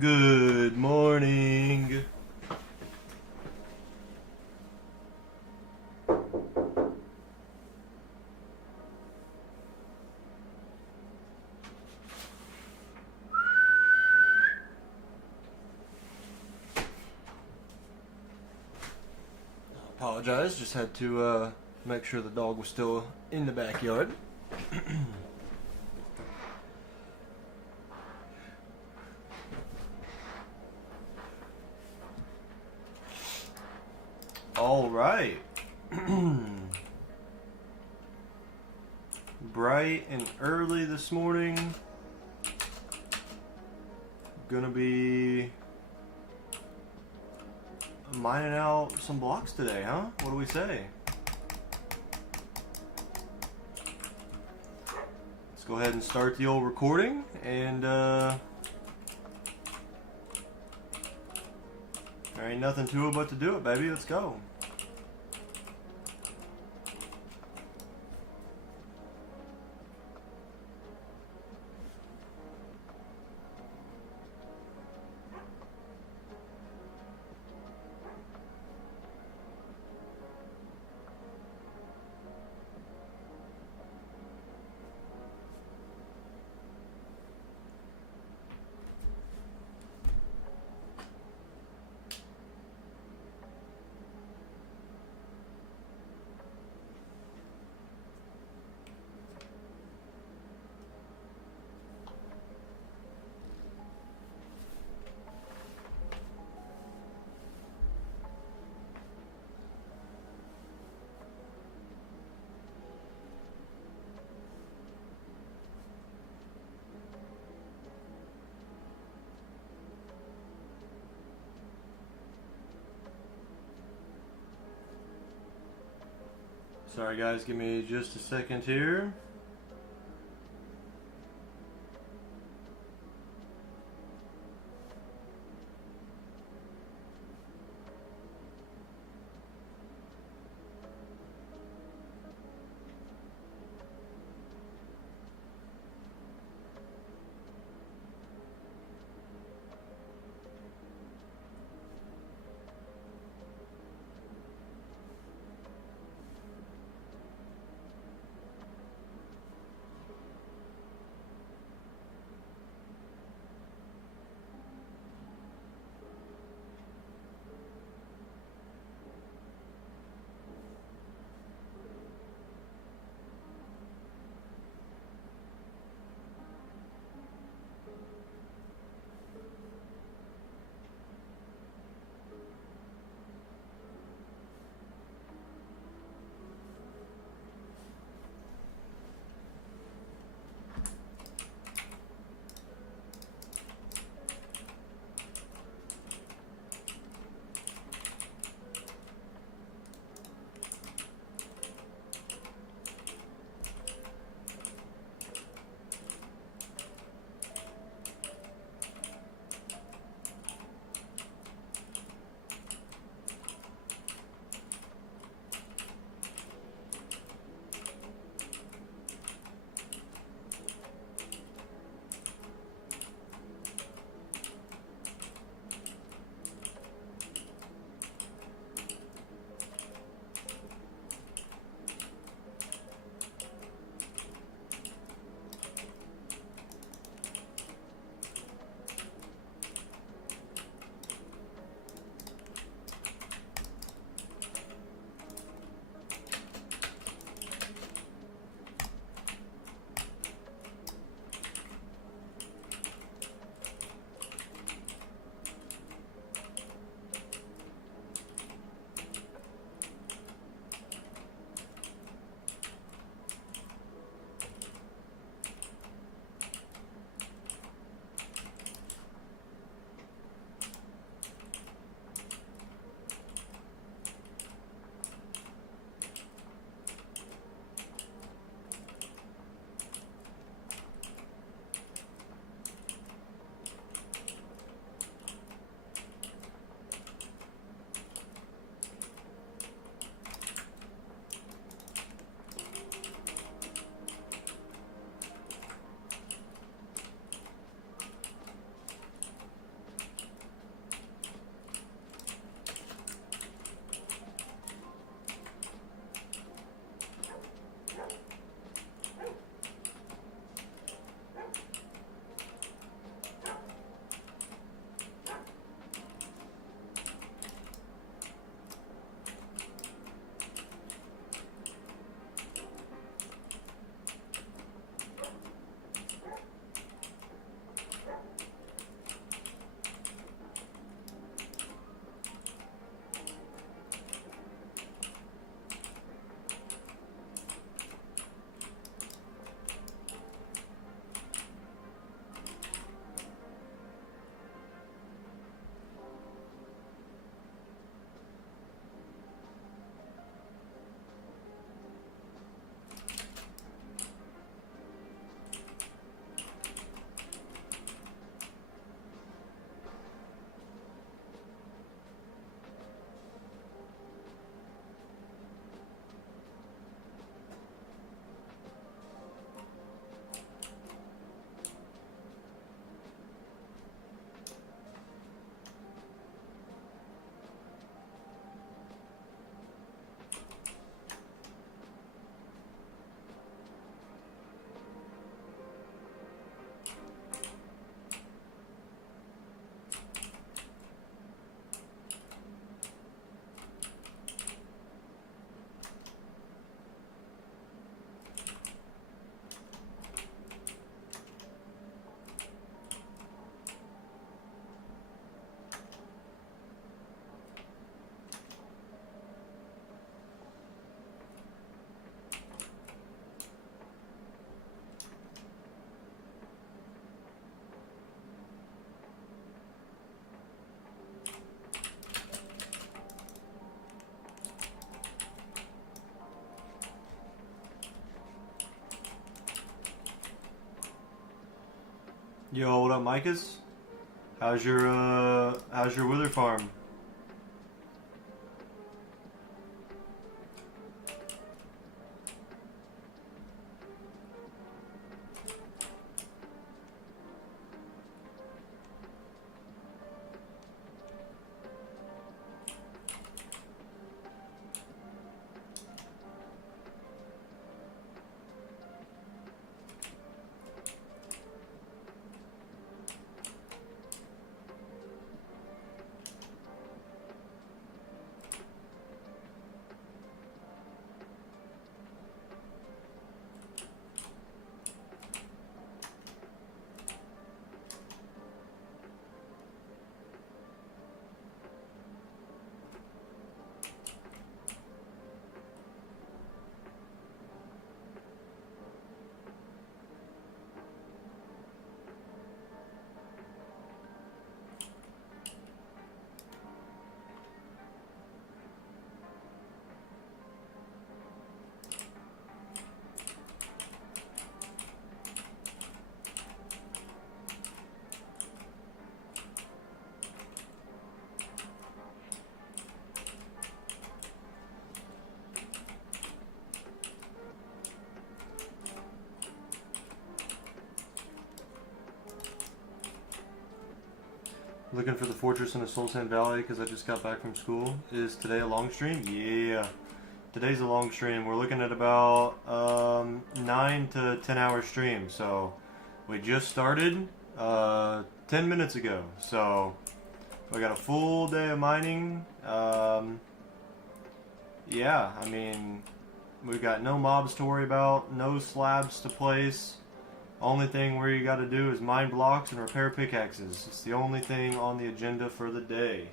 Good morning. Apologize, just had to make sure the dog was still in the backyard. All right. Bright and early this morning. Gonna be mining out some blocks today, huh? What do we say? Let's go ahead and start the old recording and there ain't nothing to it but to do it, baby. Let's go. Sorry guys, give me just a second here. Yo, what up, Micahs? How's your wither farm? Looking for the fortress in the Soul Sand Valley because I just got back from school. Is today a long stream? Yeah. Today's a long stream. We're looking at about 9 to 10 hour stream. So we just started 10 minutes ago. So we got a full day of mining. Yeah, I mean, we've got no mobs to worry about, no slabs to place. Only thing where you got to do is mine blocks and repair pickaxes. It's the only thing on the agenda for the day.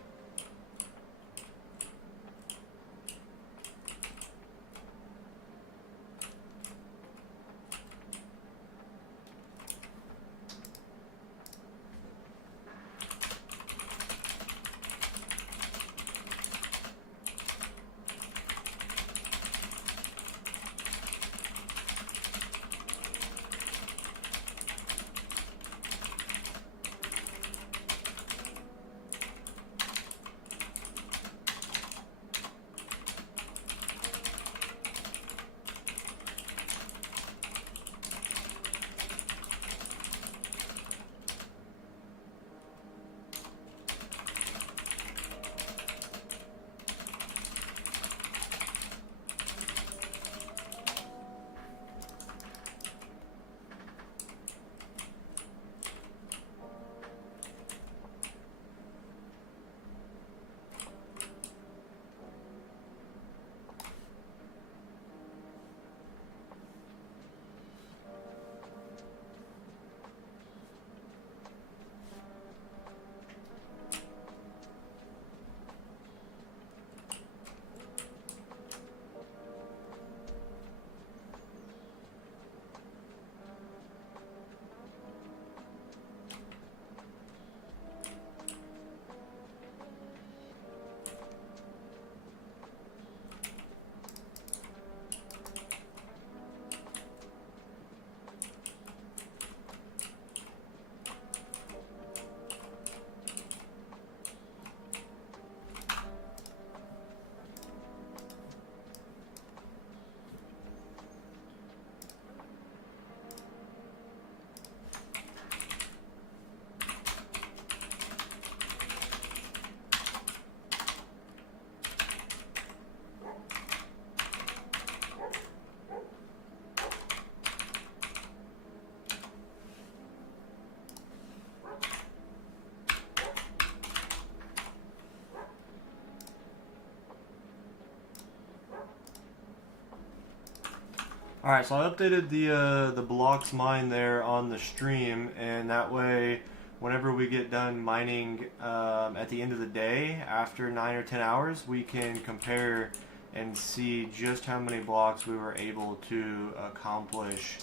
Alright, so I updated the blocks mine there on the stream, and that way, whenever we get done mining at the end of the day, after 9 or 10 hours, we can compare and see just how many blocks we were able to accomplish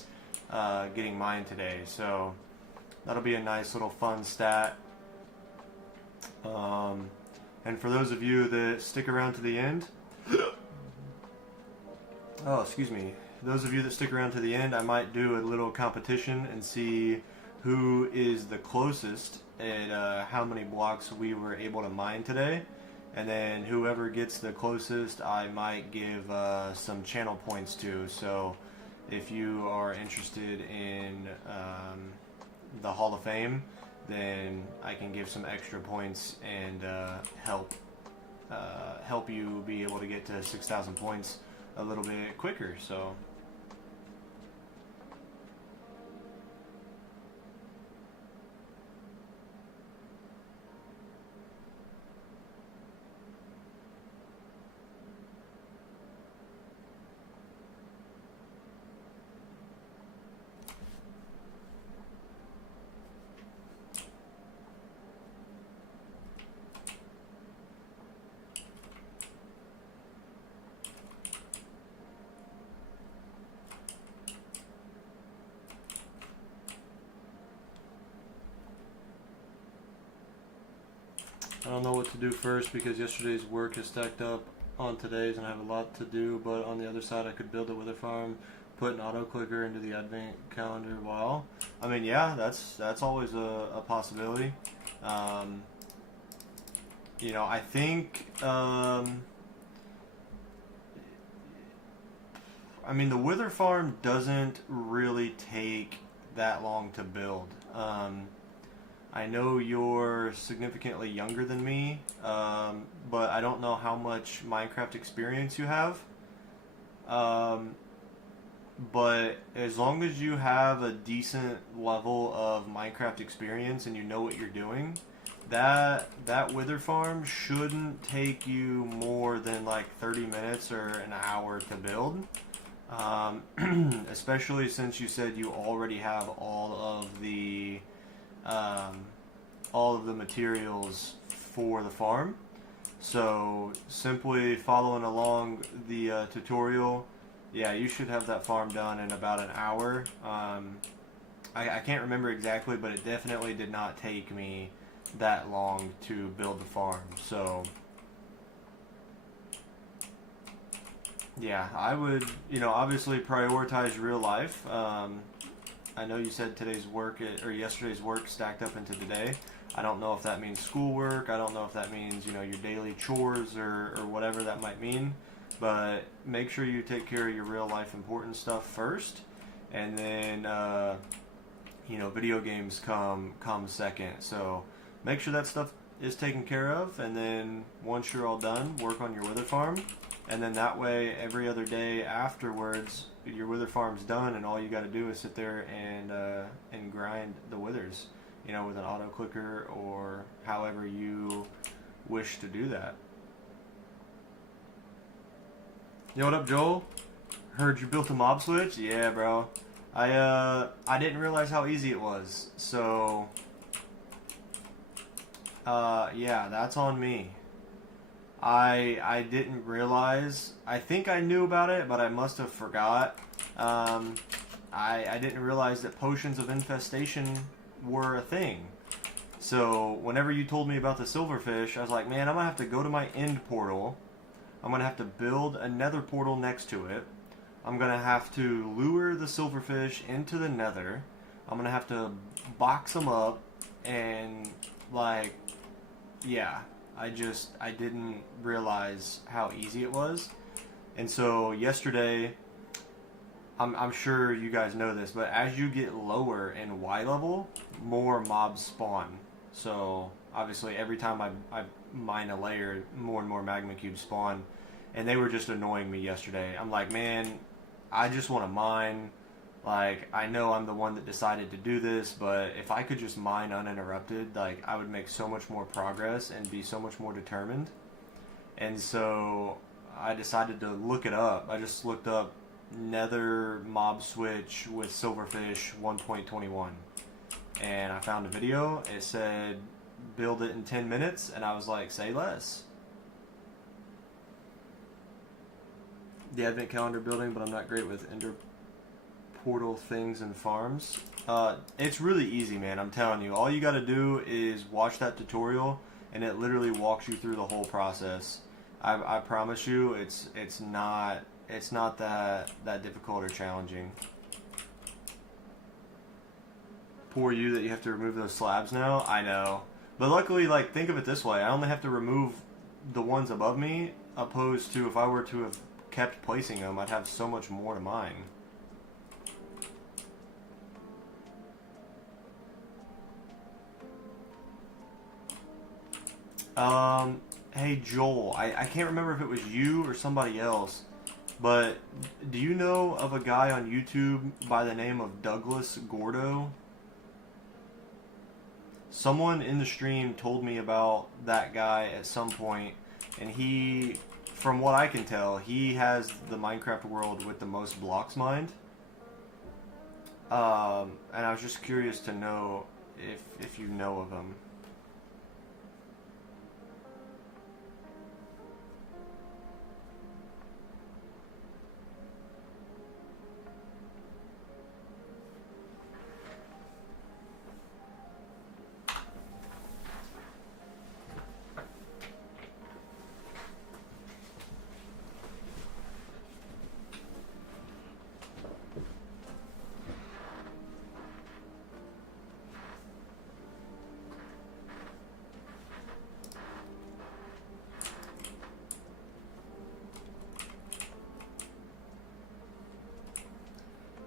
getting mined today. So that'll be a nice little fun stat. And for those of you that stick around to the end, oh, excuse me. Those of you that stick around to the end, I might do a little competition and see who is the closest at how many blocks we were able to mine today. And then whoever gets the closest, I might give some channel points to. So if you are interested in the Hall of Fame, then I can give some extra points and help you be able to get to 6,000 points a little bit quicker. So. I don't know what to do first because yesterday's work is stacked up on today's and I have a lot to do, but on the other side I could build a wither farm, put an auto clicker into the advent calendar while. I mean, yeah, that's always a possibility. You know, I think I mean, the wither farm doesn't really take that long to build. I know you're significantly younger than me, but I don't know how much Minecraft experience you have. But as long as you have a decent level of Minecraft experience and you know what you're doing, that wither farm shouldn't take you more than like 30 minutes or an hour to build. Especially since you said you already have all of the materials for the farm. So simply following along the tutorial, yeah, you should have that farm done in about an hour. I can't remember exactly, but it definitely did not take me that long to build the farm. So yeah, I would, you know, obviously prioritize real life. I know you said today's work or yesterday's work stacked up into today. I don't know if that means schoolwork. I don't know if that means, you know, your daily chores or whatever that might mean. But make sure you take care of your real life important stuff first, and then you know, video games come second. So make sure that stuff is taken care of, and then once you're all done, work on your wither farm, and then that way every other day afterwards your wither farm's done, and all you got to do is sit there and grind the withers, you know, with an auto clicker or however you wish to do that. Yo, what up, Joel? Heard you built a mob switch? Yeah, bro. I didn't realize how easy it was. So yeah, that's on me. I didn't realize. I think I knew about it, but I must have forgot. I didn't realize that potions of infestation were a thing. So whenever you told me about the silverfish, I was like, man, I'm gonna have to go to my end portal. I'm going to have to build a nether portal next to it. I'm going to have to lure the silverfish into the nether. I'm going to have to box them up. And, like, yeah, I didn't realize how easy it was. And so yesterday, I'm sure you guys know this, but as you get lower in Y level, more mobs spawn. So obviously every time I mine a layer, more and more magma cubes spawn, and they were just annoying me yesterday. I'm like, man, I just want to mine. Like, I know I'm the one that decided to do this, but if I could just mine uninterrupted, like, I would make so much more progress and be so much more determined. And so I decided to look it up. I just looked up Nether mob switch with silverfish 1.21, and I found a video. It said build it in 10 minutes, and I was like, say less. The advent calendar building, but I'm not great with ender portal things and farms. It's really easy, man. I'm telling you, all you got to do is watch that tutorial, and it literally walks you through the whole process. I promise you, it's not that difficult or challenging. Poor you that you have to remove those slabs now. I know. But luckily, like, think of it this way. I only have to remove the ones above me, opposed to if I were to have kept placing them, I'd have so much more to mine. Hey Joel, I can't remember if it was you or somebody else, but do you know of a guy on YouTube by the name of Douglas Gordo? Someone in the stream told me about that guy at some point, and he, from what I can tell, he has the Minecraft world with the most blocks mined. And I was just curious to know if you know of him.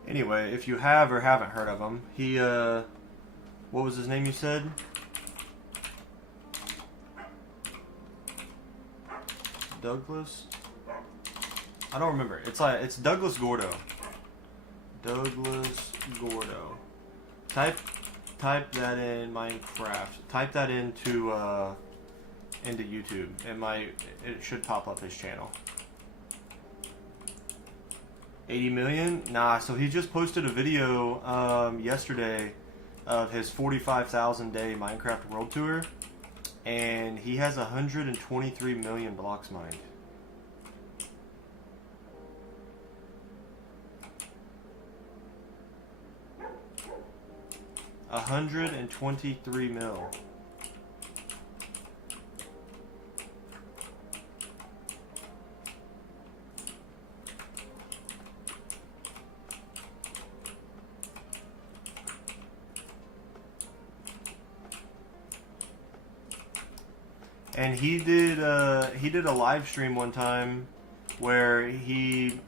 Anyway, if you have or haven't heard of him, he, what was his name you said? Douglas? I don't remember. It's Douglas Gordo. Douglas Gordo. Type that in Minecraft. Type that into YouTube. It should pop up his channel. 80 million? Nah, so he just posted a video yesterday of his 45,000 day Minecraft World Tour, and he has 123 million blocks mined. $123 mil. And he did a live stream one time where he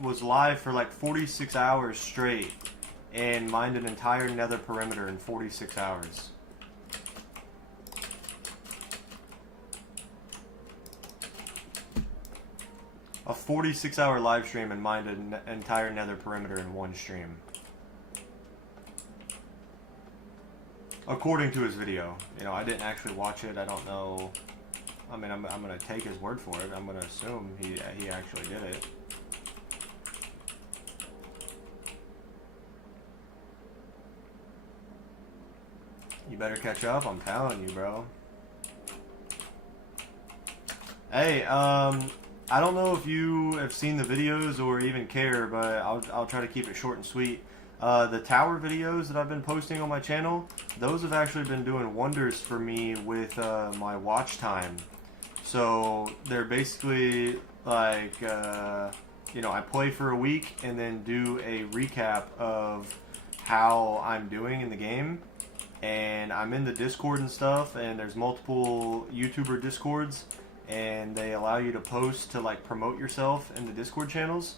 was live for like 46 hours straight and mined an entire nether perimeter in 46 hours. A 46-hour live stream and mined an entire nether perimeter in one stream. According to his video. You know, I didn't actually watch it. I don't know. I mean, I'm going to take his word for it. I'm going to assume he actually did it. You better catch up, I'm telling you, bro. Hey, I don't know if you have seen the videos or even care, but I'll try to keep it short and sweet. The tower videos that I've been posting on my channel, those have actually been doing wonders for me with my watch time. So they're basically like, you know, I play for a week and then do a recap of how I'm doing in the game. And I'm in the Discord and stuff, and there's multiple YouTuber Discords, and they allow you to post to like promote yourself in the Discord channels.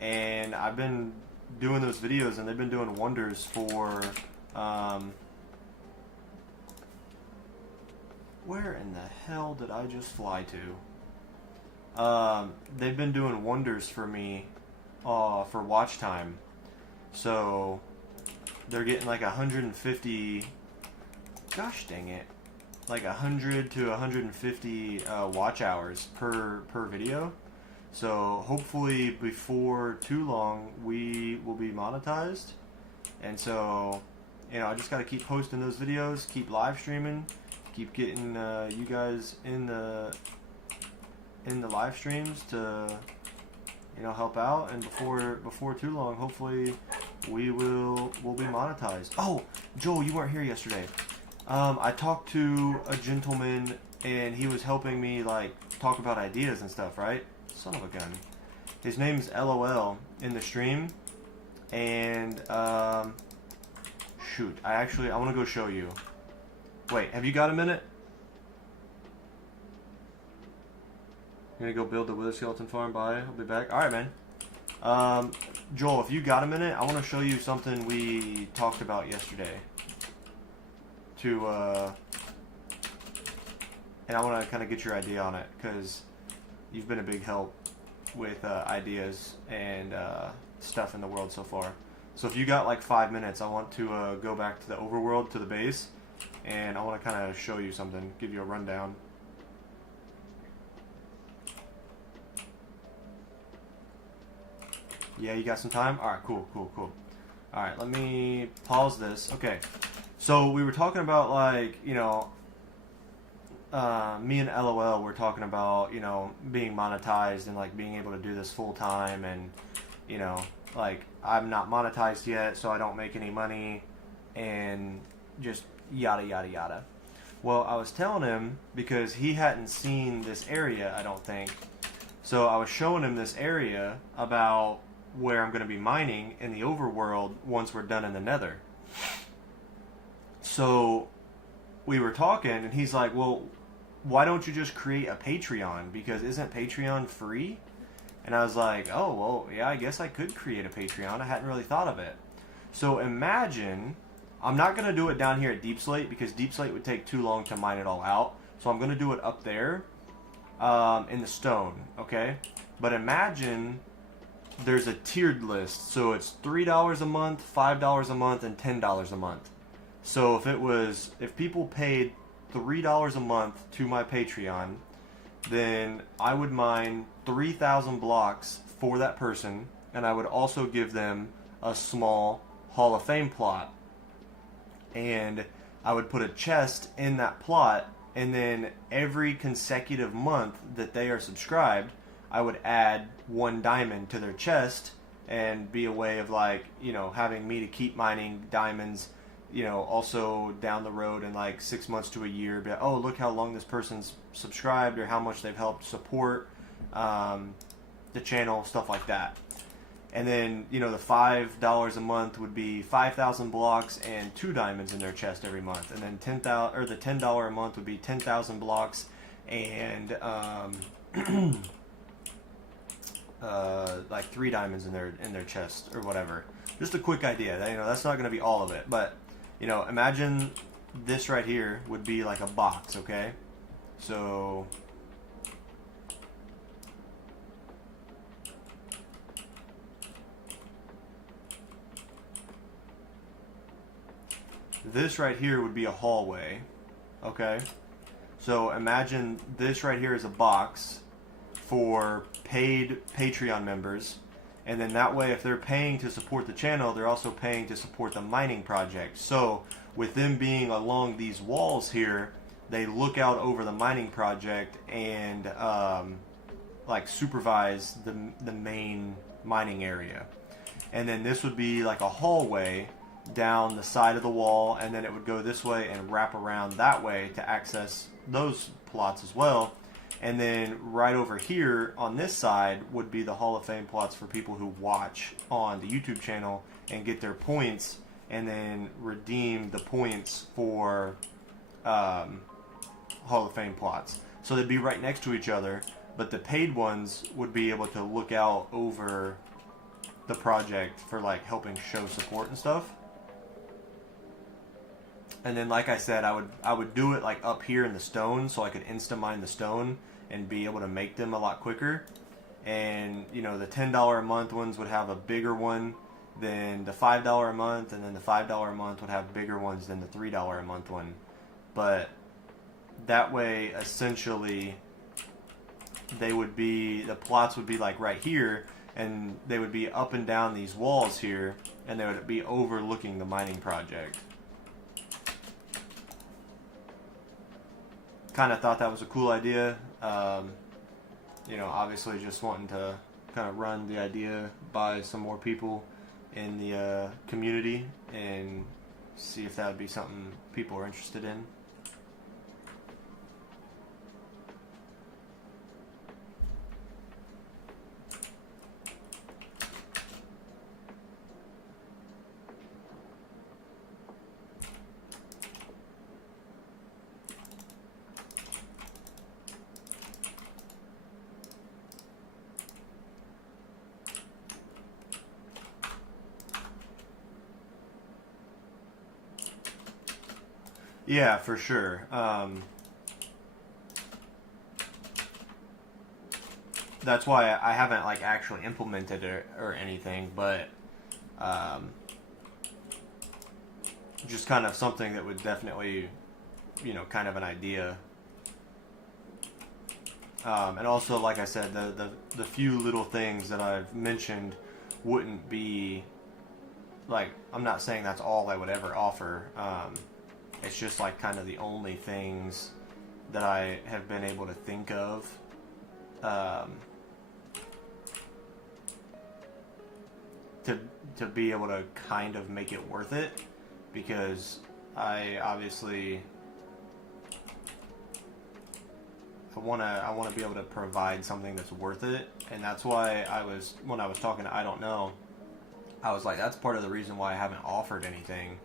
And I've been doing those videos, and they've been doing wonders for where in the hell did I just fly to? They've been doing wonders for me for watch time. So they're getting like 150, gosh dang it, like 100 to 150 watch hours per video. So hopefully before too long we will be monetized. And so, you know, I just got to keep posting those videos, keep live streaming, keep getting you guys in the live streams to, you know, help out. And before too long, hopefully we'll be monetized. Oh, Joel, you weren't here yesterday. I talked to a gentleman, and he was helping me like talk about ideas and stuff, right? Son of a gun. His name's LOL in the stream, and shoot. I want to go show you. Wait, have you got a minute? You're gonna go build the wither skeleton farm. Bye. I'll be back. Alright, man. Joel, if you got a minute, I want to show you something we talked about yesterday. And I want to kind of get your idea on it, because you've been a big help with ideas and stuff in the world so far. So if you got like 5 minutes, I want to go back to the overworld, to the base, and I want to kind of show you something, give you a rundown. Yeah, you got some time? Alright, cool. Alright, let me pause this. Okay, so we were talking about, like, you know, me and LOL were talking about, you know, being monetized and, like, being able to do this full time, and, you know, like, I'm not monetized yet, so I don't make any money, and just yada yada yada. Well, I was telling him, because he hadn't seen this area, I don't think, so I was showing him this area about where I'm going to be mining in the overworld once we're done in the nether. So we were talking, and he's like, well, why don't you just create a Patreon? Because isn't Patreon free? And I was like, oh, well, yeah, I guess I could create a Patreon. I hadn't really thought of it. So imagine, I'm not going to do it down here at Deep Slate, because Deep Slate would take too long to mine it all out. So I'm going to do it up there in the stone, okay? But imagine there's a tiered list. So it's $3 a month, $5 a month, and $10 a month. So if people paid $3 a month to my Patreon, then I would mine 3,000 blocks for that person, and I would also give them a small Hall of Fame plot. And I would put a chest in that plot, and then every consecutive month that they are subscribed, I would add 1 diamond to their chest, and be a way of, like, you know, having me to keep mining diamonds, you know, also down the road in like 6 months to a year, be like, oh, look how long this person's subscribed, or how much they've helped support the channel, stuff like that. And then, you know, the $5 a month would be 5,000 blocks and 2 diamonds in their chest every month. And then the $10 a month would be 10,000 blocks and like 3 diamonds in their chest or whatever. Just a quick idea. You know, that's not going to be all of it, but, you know, imagine this right here would be like a box, okay? So this right here would be a hallway, okay? So imagine this right here is a box for paid Patreon members, and then that way, if they're paying to support the channel, they're also paying to support the mining project. So with them being along these walls here, they look out over the mining project and like supervise the main mining area. And then this would be like a hallway down the side of the wall, and then it would go this way and wrap around that way to access those plots as well. And then right over here on this side would be the Hall of Fame plots for people who watch on the YouTube channel and get their points, and then redeem the points for Hall of Fame plots. So they'd be right next to each other, but the paid ones would be able to look out over the project for, like, helping show support and stuff. And then, like I said, I would do it like up here in the stone, so I could insta mine the stone and be able to make them a lot quicker. And, you know, the $10 a month ones would have a bigger one than the $5 a month, and then the $5 a month would have bigger ones than the $3 a month one. But that way, essentially, the plots would be like right here, and they would be up and down these walls here, and they would be overlooking the mining project. Kind of thought that was a cool idea. You know, obviously just wanting to kind of run the idea by some more people in the community and see if that would be something people are interested in. Yeah, for sure. That's why I haven't like actually implemented it or anything, but um, just kind of something that would definitely, kind of an idea. And also, like I said, the few little things that I've mentioned wouldn't be like, I'm not saying that's all I would ever offer. It's just like kind of the only things that I have been able to think of. Um, to be able to kind of make it worth it, because I obviously I want to be able to provide something that's worth it, and that's why when I was talking to I don't know, I was like, that's part of the reason why I haven't offered anything,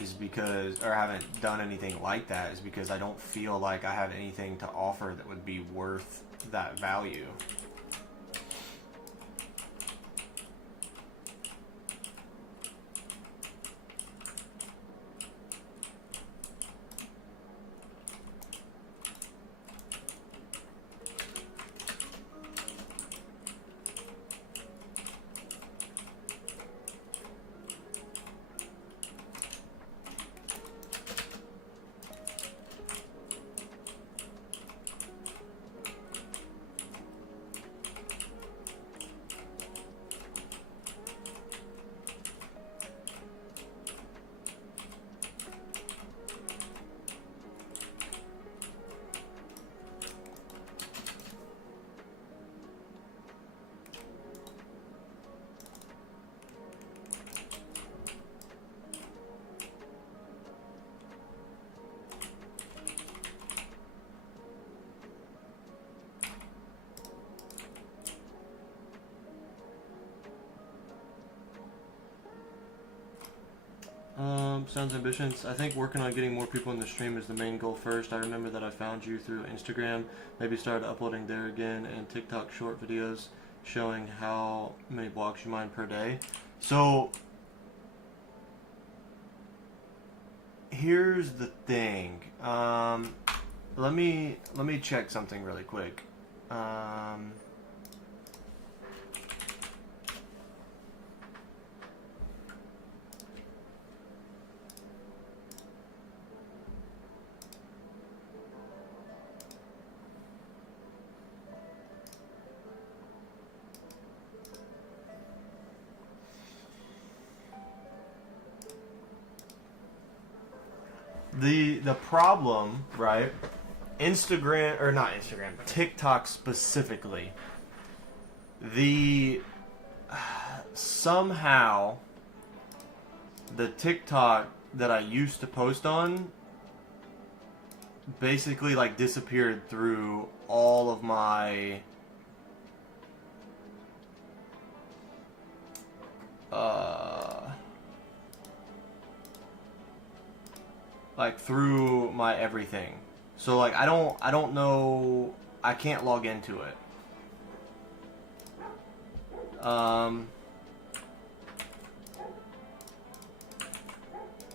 is because, or haven't done anything like that, is because I don't feel like I have anything to offer that would be worth that value. Sounds ambitious. I think working on getting more people in the stream is the main goal first. I remember that I found you through Instagram. Maybe started uploading there again, and TikTok short videos showing how many blocks you mine per day. So here's the thing. Let me check something really quick. The problem, right? Instagram, or not Instagram, TikTok specifically. The somehow the TikTok that I used to post on basically like disappeared through all of my like through my everything. So like I don't know, I can't log into it.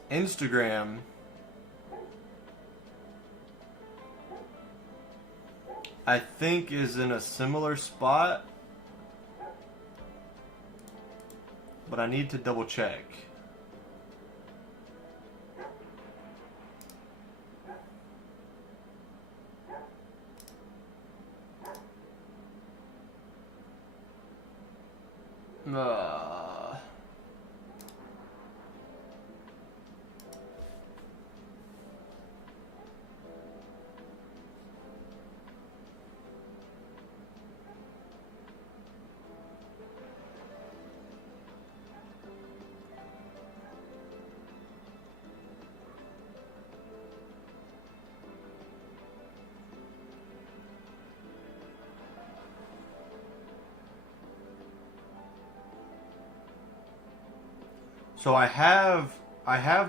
Instagram, I think, is in a similar spot, but I need to double check. So I have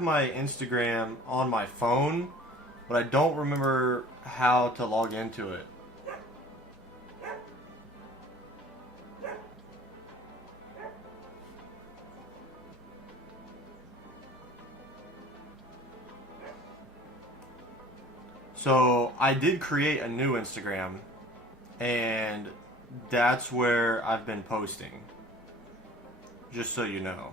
my Instagram on my phone, but I don't remember how to log into it. So I did create a new Instagram, and that's where I've been posting. Just so you know.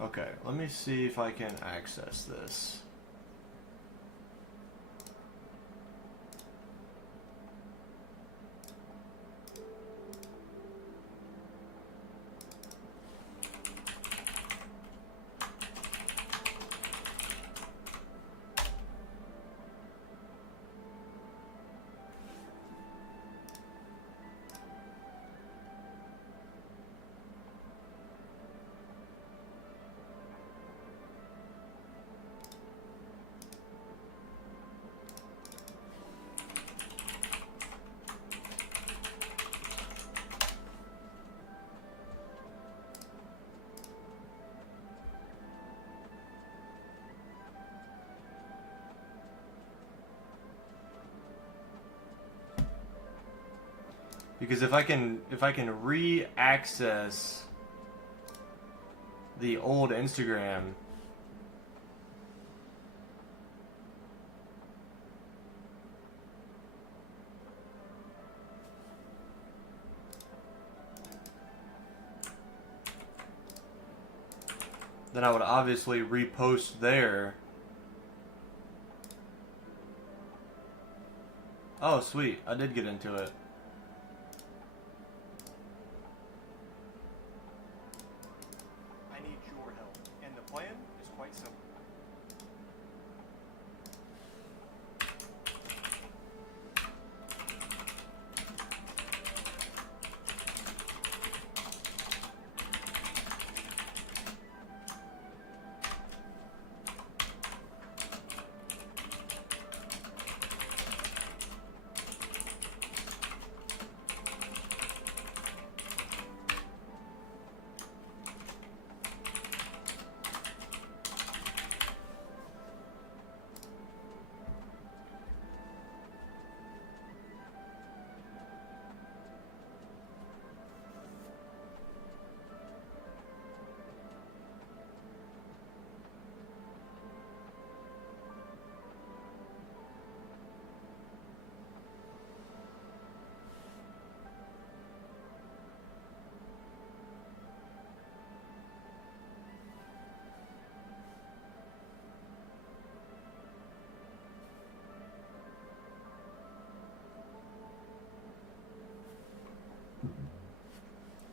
Okay, let me see if I can access this. Because if I can re-access the old Instagram, then I would obviously repost there. Oh, sweet. I did get into it. I need your help. And the plan is quite simple.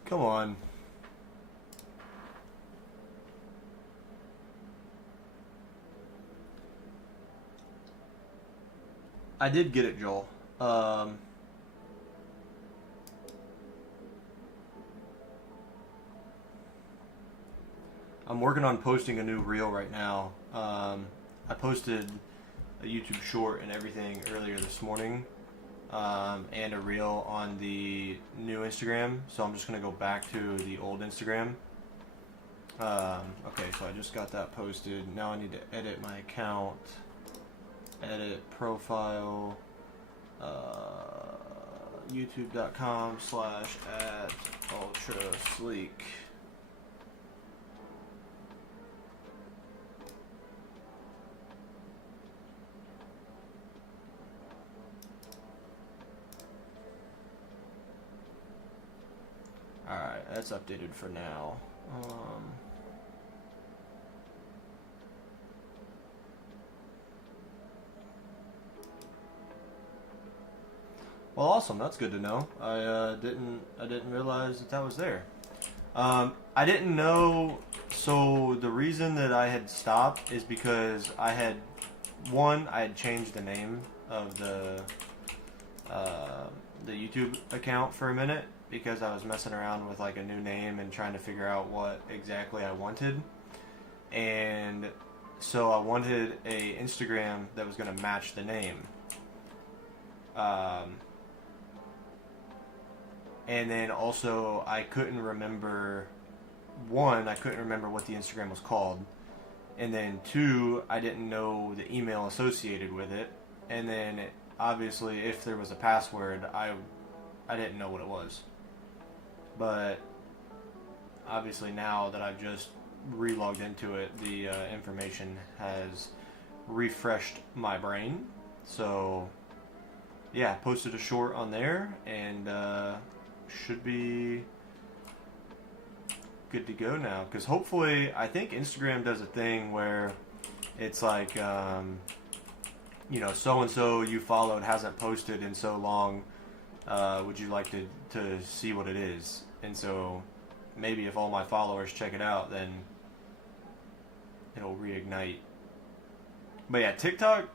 Come on. I did get it, Joel. I'm working on posting a new reel right now. I posted a YouTube short and everything earlier this morning, and a reel on the new Instagram. So I'm just going to go back to the old Instagram. Okay, so I just got that posted. Now I need to edit my account. Edit profile. YouTube.com/@ytsleek. Alright, that's updated for now. Well, awesome. That's good to know. I didn't realize that was there. I didn't know. So the reason that I had stopped is because I had changed the name of the YouTube account for a minute because I was messing around with like a new name and trying to figure out what exactly I wanted, and so I wanted a Instagram that was going to match the name. And then also, I couldn't remember what the Instagram was called. And then two, I didn't know the email associated with it. And then, obviously, if there was a password, I I didn't know what it was. But obviously now that I've just re-logged into it, the information has refreshed my brain. So yeah, posted a short on there, and should be good to go now. Because hopefully, I think Instagram does a thing where it's like, you know, so and so you followed hasn't posted in so long. Would you like to see what it is? And so maybe if all my followers check it out, then it'll reignite. But yeah, TikTok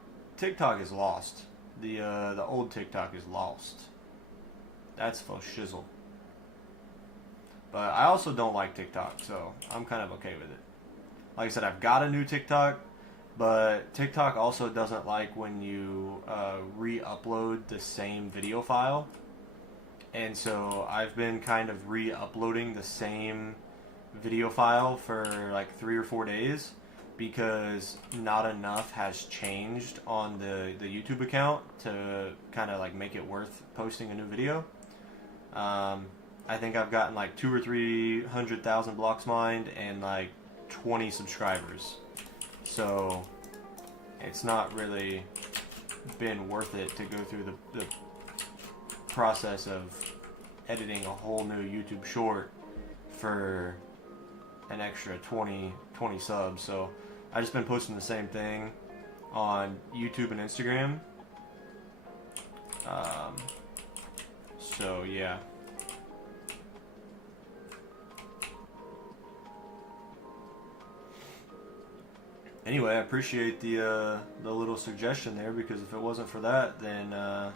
is lost. The old TikTok is lost. That's for shizzle. But I also don't like TikTok, so I'm kind of okay with it. Like I said, I've got a new TikTok, but TikTok also doesn't like when you re-upload the same video file. And so I've been kind of re-uploading the same video file for like 3 or 4 days because not enough has changed on the YouTube account to kind of like make it worth posting a new video. I think I've gotten like 200,000 or 300,000 blocks mined and like 20 subscribers. So it's not really been worth it to go through the process of editing a whole new YouTube short for an extra 20 subs. So I've just been posting the same thing on YouTube and Instagram. So yeah. Anyway, I appreciate the little suggestion there, because if it wasn't for that, then I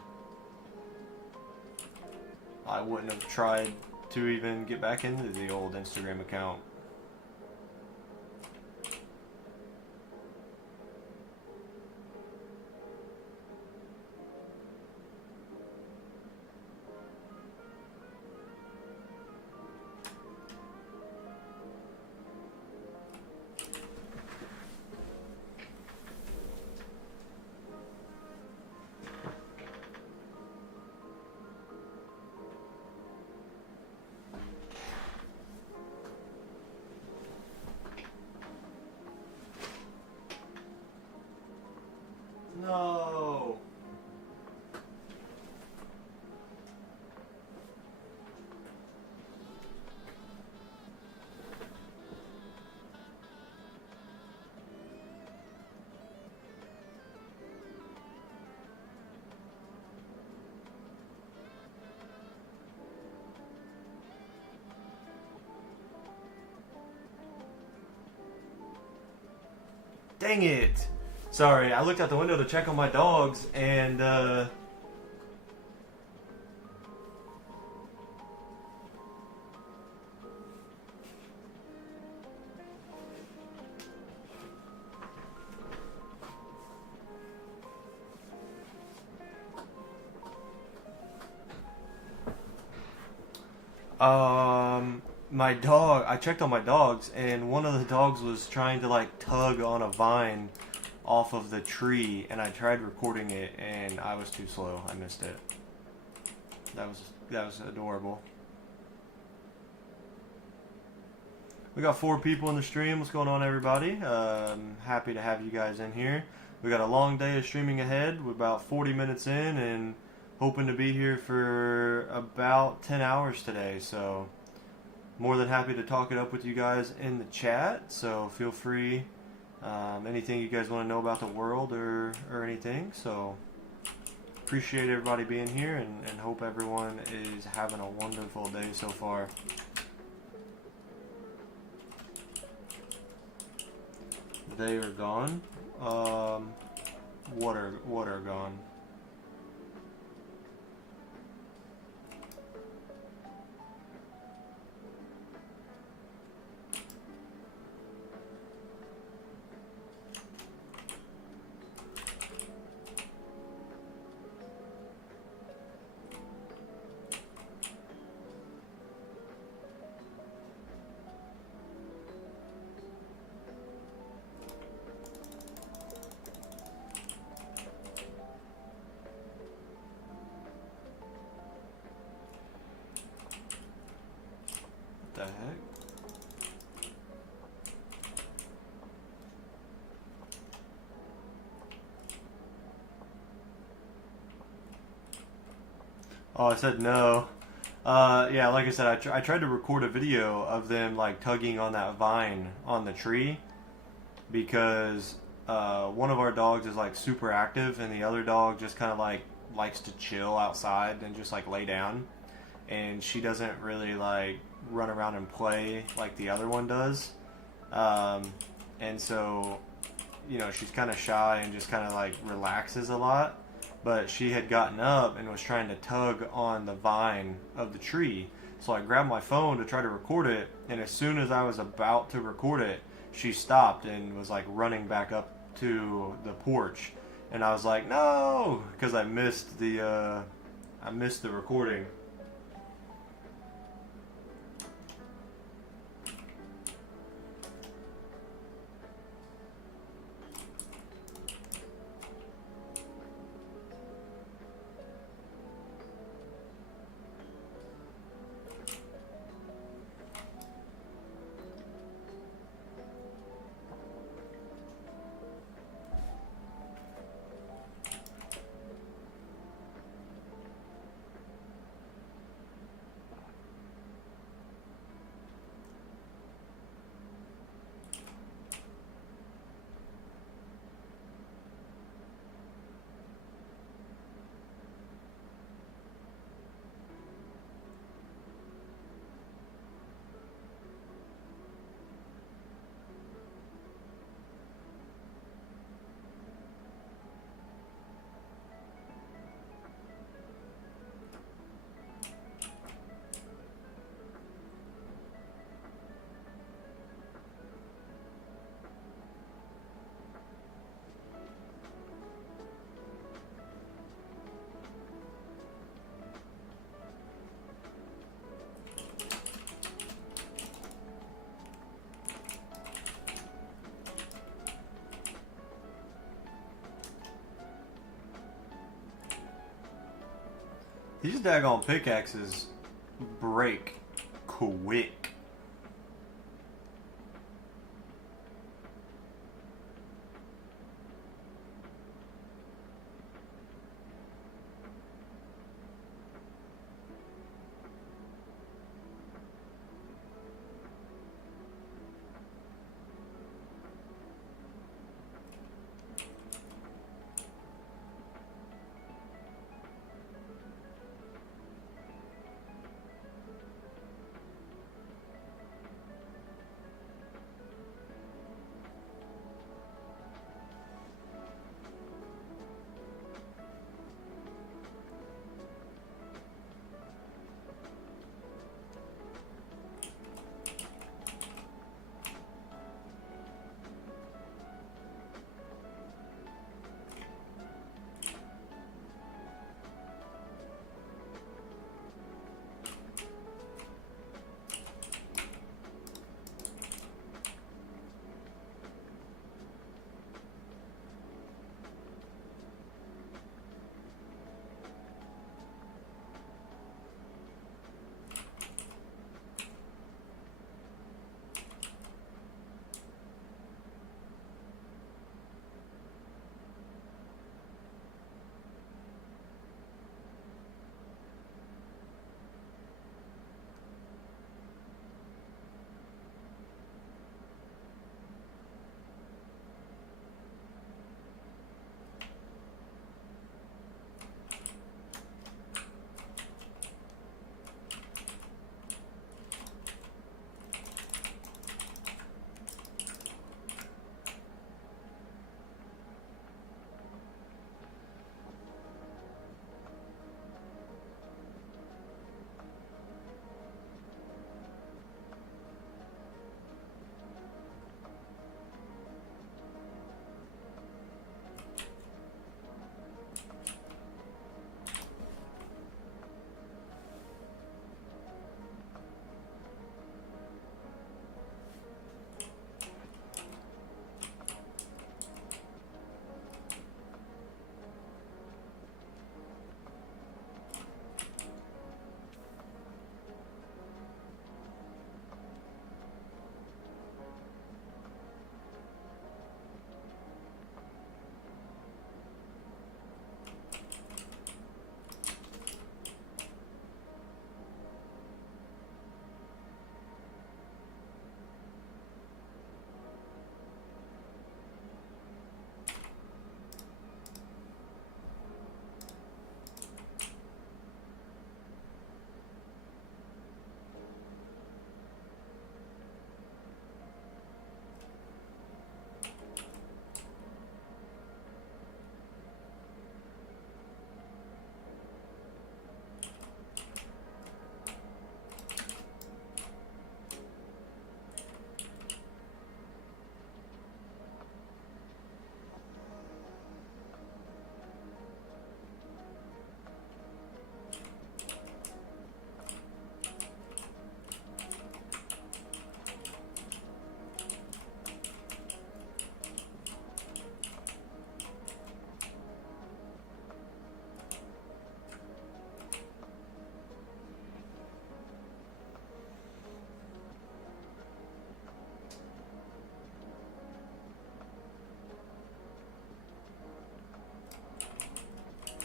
wouldn't have tried to even get back into the old Instagram account. No. Dang it. Sorry, I looked out the window to check on my dogs, and my dog, I checked on my dogs, and one of the dogs was trying to like tug on a vine off of the tree, and I tried recording it, and I was too slow. I missed it. That was adorable. We got 4 people in the stream. What's going on, everybody? Happy to have you guys in here. We got a long day of streaming ahead. We're about 40 minutes in, and hoping to be here for about 10 hours today. So more than happy to talk it up with you guys in the chat. So feel free. Anything you guys want to know about the world or anything. So appreciate everybody being here, and hope everyone is having a wonderful day so far. They are gone. What are gone? the heck? Oh, I said no. Yeah, like I said, I tried to record a video of them like tugging on that vine on the tree because one of our dogs is like super active and the other dog just kind of like likes to chill outside and just like lay down, and she doesn't really like run around and play like the other one does. And so, you know, she's kind of shy and just kind of like relaxes a lot. But she had gotten up and was trying to tug on the vine of the tree. So I grabbed my phone to try to record it, and as soon as I was about to record it, she stopped and was like running back up to the porch. And I was like, no, because I missed the recording. These daggone pickaxes break quick.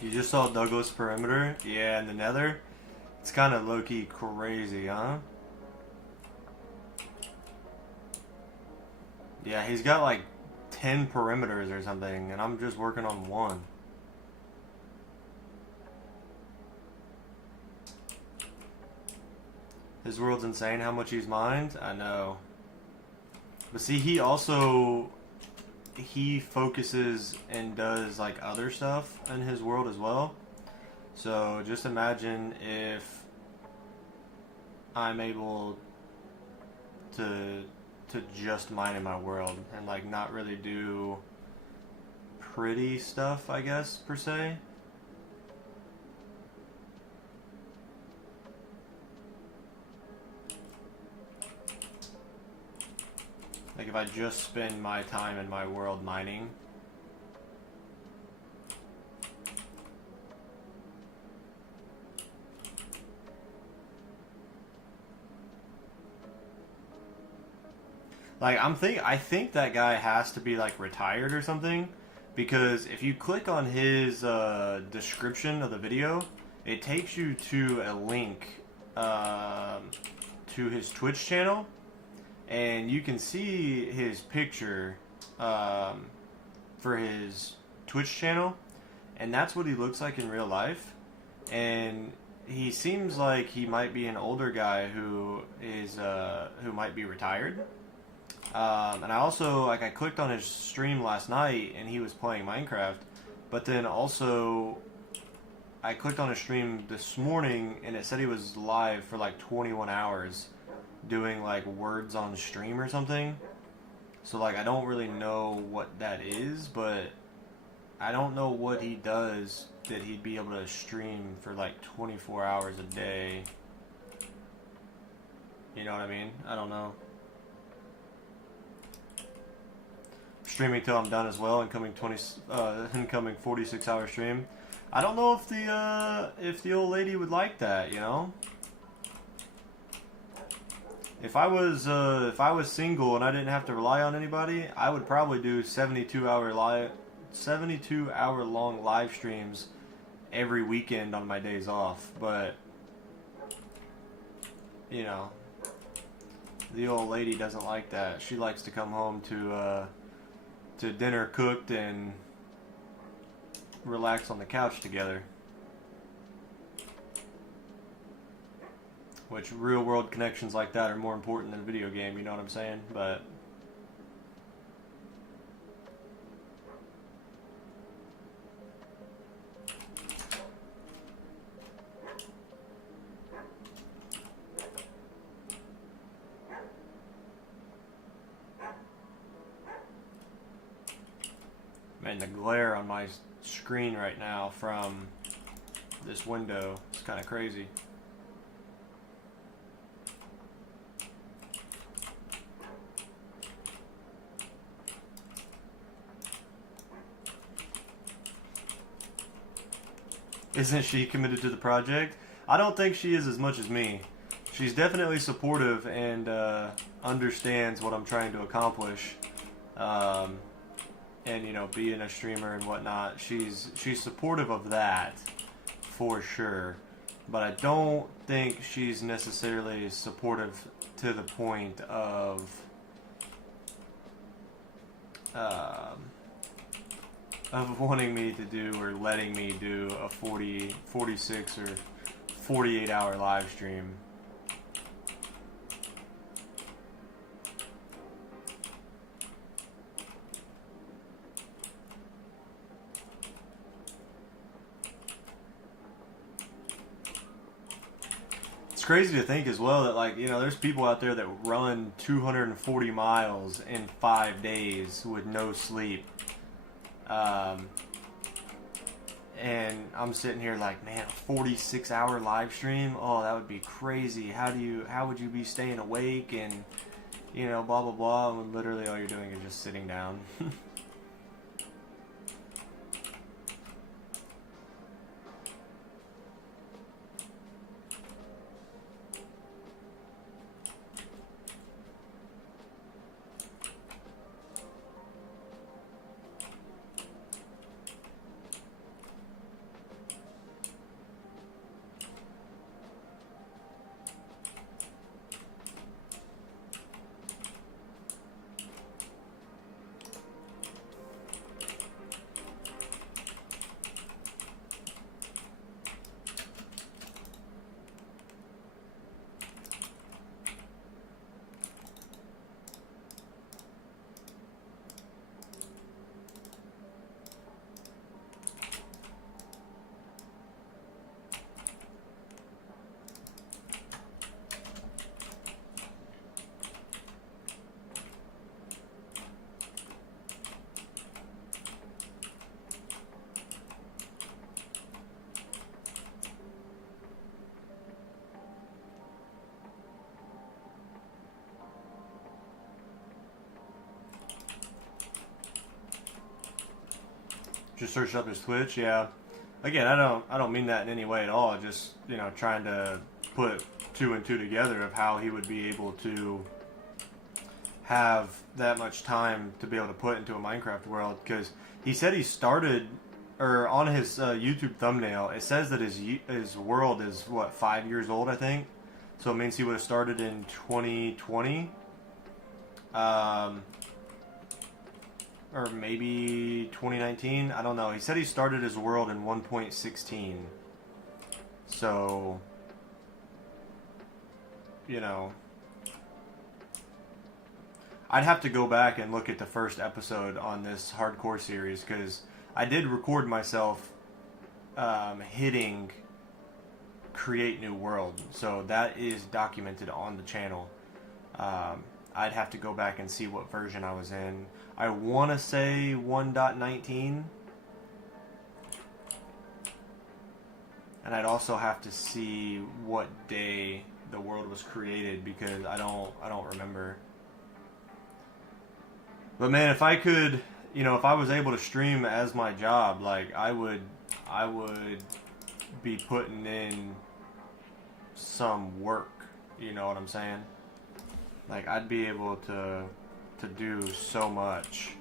You just saw Douglas Perimeter? Yeah, in the Nether? It's kind of low-key crazy, huh? Yeah, he's got like 10 perimeters or something, and I'm just working on one. His world's insane how much he's mined. I know. But see, he focuses and does like other stuff in his world as well. So just imagine if I'm able to just mine in my world and like not really do pretty stuff, I guess, per se. Like if I just spend my time in my world mining. Like I think that guy has to be like retired or something, because if you click on his description of the video, it takes you to a link to his Twitch channel, and you can see his picture for his Twitch channel, and that's what he looks like in real life. And he seems like he might be an older guy who might be retired. And I also, like, I clicked on his stream last night and he was playing Minecraft, but then also I clicked on his stream this morning and it said he was live for like 21 hours doing like words on stream or something. So like I don't really know what that is, but I don't know what he does that he'd be able to stream for like 24 hours a day. You know what I mean? I don't know. Streaming till I'm done as well, incoming 46-hour stream. I don't know if the old lady would like that, you know. If I was single and I didn't have to rely on anybody, I would probably do 72-hour long live streams every weekend on my days off. But you know, the old lady doesn't like that. She likes to come home to dinner cooked and relax on the couch together. Which real world connections like that are more important than a video game, you know what I'm saying? But man, the glare on my screen right now from this window is kind of crazy. Isn't she committed to the project? I don't think she is as much as me. She's definitely supportive and understands what I'm trying to accomplish. And you know, being a streamer and whatnot, she's supportive of that for sure. But I don't think she's necessarily supportive to the point of wanting me to do or letting me do a 40, 46, or 48-hour live stream. It's crazy to think as well that, like, you know, there's people out there that run 240 miles in 5 days with no sleep. And I'm sitting here like, man, a 46-hour live stream? Oh, that would be crazy. How would you be staying awake and, you know, blah, blah, blah. And literally all you're doing is just sitting down. Just searched up his Twitch. Yeah. Again, I don't mean that in any way at all. Just, you know, trying to put two and two together of how he would be able to have that much time to be able to put into a Minecraft world, because he said he started, or on his YouTube thumbnail, it says that his world is, what, 5 years old, I think? So it means he would have started in 2020. Or maybe 2019, I don't know. He said he started his world in 1.16. So, you know, I'd have to go back and look at the first episode on this hardcore series, because I did record myself hitting create new world, so that is documented on the channel. I'd have to go back and see what version I was in. I want to say 1.19, and I'd also have to see what day the world was created, because I don't remember. But man, if I could, you know, if I was able to stream as my job, like I would be putting in some work, you know what I'm saying? Like I'd be able to do so much.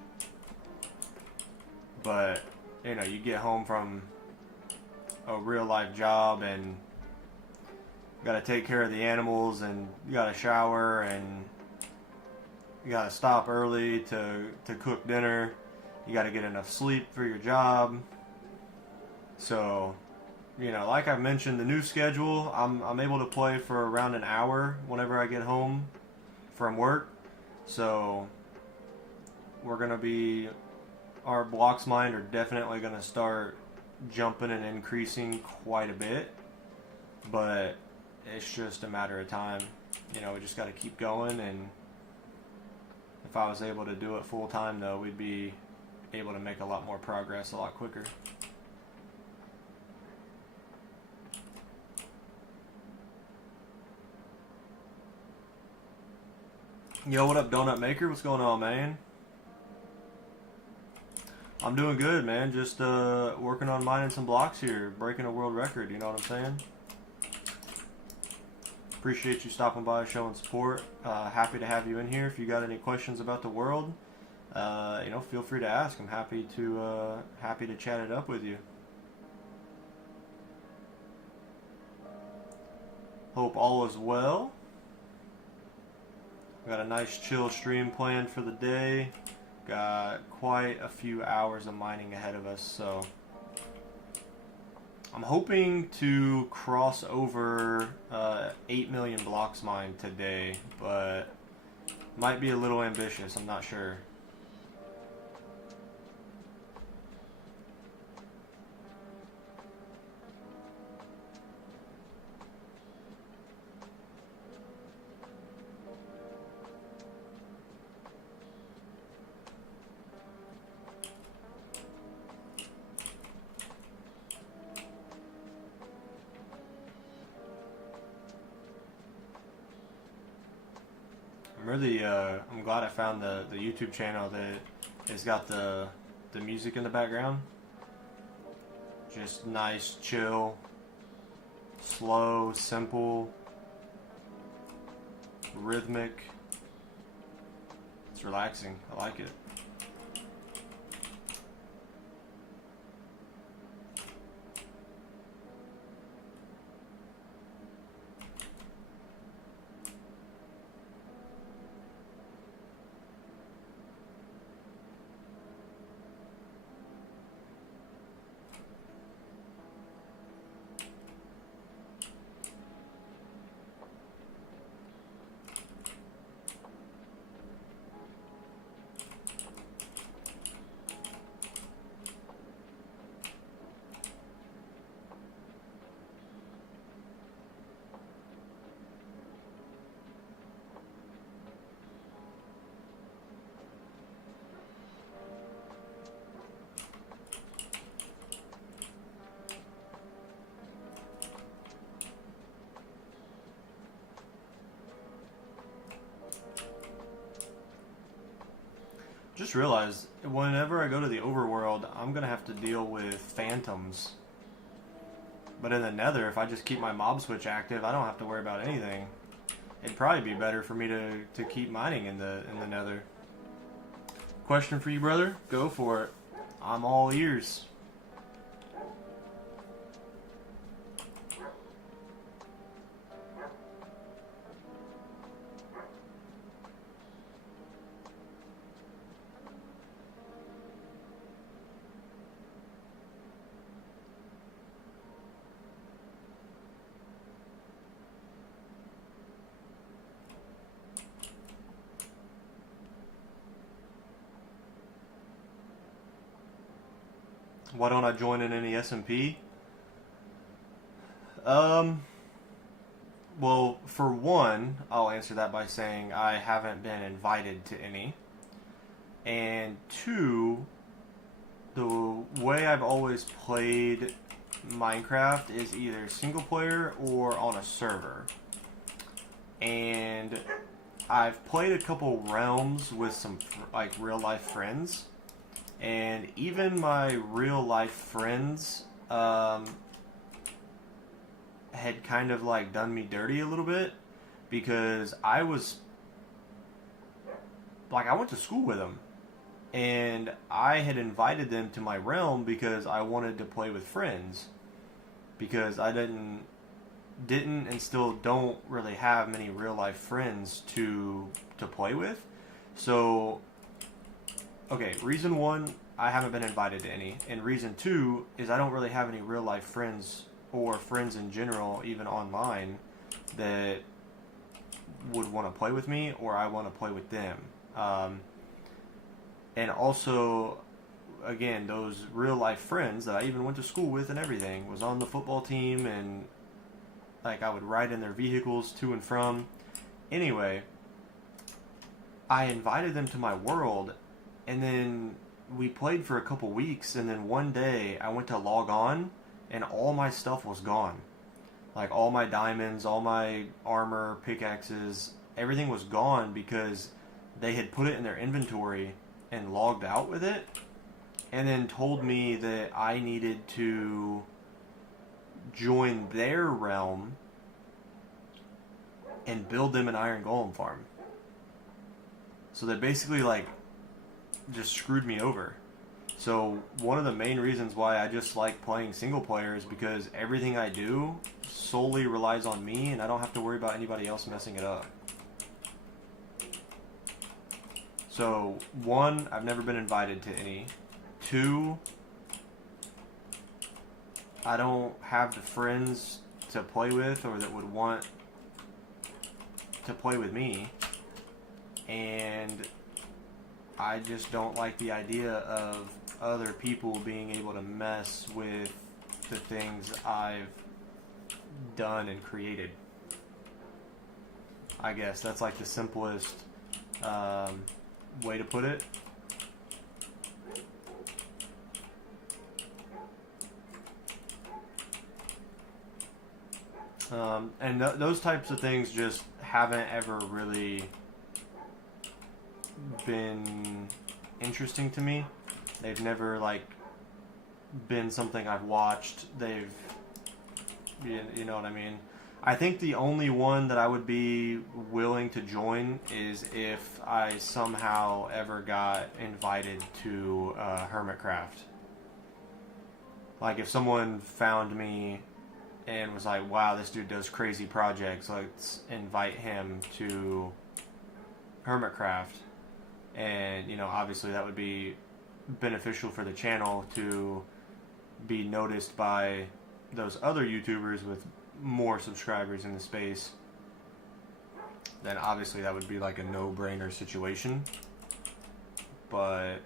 But, you know, you get home from a real life job and you gotta take care of the animals, and you gotta shower, and you gotta stop early to cook dinner. You gotta get enough sleep for your job. So, you know, like I've mentioned, the new schedule, I'm able to play for around an hour whenever I get home from work. So we're gonna be, our blocks mined are definitely gonna start jumping and increasing quite a bit, but it's just a matter of time. You know, we just got to keep going, and if I was able to do it full time though, we'd be able to make a lot more progress a lot quicker. Yo, what up, Donut Maker? What's going on, man? I'm doing good, man. Just working on mining some blocks here, breaking a world record, you know what I'm saying? Appreciate you stopping by, showing support. Happy to have you in here. If you got any questions about the world, you know, feel free to ask. I'm happy to chat it up with you. Hope all is well. We got a nice chill stream planned for the day. Got quite a few hours of mining ahead of us, so I'm hoping to cross over 8 million blocks mined today, but might be a little ambitious, I'm not sure. I'm glad I found the YouTube channel that has got the music in the background. Just nice, chill, slow, simple, rhythmic. It's relaxing. I like it. Just realized whenever I go to the overworld, I'm gonna have to deal with phantoms. But in the nether, if I just keep my mob switch active, I don't have to worry about anything. It'd probably be better for me to keep mining in the nether. Question for you, brother? Go for it. I'm all ears. Why don't I join in any SMP? Well, for one, I'll answer that by saying I haven't been invited to any. And two, the way I've always played Minecraft is either single player or on a server. And I've played a couple realms with some like real life friends, and even my real life friends had kind of like done me dirty a little bit, because I was like, I went to school with them, and I had invited them to my realm because I wanted to play with friends, because I didn't and still don't really have many real life friends to play with. So okay, reason one, I haven't been invited to any, and reason two is I don't really have any real life friends or friends in general, even online, that would want to play with me, or I want to play with them. And also, again, those real life friends that I even went to school with and everything, was on the football team, and like I would ride in their vehicles to and from. Anyway, I invited them to my world, and then we played for a couple weeks, and then one day I went to log on, and all my stuff was gone. Like all my diamonds, all my armor, pickaxes, everything was gone because they had put it in their inventory and logged out with it, and then told me that I needed to join their realm and build them an iron golem farm. So they basically like just screwed me over. So one of the main reasons why I just like playing single player is because everything I do solely relies on me, and I don't have to worry about anybody else messing it up. So one, I've never been invited to any. Two, I don't have the friends to play with or that would want to play with me. And I just don't like the idea of other people being able to mess with the things I've done and created. I guess that's like the simplest way to put it. And those types of things just haven't ever really been interesting to me. They've never like been something I've watched. They've, you know what I mean? I think the only one that I would be willing to join is if I somehow ever got invited to Hermitcraft. Like if someone found me and was like, wow, this dude does crazy projects, let's invite him to Hermitcraft. And, you know, obviously that would be beneficial for the channel to be noticed by those other YouTubers with more subscribers in the space. Then obviously that would be like a no-brainer situation. But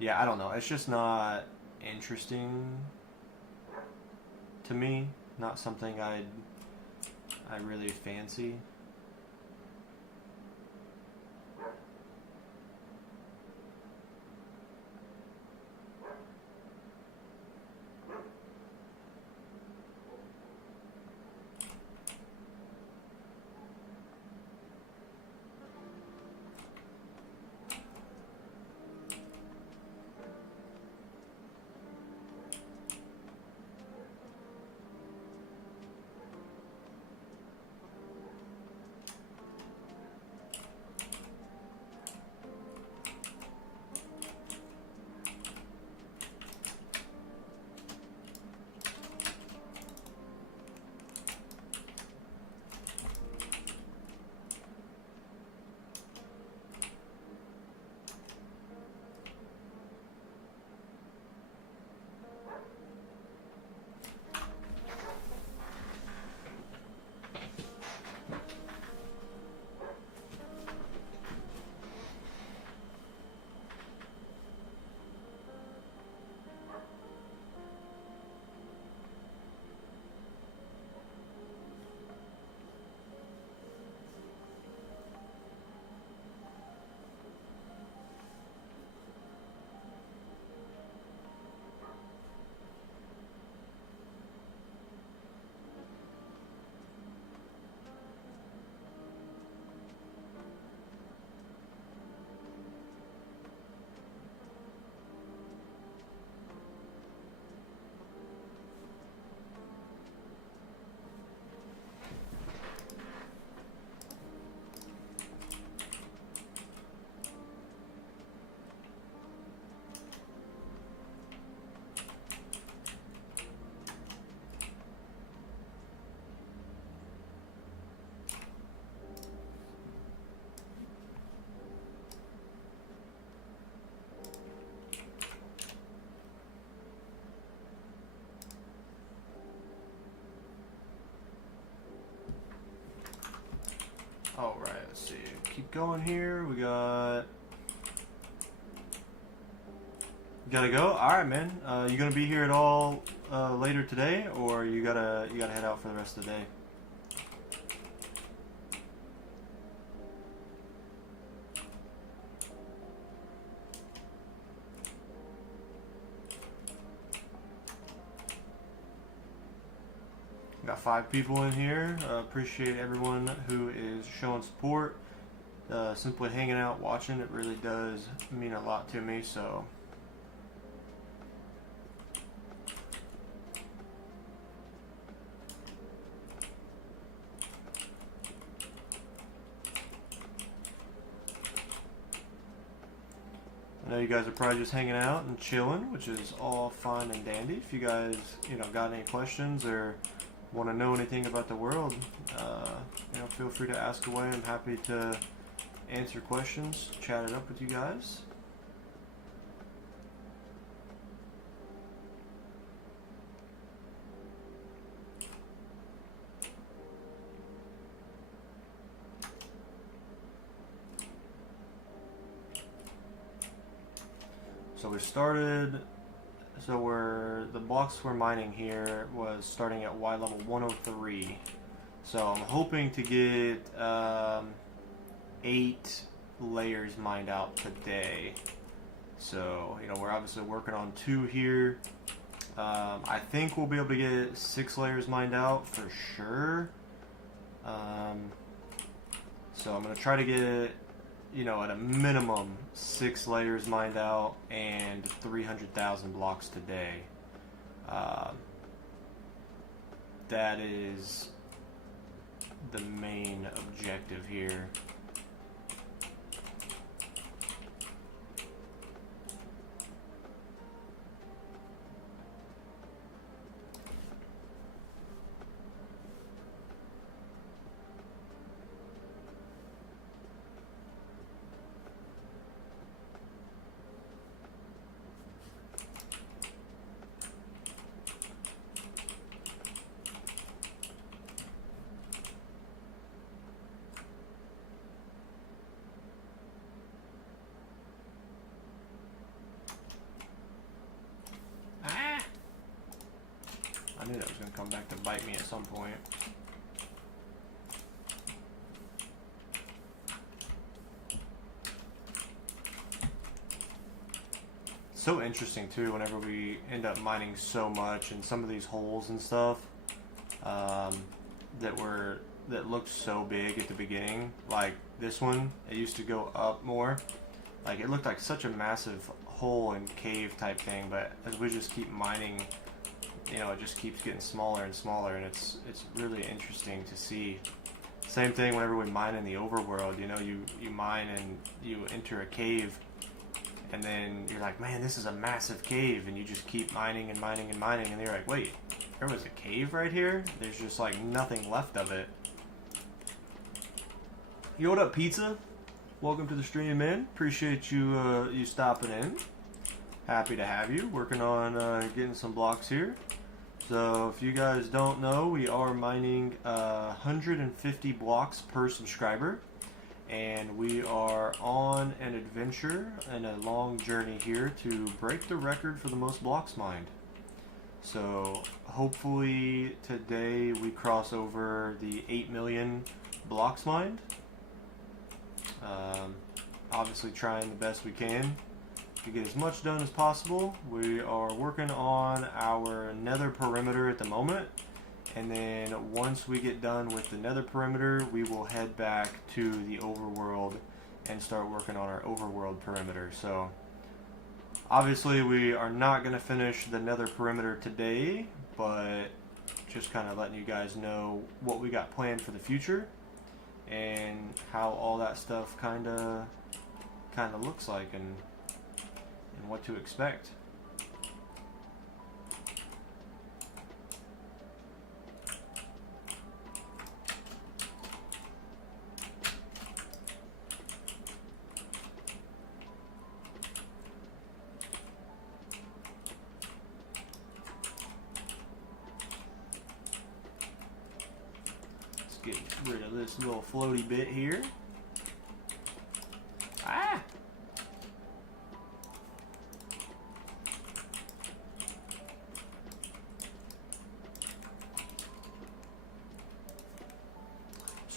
yeah, I don't know. It's just not interesting to me. Not something I really fancy. keep going here. We got... Gotta go? Alright, man. You gonna be here at all later today, or you gotta head out for the rest of the day? Got 5 people in here. Appreciate everyone who is showing support. Simply hanging out, watching, it really does mean a lot to me, so... I know you guys are probably just hanging out and chilling, which is all fine and dandy. If you guys, got any questions or want to know anything about the world, feel free to ask away. I'm happy to answer questions, chat it up with you guys. So we started, the blocks we're mining here was starting at Y level 103. So I'm hoping to get 8 layers mined out today. So, we're obviously working on 2 here. I think we'll be able to get 6 layers mined out for sure. So I'm going to try to get, at a minimum 6 layers mined out and 300,000 blocks today. That is the main objective here. I knew that was going to come back to bite me at some point. So interesting too whenever we end up mining so much and some of these holes and stuff that looked so big at the beginning, like this one, it used to go up more. Like it looked like such a massive hole and cave type thing, but as we just keep mining, it just keeps getting smaller and smaller, and it's really interesting to see. Same thing whenever we mine in the overworld, you mine and you enter a cave, and then you're like, man, this is a massive cave, and you just keep mining and mining and mining, and you're like, wait, there was a cave right here? There's just like nothing left of it. Yo, what up, Pizza? Welcome to the stream, man. Appreciate you you stopping in. Happy to have you. Working on getting some blocks here. So if you guys don't know, we are mining 150 blocks per subscriber, and we are on an adventure and a long journey here to break the record for the most blocks mined. So hopefully today we cross over the 8 million blocks mined. Obviously trying the best we can to get as much done as possible. We are working on our nether perimeter at the moment, and then once we get done with the nether perimeter, we will head back to the overworld and start working on our overworld perimeter. So obviously we are not going to finish the nether perimeter today, but just kind of letting you guys know what we got planned for the future and how all that stuff kind of looks like and what to expect. Let's get rid of this little floaty bit here.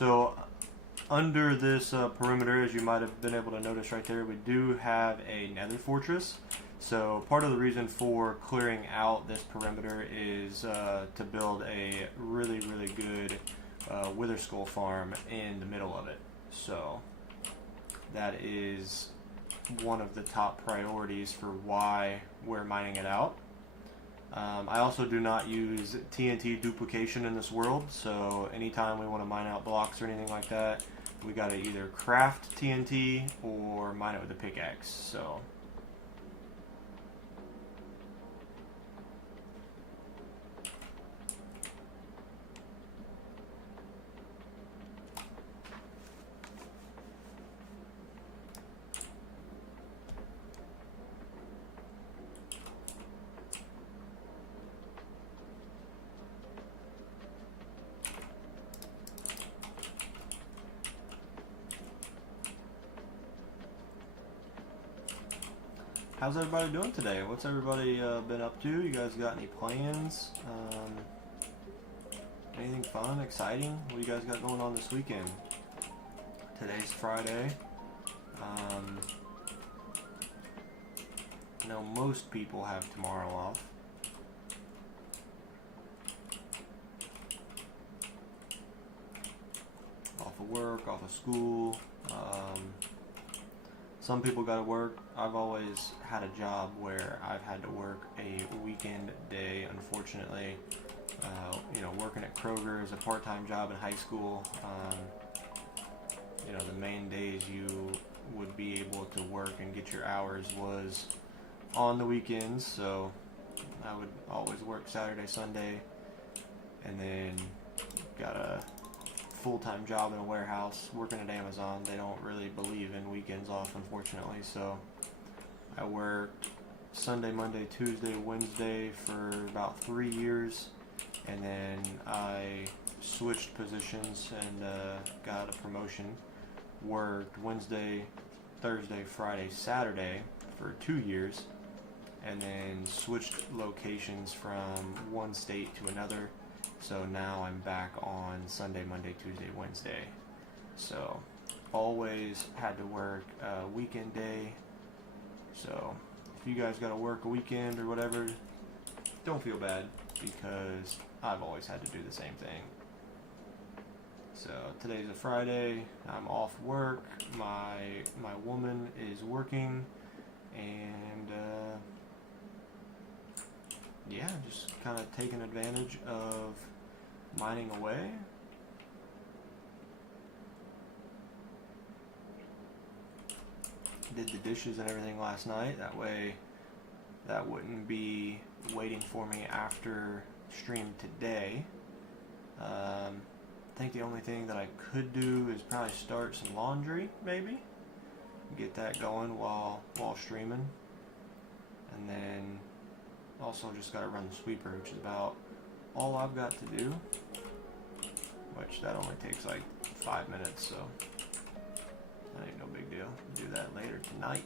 So under this perimeter, as you might have been able to notice right there, we do have a nether fortress. So part of the reason for clearing out this perimeter is to build a really, really good wither skull farm in the middle of it. So that is one of the top priorities for why we're mining it out. I also do not use TNT duplication in this world, so anytime we want to mine out blocks or anything like that, we gotta either craft TNT or mine it with a pickaxe. So how's everybody doing today? What's everybody been up to? You guys got any plans? Anything fun, exciting? What do you guys got going on this weekend? Today's Friday. I know most people have tomorrow off. Off of work, off of school. Some people gotta work. I've always had a job where I've had to work a weekend day, unfortunately. Working at Kroger is a part-time job in high school. The main days you would be able to work and get your hours was on the weekends, so I would always work Saturday, Sunday, and then got a full-time job in a warehouse working at Amazon. They don't really believe in weekends off, unfortunately, so I worked Sunday, Monday, Tuesday, Wednesday for about 3 years, and then I switched positions and got a promotion. Worked Wednesday, Thursday, Friday, Saturday for 2 years, and then switched locations from one state to another. So now I'm back on Sunday, Monday, Tuesday, Wednesday. So always had to work a weekend day. So if you guys got to work a weekend or whatever, don't feel bad, because I've always had to do the same thing. So today's a Friday. I'm off work. My woman is working, and yeah, just kind of taking advantage of mining away. Did the dishes and everything last night. That way that wouldn't be waiting for me after stream today. I think the only thing that I could do is probably start some laundry, maybe. Get that going while streaming. And then also just got to run the sweeper, which is about all I've got to do. Which that only takes like 5 minutes, so that ain't no big deal. Do that later tonight.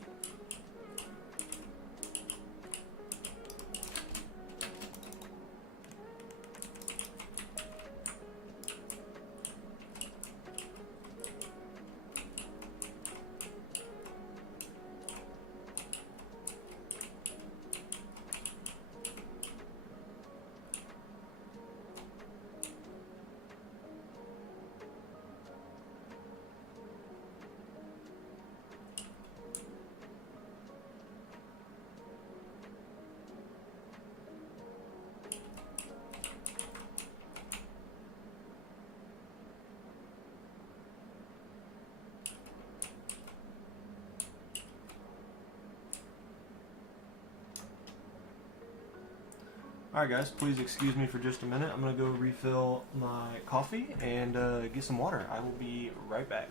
Alright guys, please excuse me for just a minute. I'm going to go refill my coffee and get some water. I will be right back.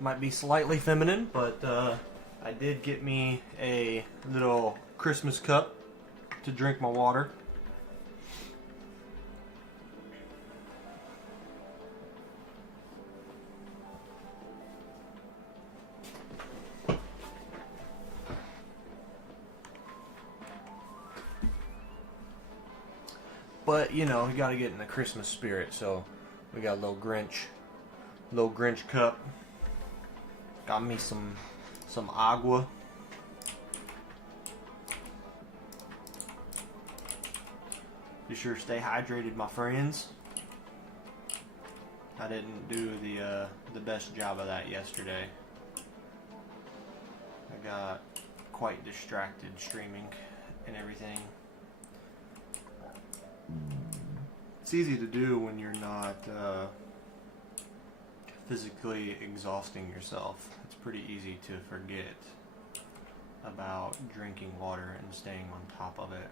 Might be slightly feminine, but I did get me a little Christmas cup to drink my water. But, you know, you gotta get in the Christmas spirit, so we got a little Grinch cup. Got me some agua. Be sure to stay hydrated, my friends. I didn't do the best job of that yesterday. I got quite distracted streaming and everything. It's easy to do when you're not physically exhausting yourself. It's pretty easy to forget about drinking water and staying on top of it.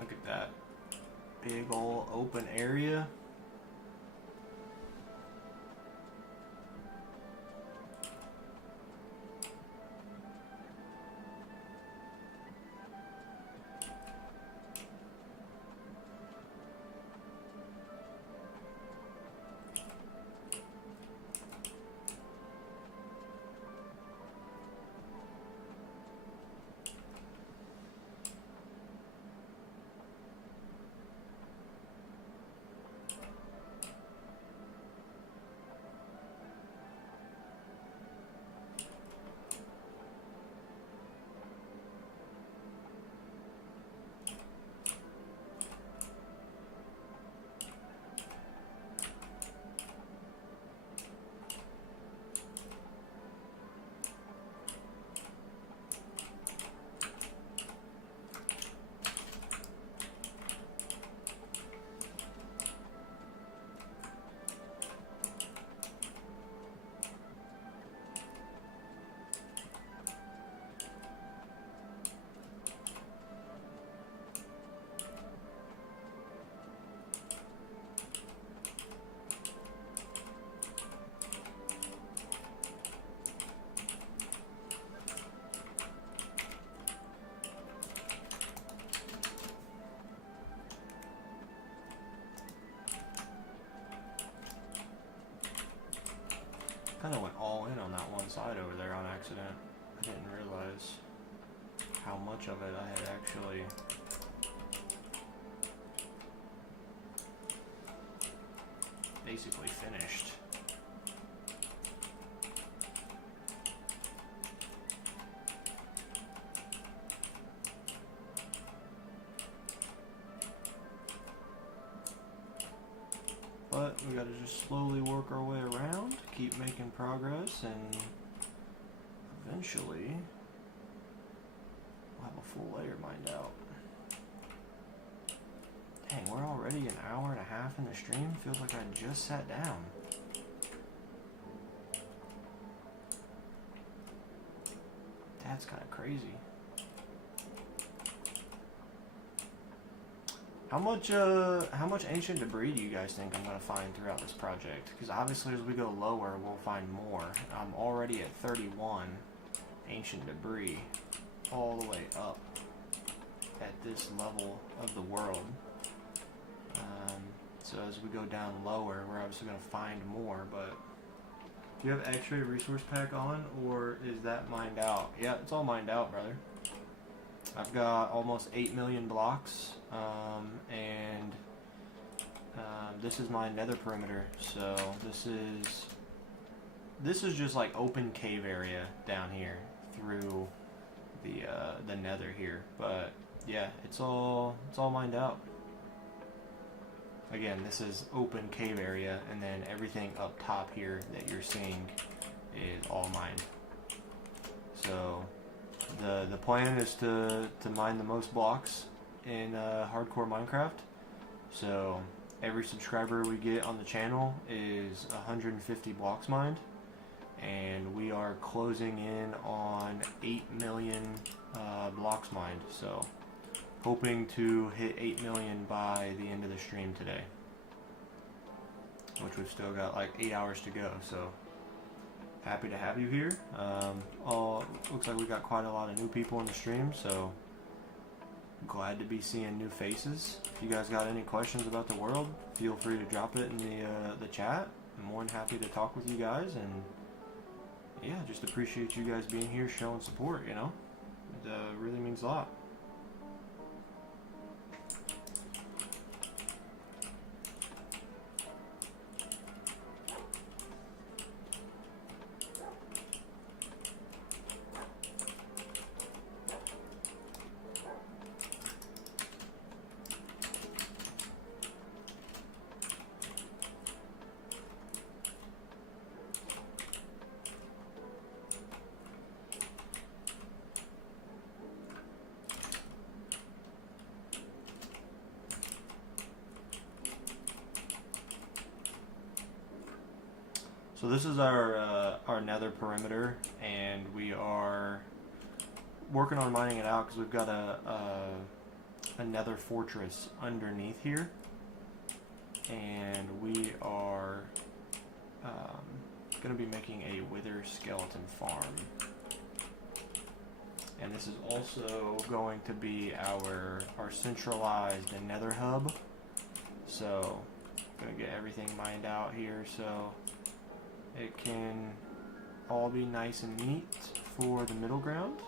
Look at that big old open area. Kind of went all in on that one side over there on accident. I didn't realize how much of it I had actually basically finished. But we gotta just slowly work our way around, keep making progress, and eventually we'll have a full layer mined out. Dang, we're already an hour and a half in the stream. Feels like I just sat down. That's kind of crazy. How much ancient debris do you guys think I'm going to find throughout this project? Because obviously as we go lower, we'll find more. I'm already at 31 ancient debris all the way up at this level of the world. So as we go down lower, we're obviously going to find more, but do you have X-ray resource pack on, or is that mined out? Yeah, it's all mined out, brother. I've got almost 8 million blocks, and this is my nether perimeter. So this is just like open cave area down here through the nether here. But yeah, it's all mined out. Again, this is open cave area, and then everything up top here that you're seeing is all mined. So The plan is to mine the most blocks in hardcore Minecraft. So every subscriber we get on the channel is 150 blocks mined, and we are closing in on 8 million blocks mined. So hoping to hit 8 million by the end of the stream today, which we've still got like 8 hours to go. So happy to have you here. Looks like we got quite a lot of new people in the stream, so glad to be seeing new faces. If you guys got any questions about the world, feel free to drop it in the chat. I'm more than happy to talk with you guys, and yeah, just appreciate you guys being here, showing support. You know, it really means a lot. So this is our nether perimeter, and we are working on mining it out because we've got a nether fortress underneath here, and we are going to be making a wither skeleton farm. And this is also going to be our centralized nether hub. So I'm going to get everything mined out here so it can all be nice and neat for the middle ground.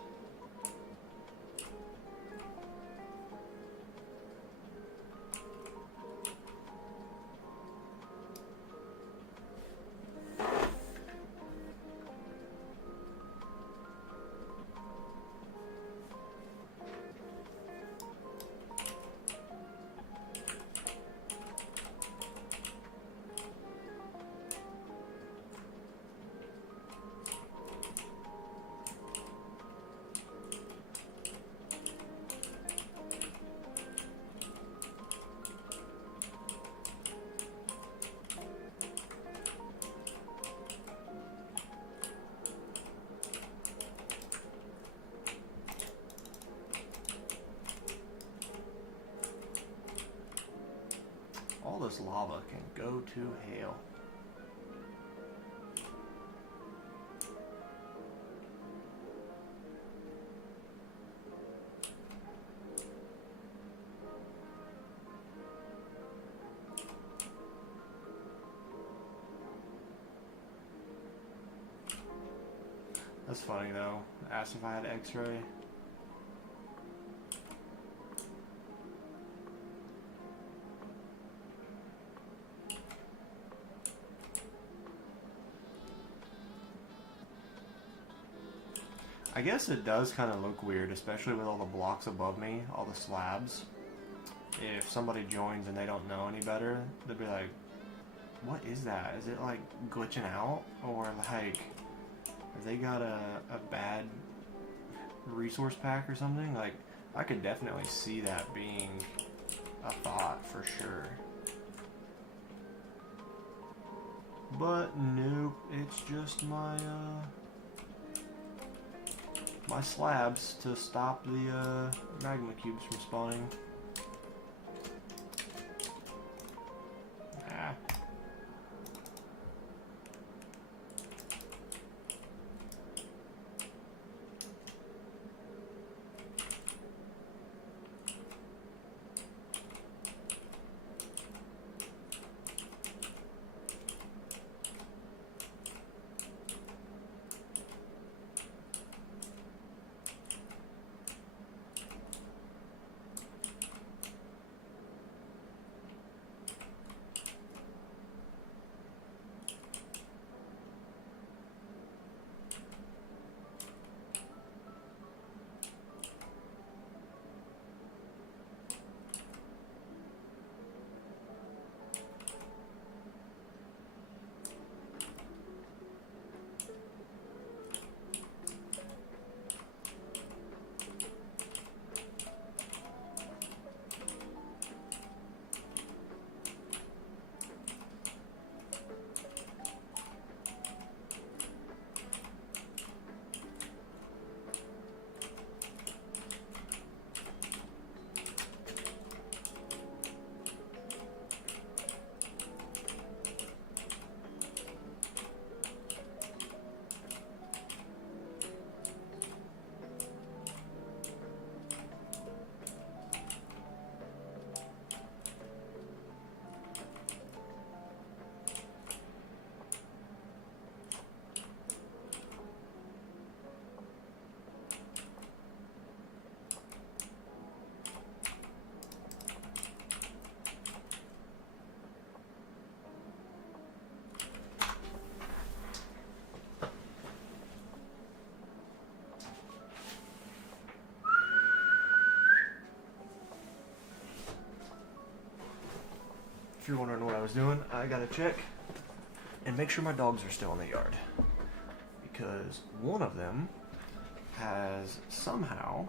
All this lava can go to hell. That's funny though. Asked if I had X-ray. I guess it does kind of look weird, especially with all the blocks above me, all the slabs. If somebody joins and they don't know any better, they'll be like, what is that? Is it like glitching out? Or like, have they got a bad resource pack or something? Like, I could definitely see that being a thought for sure. But nope, it's just my my slabs to stop the magma cubes from spawning. Ah. if you're wondering what I was doing, I gotta check and make sure my dogs are still in the yard. Because one of them has somehow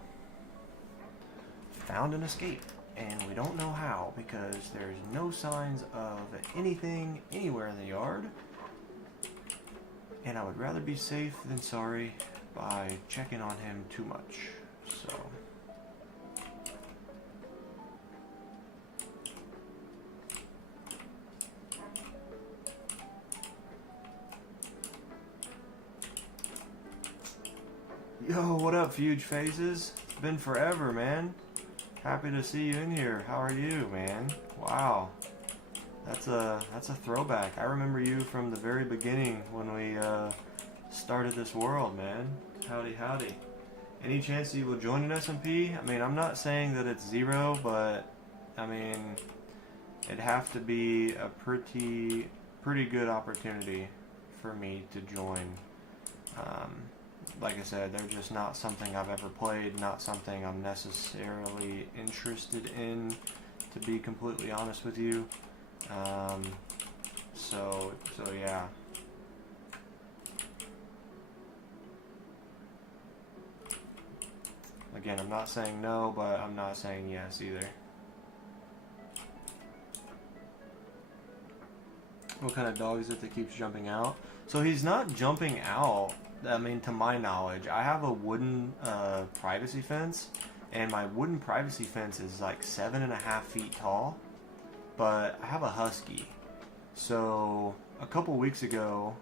found an escape. And we don't know how, because there's no signs of anything anywhere in the yard. And I would rather be safe than sorry by checking on him too much. So... Yo, what up, Fuge Faces? It's been forever, man. Happy to see you in here. How are you, man? Wow. That's a throwback. I remember you from the very beginning when we started this world, man. Howdy, howdy. Any chance you will join an SMP? I mean, I'm not saying that it's zero, but I mean, it'd have to be a pretty good opportunity for me to join. Like I said, they're just not something I've ever played, not something I'm necessarily interested in, to be completely honest with you. So yeah. Again, I'm not saying no, but I'm not saying yes either. What kind of dog is it that keeps jumping out? So he's not jumping out. I mean, to my knowledge, I have a wooden privacy fence, and my wooden privacy fence is like 7.5 feet tall, but I have a husky. So a couple weeks ago,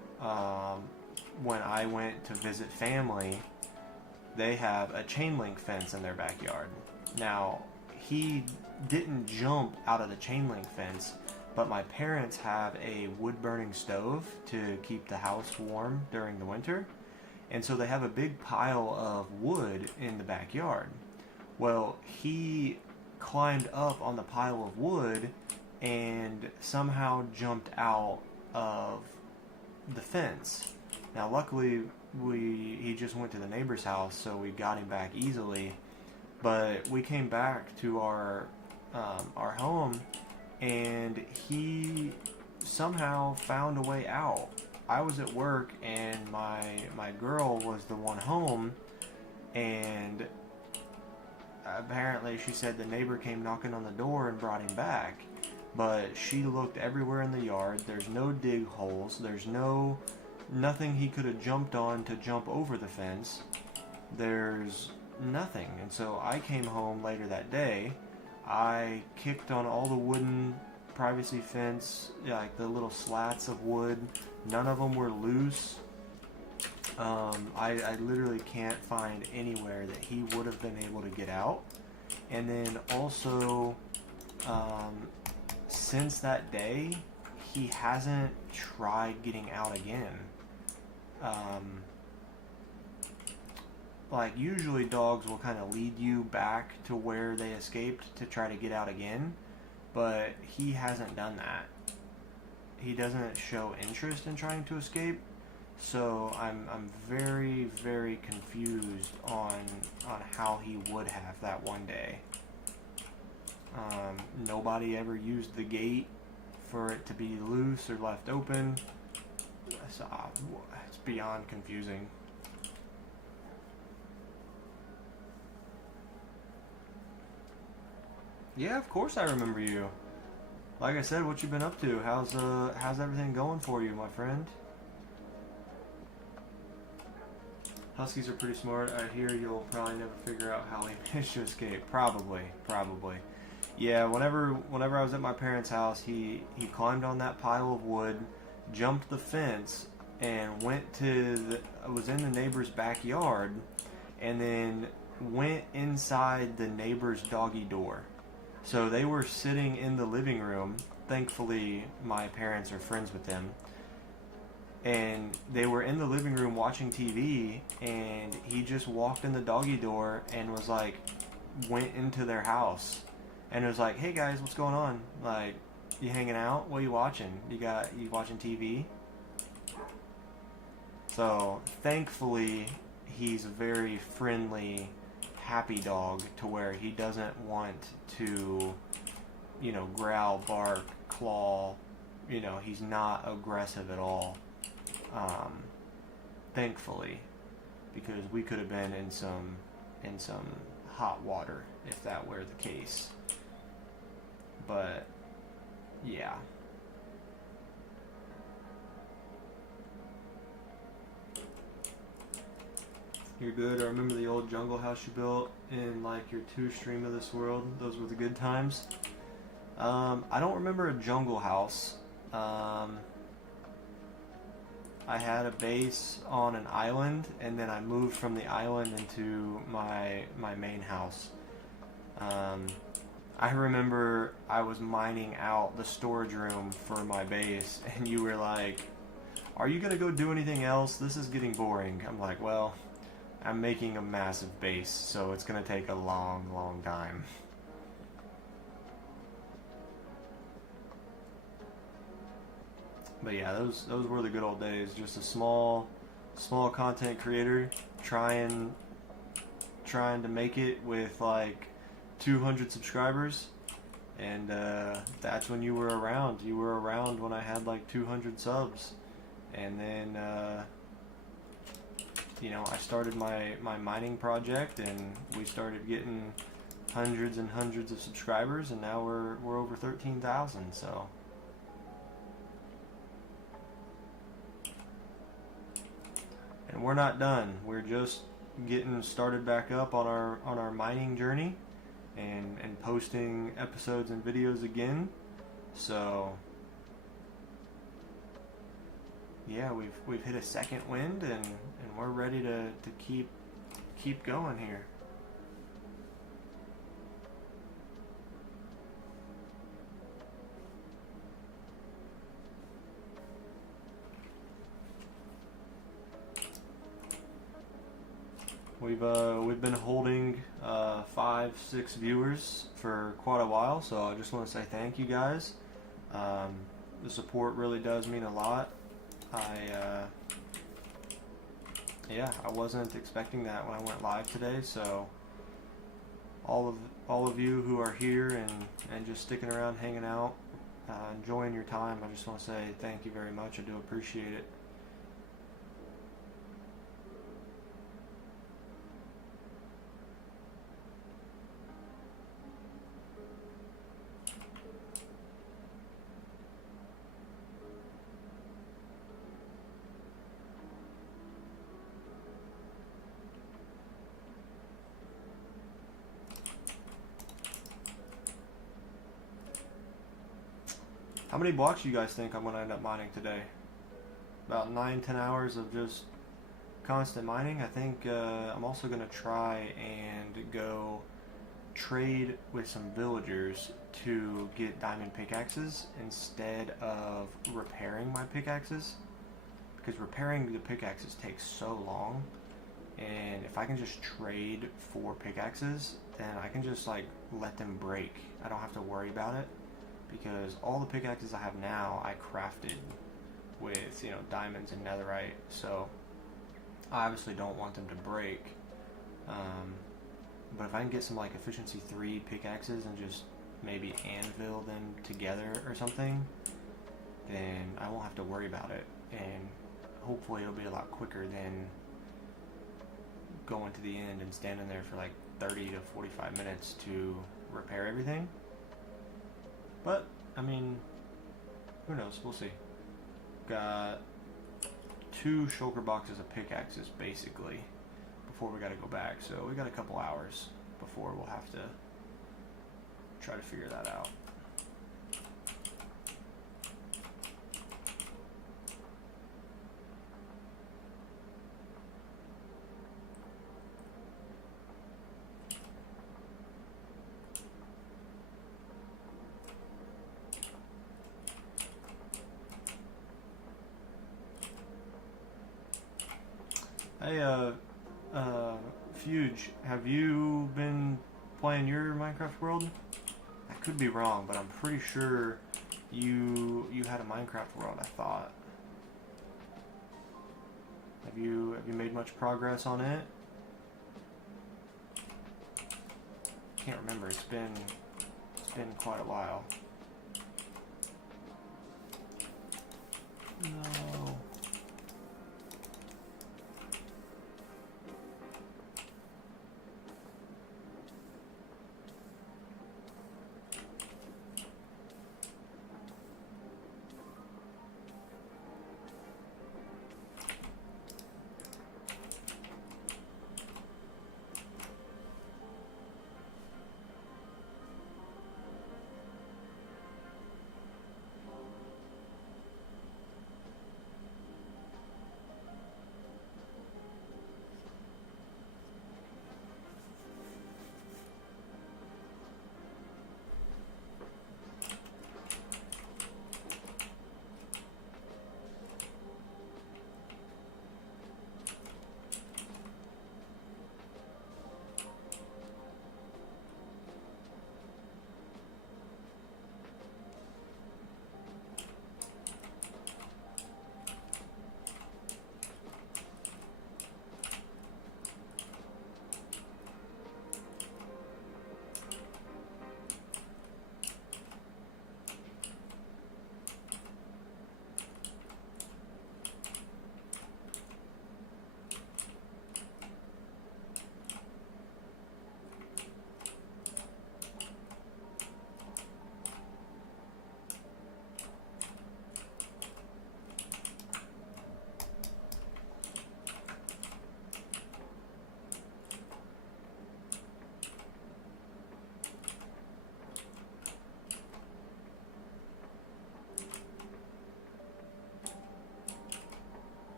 when I went to visit family, they have a chain link fence in their backyard. Now, he didn't jump out of the chain link fence, but my parents have a wood burning stove to keep the house warm during the winter. And so they have a big pile of wood in the backyard. Well, he climbed up on the pile of wood and somehow jumped out of the fence. Now, luckily, he just went to the neighbor's house, so we got him back easily. But we came back to our home, and he somehow found a way out. I was at work, and my girl was the one home, and apparently she said the neighbor came knocking on the door and brought him back. But she looked everywhere in the yard. There's no dig holes. There's nothing he could have jumped on to jump over the fence. There's nothing. And so I came home later that day. I kicked on all the wooden privacy fence, like the little slats of wood. None of them were loose. I literally can't find anywhere that he would have been able to get out. And then also, since that day, he hasn't tried getting out again. Like, usually dogs will kind of lead you back to where they escaped to try to get out again, but he hasn't done that. He doesn't show interest in trying to escape, so I'm very, very confused on how he would have that one day. Nobody ever used the gate for it to be loose or left open. So, it's beyond confusing. Yeah, of course I remember you. Like I said, what you been up to? How's everything going for you, my friend? Huskies are pretty smart. I hear you'll probably never figure out how he managed to escape. Probably. Yeah, whenever I was at my parents' house, he climbed on that pile of wood, jumped the fence, and was in the neighbor's backyard, and then went inside the neighbor's doggy door. So they were sitting in the living room. Thankfully, my parents are friends with them. And they were in the living room watching TV, and he just walked in the doggy door and was like, went into their house. And it was like, hey guys, what's going on? Like, you hanging out? What are you watching? You watching TV? So, thankfully, he's a very friendly, happy dog to where he doesn't want to, growl, bark, claw. You know, he's not aggressive at all. Thankfully, because we could have been in some hot water if that were the case. But yeah. You're good. I remember the old jungle house you built in like your 2 stream of this world. Those were the good times. I don't remember a jungle house. I had a base on an island, and then I moved from the island into my main house. I remember I was mining out the storage room for my base, and you were like, "Are you gonna go do anything else? This is getting boring." I'm like, "Well, I'm making a massive base, so it's gonna take a long, long time." But yeah, those were the good old days. Just a small content creator trying to make it with like 200 subscribers, and that's when you were around. You were around when I had like 200 subs, and then you know, I started my mining project, and we started getting hundreds and hundreds of subscribers, and now we're over 13,000. So. And we're not done. We're just getting started back up on our mining journey, and posting episodes and videos again. So yeah, we've hit a second wind, and we're ready to keep going here. We've been holding 5-6 viewers for quite a while, so I just want to say thank you guys. The support really does mean a lot. Yeah, I wasn't expecting that when I went live today, so all of you who are here and just sticking around, hanging out, enjoying your time, I just want to say thank you very much. I do appreciate it. How many blocks do you guys think I'm going to end up mining today? About 9-10 hours of just constant mining. I think I'm also going to try and go trade with some villagers to get diamond pickaxes instead of repairing my pickaxes, because repairing the pickaxes takes so long, and if I can just trade for pickaxes, then I can just like let them break. I don't have to worry about it, because all the pickaxes I have now I crafted with, you know, diamonds and netherite, so I obviously don't want them to break. But if I can get some like efficiency 3 pickaxes and just maybe anvil them together or something, then I won't have to worry about it, and hopefully it'll be a lot quicker than going to the end and standing there for like 30 to 45 minutes to repair everything. But, I mean, who knows? We'll see. Got 2 shulker boxes of pickaxes, basically, before we gotta go back. So we got a couple hours before we'll have to try to figure that out. Hey, Fuge, have you been playing your Minecraft world? I could be wrong, but I'm pretty sure you had a Minecraft world, I thought. Have you made much progress on it? Can't remember. It's been quite a while. No.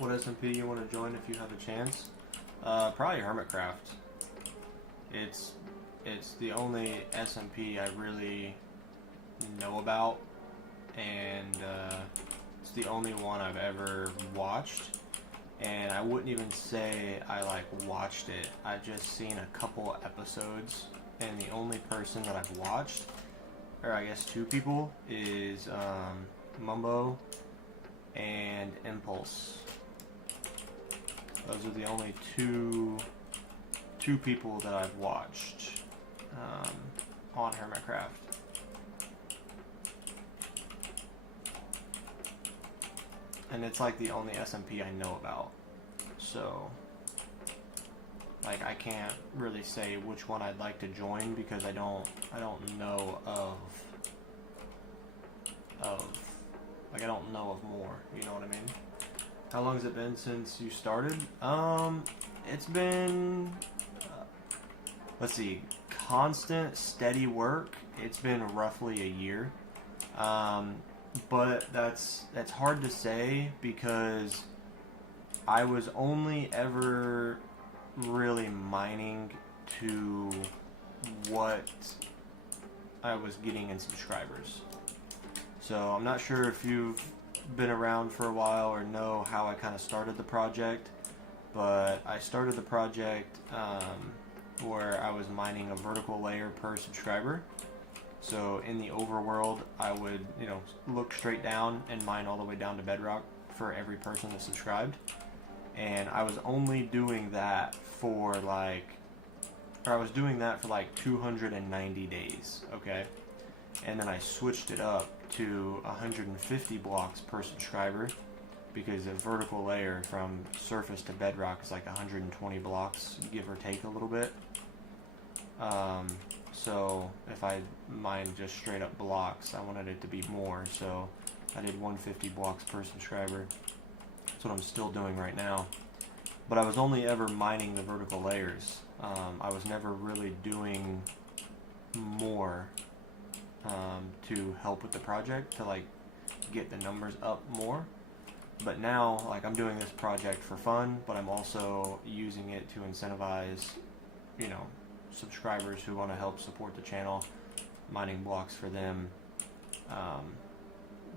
What SMP you want to join if you have a chance? Probably Hermitcraft. It's the only SMP I really know about, and it's the only one I've ever watched. And I wouldn't even say I like watched it. I've just seen a couple episodes, and the only person that I've watched, or I guess two people, is Mumbo and Impulse. Those are the only two people that I've watched on Hermitcraft. And it's like the only SMP I know about. So, like, I can't really say which one I'd like to join because I don't know of like, I don't know of more, you know what I mean? How long has it been since you started? It's been, let's see, constant, steady work. It's been roughly a year. But that's hard to say because I was only ever really mining to what I was getting in subscribers. So I'm not sure if you've been around for a while or know how I kind of started the project, but I started the project where I was mining a vertical layer per subscriber. So in the overworld, I would, look straight down and mine all the way down to bedrock for every person that subscribed. And I was only doing that for like 290 days, okay? And then I switched it up to 150 blocks per subscriber because a vertical layer from surface to bedrock is like 120 blocks, give or take a little bit. So if I mined just straight up blocks, I wanted it to be more, so I did 150 blocks per subscriber. That's what I'm still doing right now. But I was only ever mining the vertical layers. I was never really doing more to help with the project, to like get the numbers up more. But now, like, I'm doing this project for fun, but I'm also using it to incentivize, subscribers who want to help support the channel, mining blocks for them.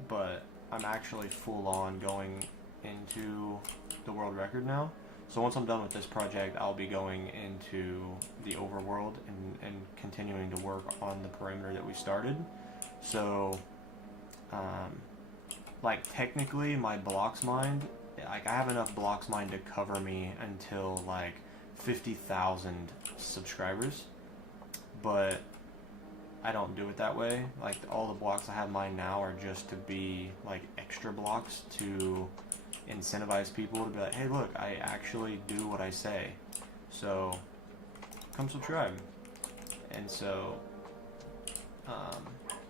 But I'm actually full on going into the world record now. So once I'm done with this project, I'll be going into the overworld and continuing to work on the perimeter that we started. So, like, technically my blocks mined, like, I have enough blocks mined to cover me until like 50,000 subscribers, but I don't do it that way. Like, all the blocks I have mined now are just to be like extra blocks to incentivize people to be like, hey, look, I actually do what I say, so come subscribe. And so,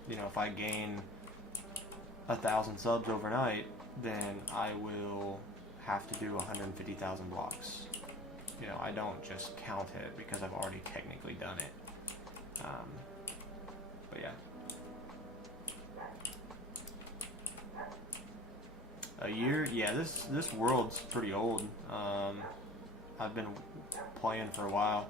you know, if I gain 1,000 subs overnight, then I will have to do 150,000 blocks. You know, I don't just count it because I've already technically done it. But yeah. A year? Yeah, this world's pretty old. I've been playing for a while.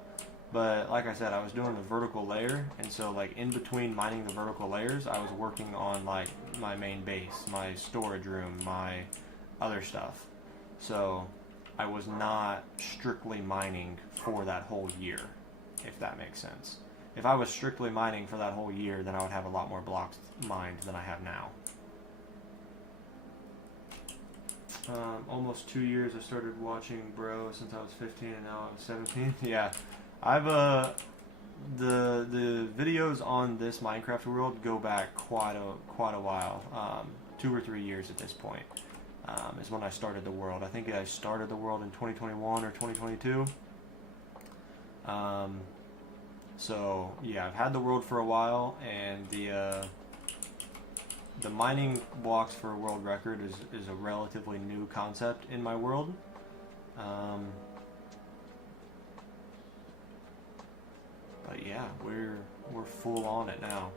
But like I said, I was doing the vertical layer, and so like in between mining the vertical layers, I was working on like my main base, my storage room, my other stuff. So I was not strictly mining for that whole year, if that makes sense. If I was strictly mining for that whole year, then I would have a lot more blocks mined than I have now. Almost 2 years I started watching Bro since I was 15 and now I'm 17. Yeah. I've the videos on this Minecraft world go back quite a while, 2 or 3 years at this point. Is when I started the world. I think I started the world in 2021 or 2022. So yeah, I've had the world for a while, and the mining blocks for a world record is a relatively new concept in my world. But yeah, we're full on it now.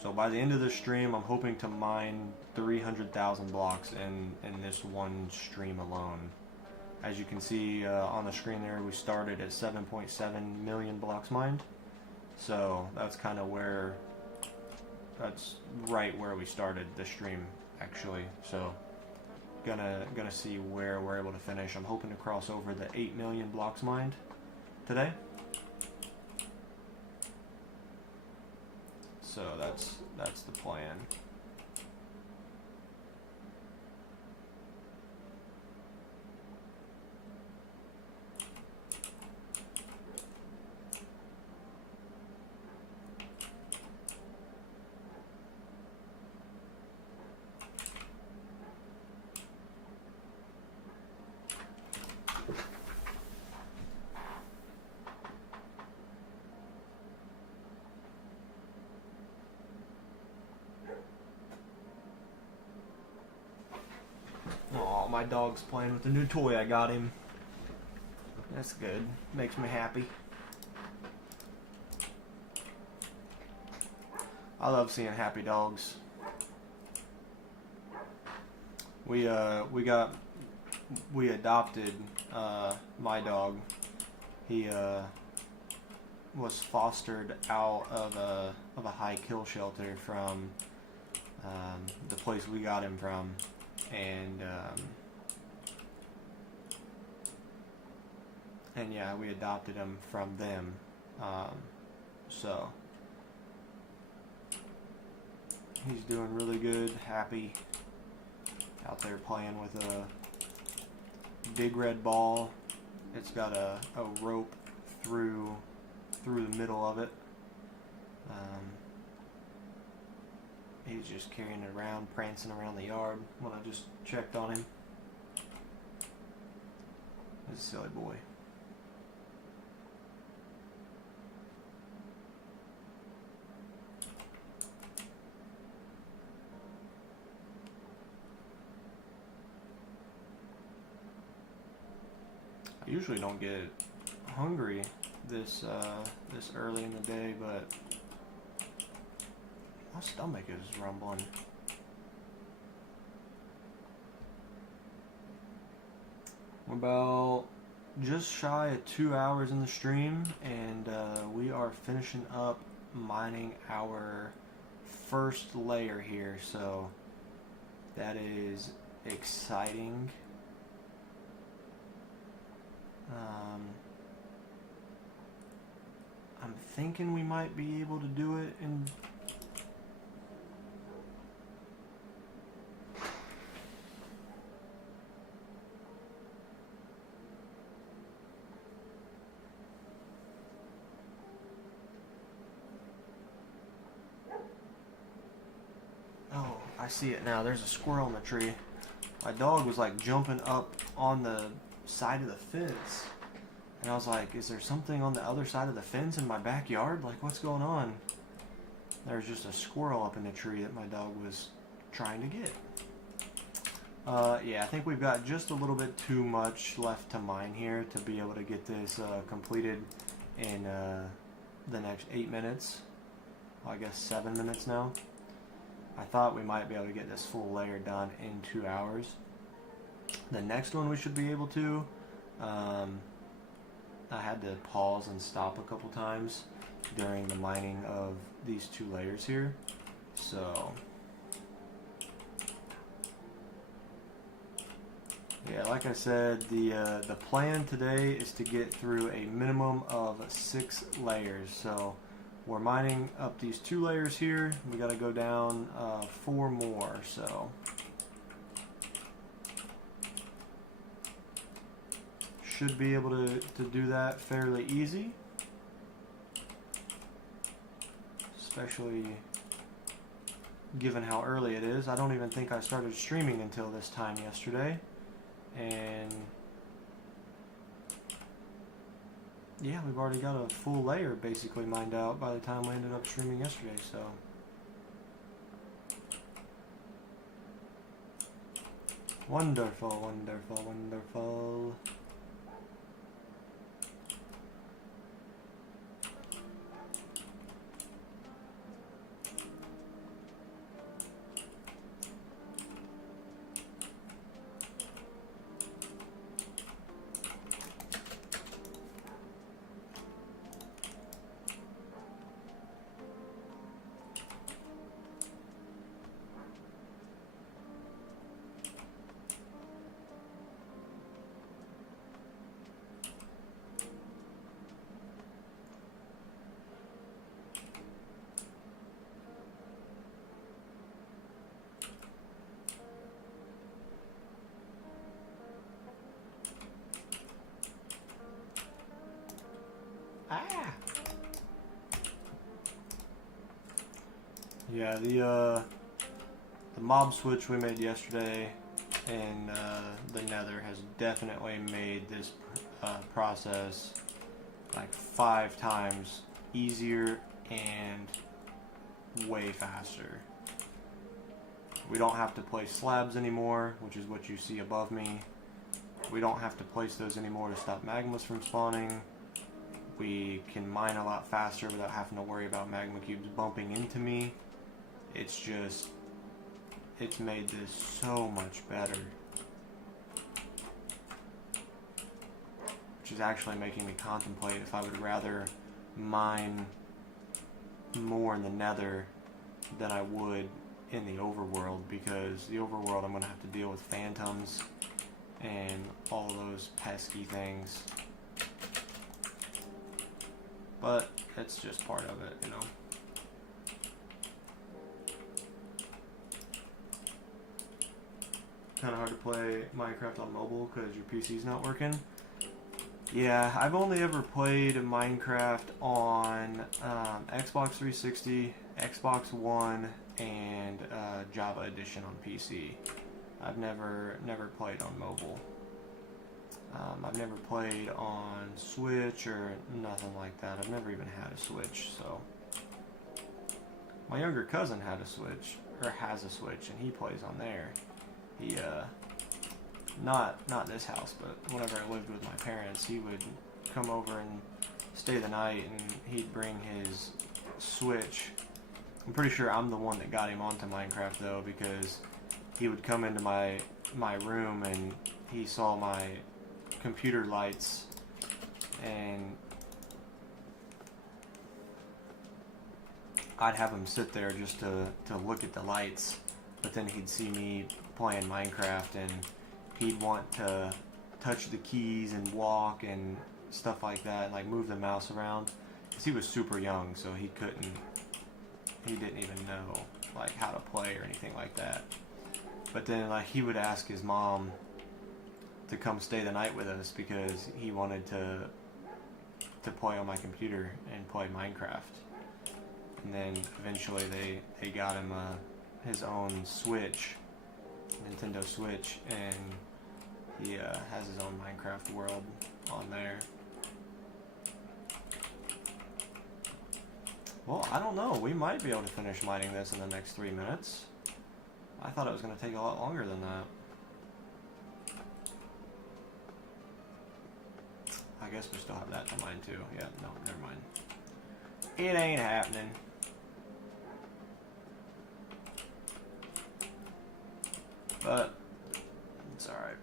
So by the end of this stream, I'm hoping to mine 300,000 blocks in this one stream alone. As you can see on the screen there, we started at 7.7 million blocks mined. So that's kind of where, that's right where we started the stream actually. So gonna see where we're able to finish. I'm hoping to cross over the 8 million blocks mined today. So that's the plan. Oh, my dog's playing with the new toy I got him. That's good. Makes me happy. I love seeing happy dogs. We adopted my dog. He was fostered out of a high kill shelter from the place we got him from, and yeah, we adopted him from them. So he's doing really good, happy, out there playing with a big red ball. It's got a rope through the middle of it. He's just carrying it around, prancing around the yard when I just checked on him. He's a silly boy. I usually don't get hungry this early in the day, but my stomach is rumbling. We're about just shy of 2 hours in the stream, and we are finishing up mining our first layer here, so that is exciting. I'm thinking we might be able to do it in see it now. There's a squirrel in the tree. My dog was like jumping up on the side of the fence. And I was like, is there something on the other side of the fence in my backyard? Like, what's going on? There's just a squirrel up in the tree that my dog was trying to get. Yeah, I think we've got just a little bit too much left to mine here to be able to get this completed in the next 8 minutes. Well, I guess 7 minutes now. I thought we might be able to get this full layer done in 2 hours. The next one we should be able to. I had to pause and stop a couple times during the mining of these 2 layers here. So yeah, like I said, the plan today is to get through a minimum of 6 layers. So we're mining up these 2 layers here. We got to go down 4 more. So should be able to do that fairly easy, especially given how early it is. I don't even think I started streaming until this time yesterday, and yeah, we've already got a full layer basically mined out by the time we ended up streaming yesterday. So wonderful, wonderful, wonderful. Ah. Yeah, the mob switch we made yesterday and the nether has definitely made this process like 5 times easier and way faster. We don't have to place slabs anymore, which is what you see above me. We don't have to place those anymore to stop magmas from spawning. We can mine a lot faster without having to worry about magma cubes bumping into me. It's just, it's made this so much better. Which is actually making me contemplate if I would rather mine more in the nether than I would in the overworld, because the overworld I'm going to have to deal with phantoms and all those pesky things. But it's just part of it, you know. Kind of hard to play Minecraft on mobile because your PC's not working. Yeah, I've only ever played Minecraft on Xbox 360, Xbox One, and Java Edition on PC. I've never played on mobile. I've never played on Switch or nothing like that. I've never even had a Switch, so. My younger cousin had a Switch, or has a Switch, and he plays on there. He, not this house, but whenever I lived with my parents, he would come over and stay the night, and he'd bring his Switch. I'm pretty sure I'm the one that got him onto Minecraft, though, because he would come into my room, and he saw my computer lights, and I'd have him sit there just to look at the lights, but then he'd see me playing Minecraft and he'd want to touch the keys and walk and stuff like that, and like move the mouse around, because he was super young, so he didn't even know like how to play or anything like that. But then like he would ask his mom to come stay the night with us because he wanted to play on my computer and play Minecraft. And then eventually they got him his own Switch, Nintendo Switch, and he has his own Minecraft world on there. Well, I don't know. We might be able to finish mining this in the next 3 minutes. I thought it was going to take a lot longer than that. I guess we still have that to mine too. Yeah, no, never mind. It ain't happening. But it's alright.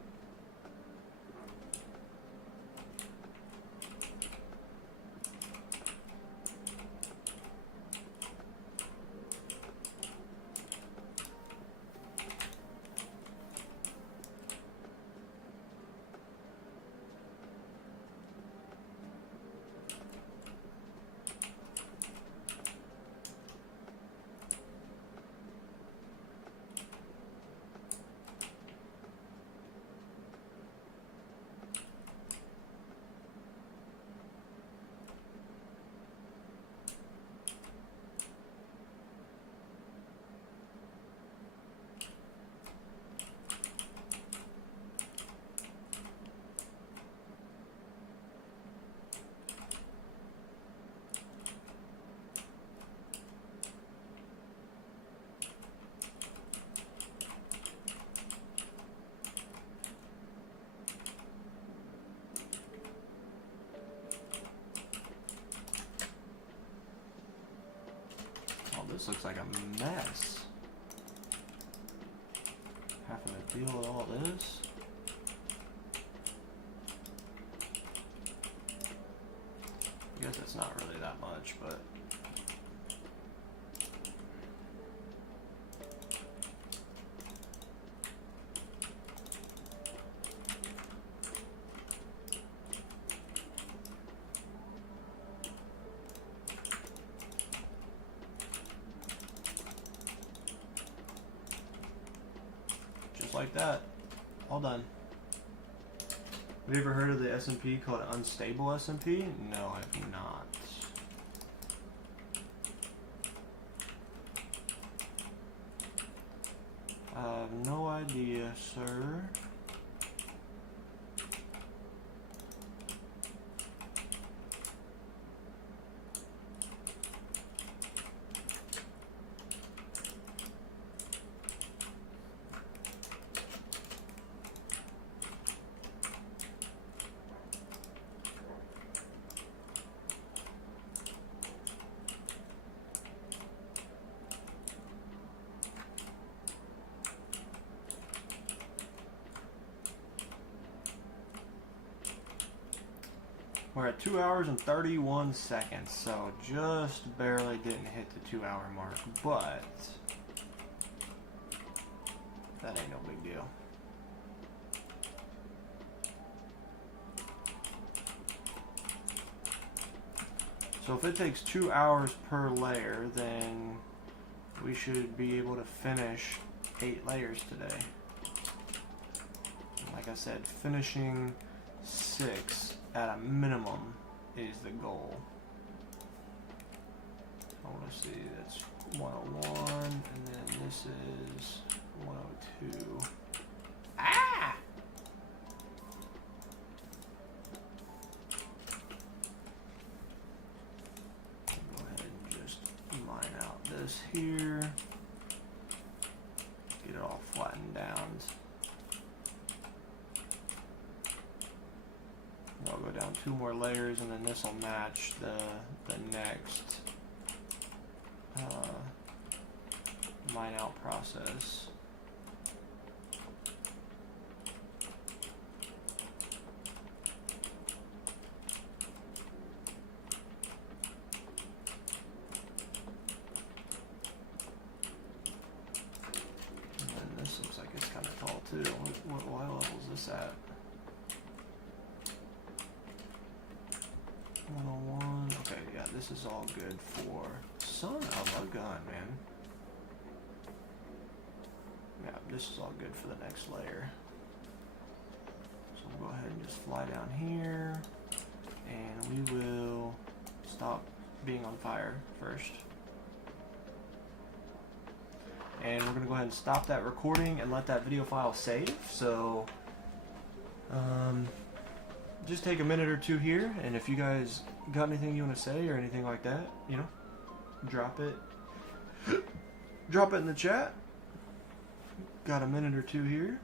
This looks like a mess. Having to deal with all this. I guess it's not really that much, but like that. All done. Have you ever heard of the S&P called unstable S&P? No, I have not. I have no idea, sir. We're at 2 hours and 31 seconds, so just barely didn't hit the 2 hour mark, but that ain't no big deal. So if it takes 2 hours per layer, then we should be able to finish 8 layers today. Like I said, finishing 6 at a minimum is the goal. I want to see, that's 101, and then this is 102. Ah! Go ahead and just mine out this here. Get it all flattened down. I'll go down 2 more layers, and then this will match the next mine out process. And then this looks like it's kind of tall too. What level is this at? 101. Okay, yeah, this is all good for son of a gun, man. Yeah, this is all good for the next layer. So we'll go ahead and just fly down here, and we will stop being on fire first. and we're gonna go ahead and stop that recording and let that video file save. So just take a minute or two here, and if you guys got anything you want to say or anything like that, you know, drop it in the chat. Got a minute or two here.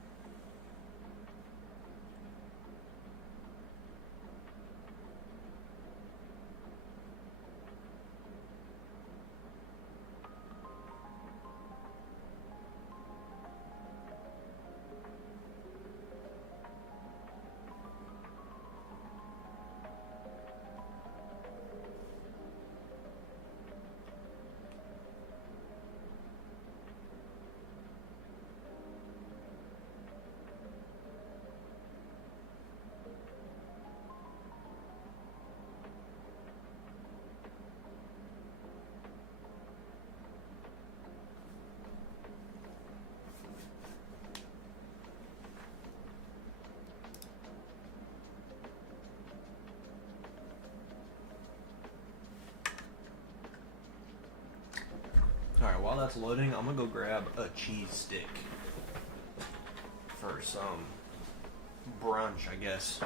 Alright, while that's loading, I'm gonna go grab a cheese stick for some brunch, I guess.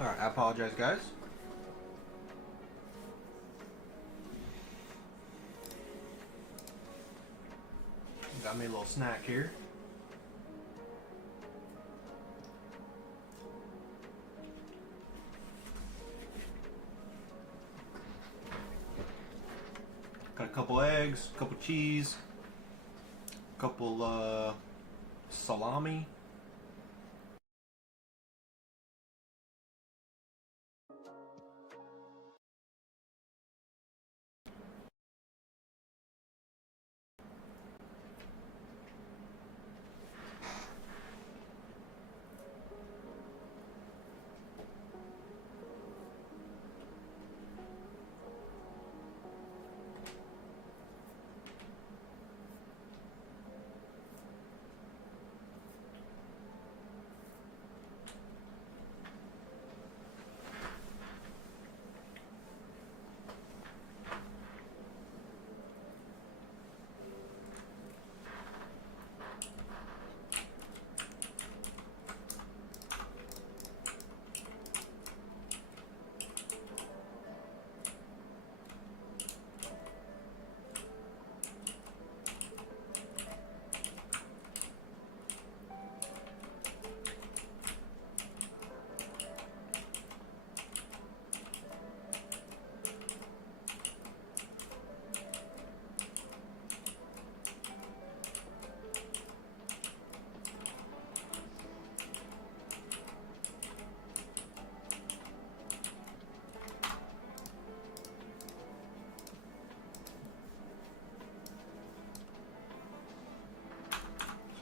Alright, I apologize, guys. Got me a little snack here. Got a couple eggs, a couple cheese, a couple salami.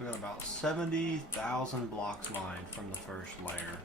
So we got about 70,000 blocks mined from the first layer.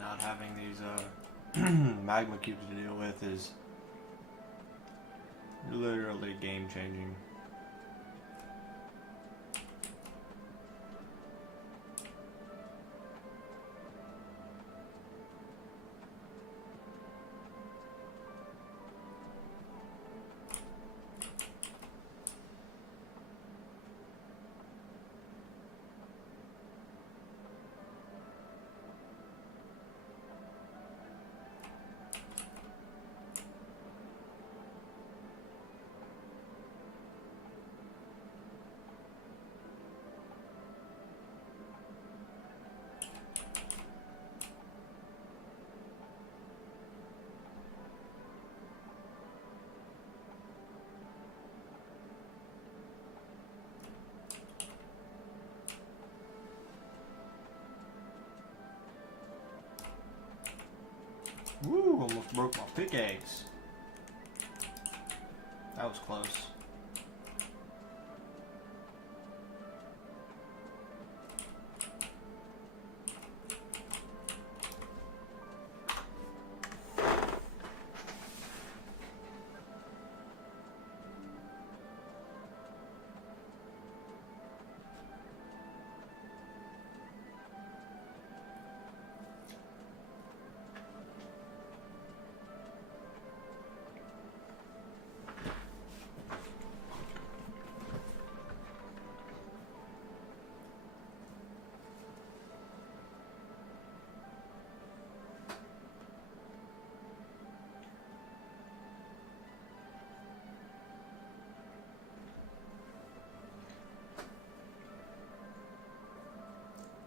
Not having these magma cubes to deal with is literally game changing. Woo, almost broke my pickaxe. That was close.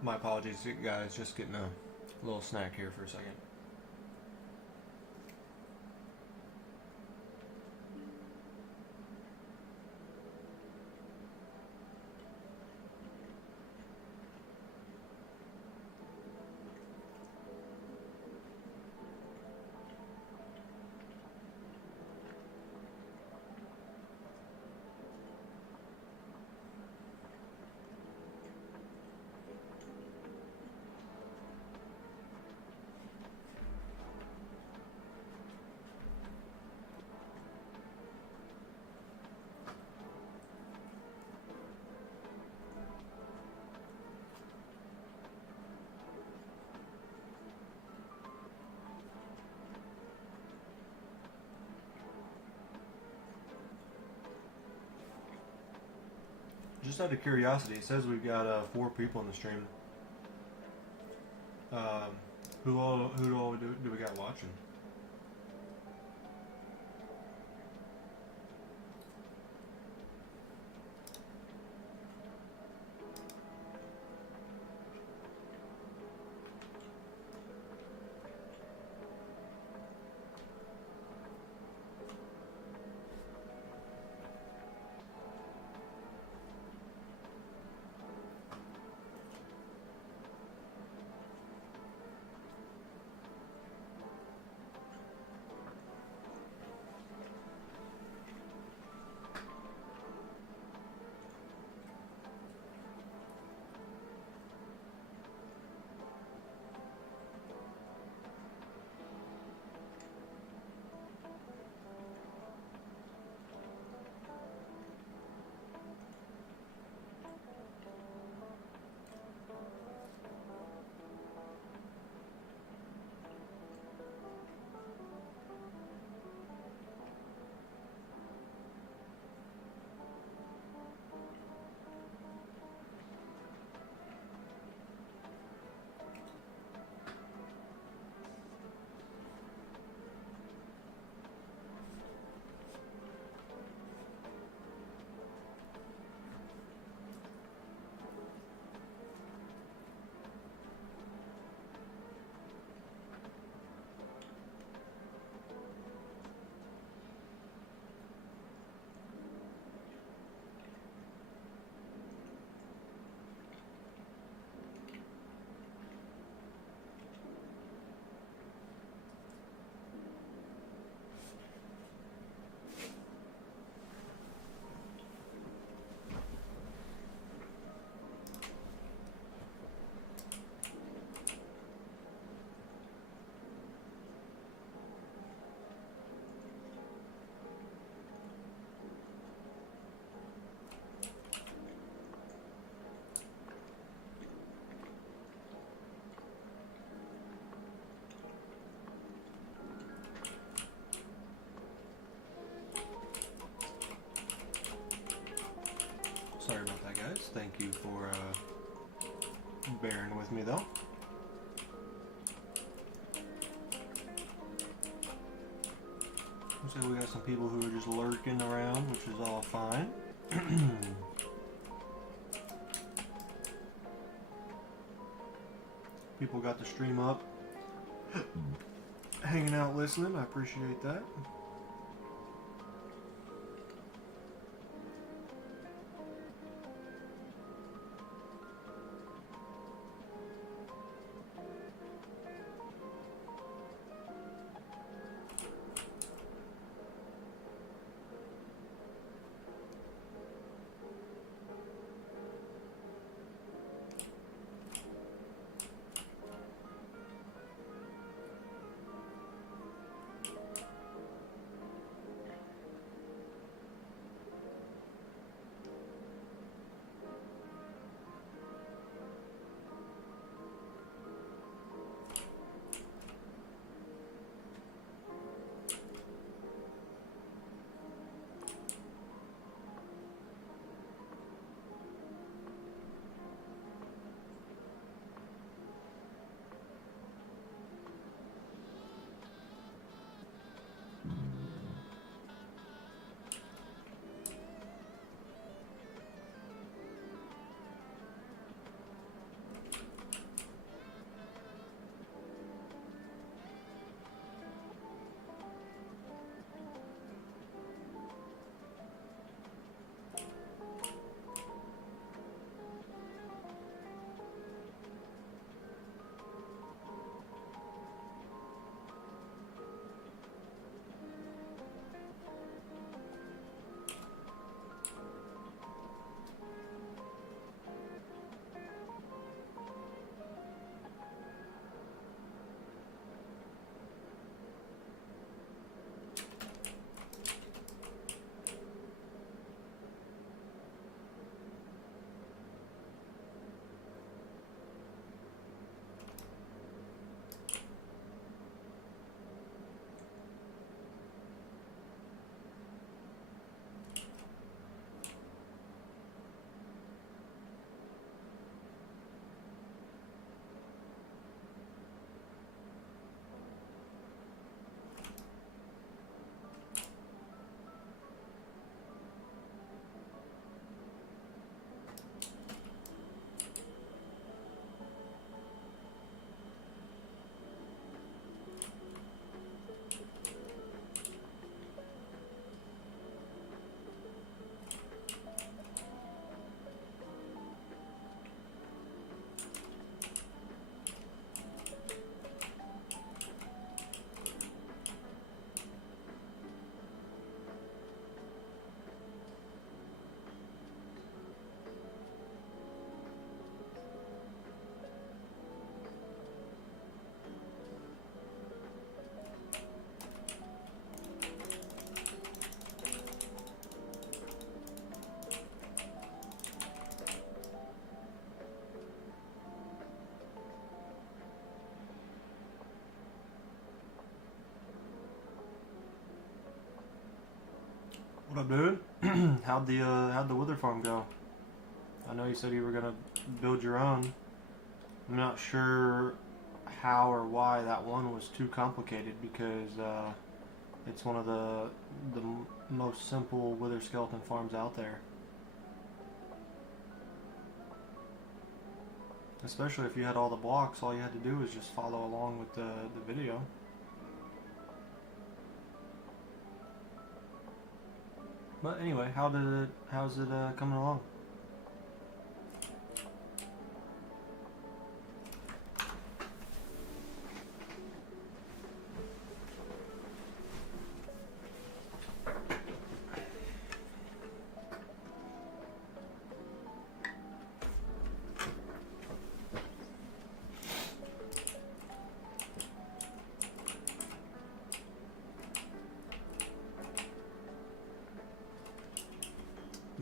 My apologies, guys. Just getting a little snack here for a second. Just out of curiosity, it says we've got 4 people in the stream. Who all do we got watching? Sorry about that, guys. Thank you for bearing with me, though. Looks like we got some people who are just lurking around, which is all fine. People got the stream up, hanging out, listening. I appreciate that. But dude, how'd the wither farm go? I know you said you were gonna build your own. I'm not sure how or why that one was too complicated, because it's one of the most simple wither skeleton farms out there. Especially if you had all the blocks, all you had to do was just follow along with the video. But anyway, how's it coming along?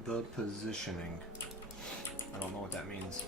The positioning. I don't know what that means.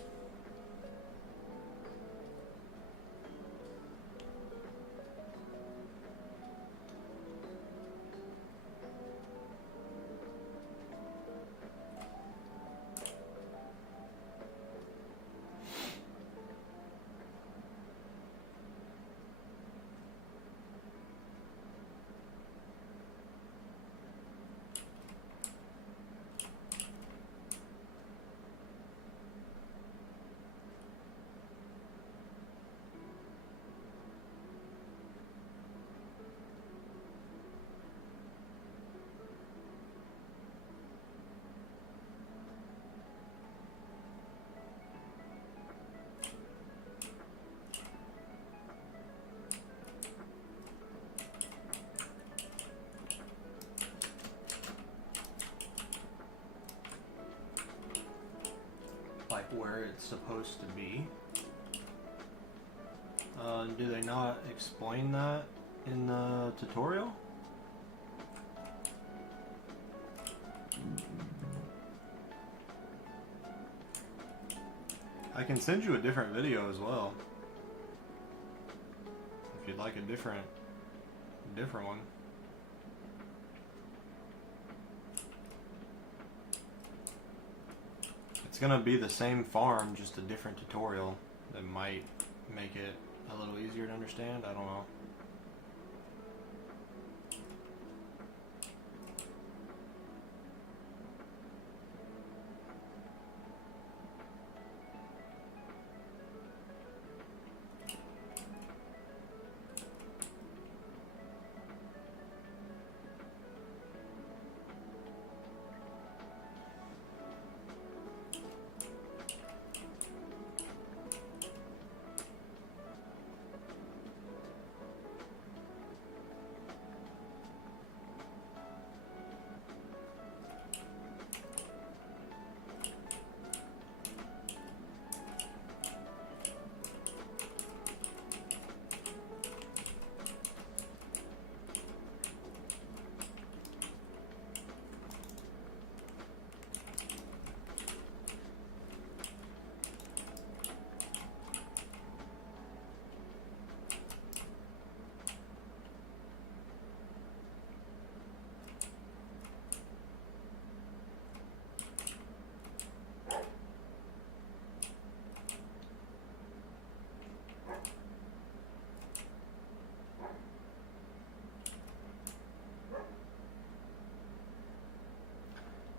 Like where it's supposed to be. Do they not explain that in the tutorial? I can send you a different video as well, if you'd like a different one. It's gonna be the same farm, just a different tutorial that might make it a little easier to understand. I don't know.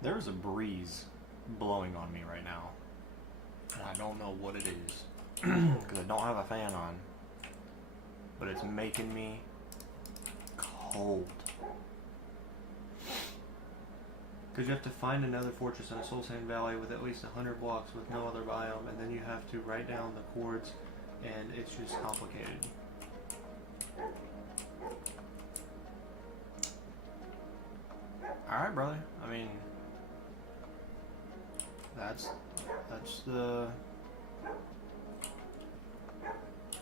There's a breeze blowing on me right now, and I don't know what it is, because I don't have a fan on, but it's making me cold. Because you have to find another fortress in a Soul Sand Valley with at least 100 blocks with no other biome, and then you have to write down the chords, and it's just complicated. Alright, brother. I mean, that's the...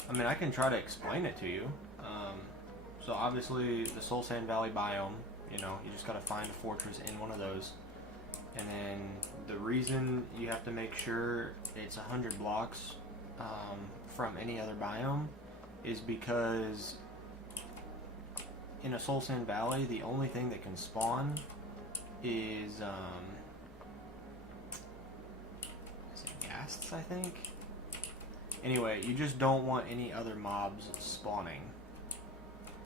I mean, I can try to explain it to you. So obviously, the Soul Sand Valley biome, you know, you just gotta find a fortress in one of those. And then the reason you have to make sure it's 100 blocks from any other biome is because in a Soul Sand Valley, the only thing that can spawn is it ghasts, I think? Anyway, you just don't want any other mobs spawning.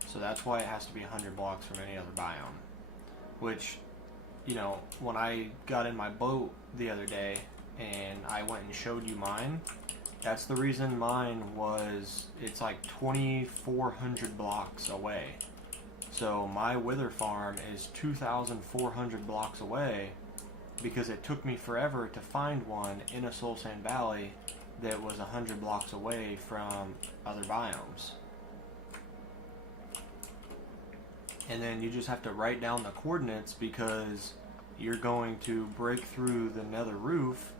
So that's why it has to be 100 blocks from any other biome. Which, you know, when I got in my boat the other day and I went and showed you mine, that's the reason mine was, it's like 2,400 blocks away. So my wither farm is 2,400 blocks away because it took me forever to find one in a Soul Sand Valley that was 100 blocks away from other biomes. And then you just have to write down the coordinates because you're going to break through the nether roof,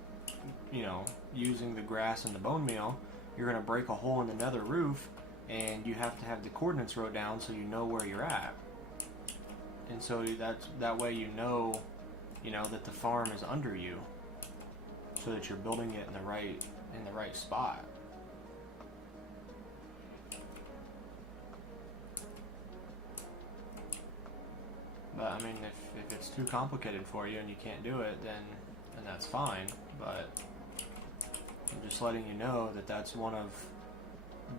you know, using the grass and the bone meal. You're going to break a hole in the nether roof, and you have to have the coordinates wrote down so you know where you're at. And so that way you know that the farm is under you, so that you're building it in the right spot. But I mean, if it's too complicated for you and you can't do it, then that's fine. But I'm just letting you know that that's one of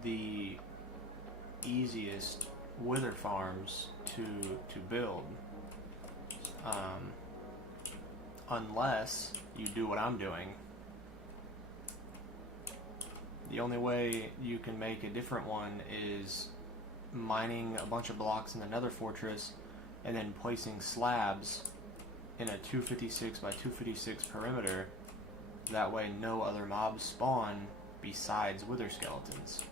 the easiest wither farms to build, unless you do what I'm doing. The only way you can make a different one is mining a bunch of blocks in the nether fortress and then placing slabs in a 256 by 256 perimeter. That way no other mobs spawn besides wither skeletons.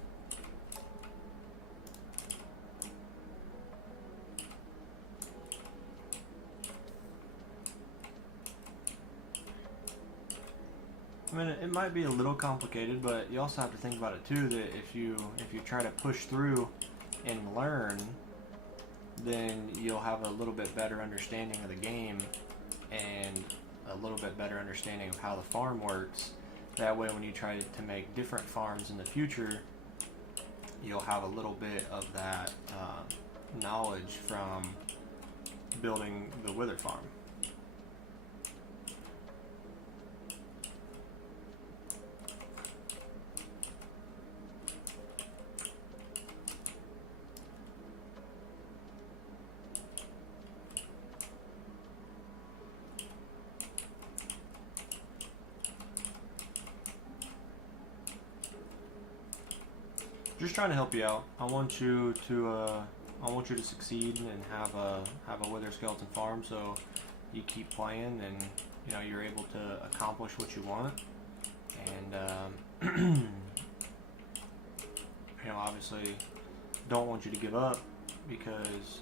I mean, it might be a little complicated, but you also have to think about it too, that if you try to push through and learn, then you'll have a little bit better understanding of the game and a little bit better understanding of how the farm works. That way when you try to make different farms in the future, you'll have a little bit of that knowledge from building the wither farm. Just trying to help you out. I want you to succeed and have a wither skeleton farm, so you keep playing and you're able to accomplish what you want. And obviously don't want you to give up, because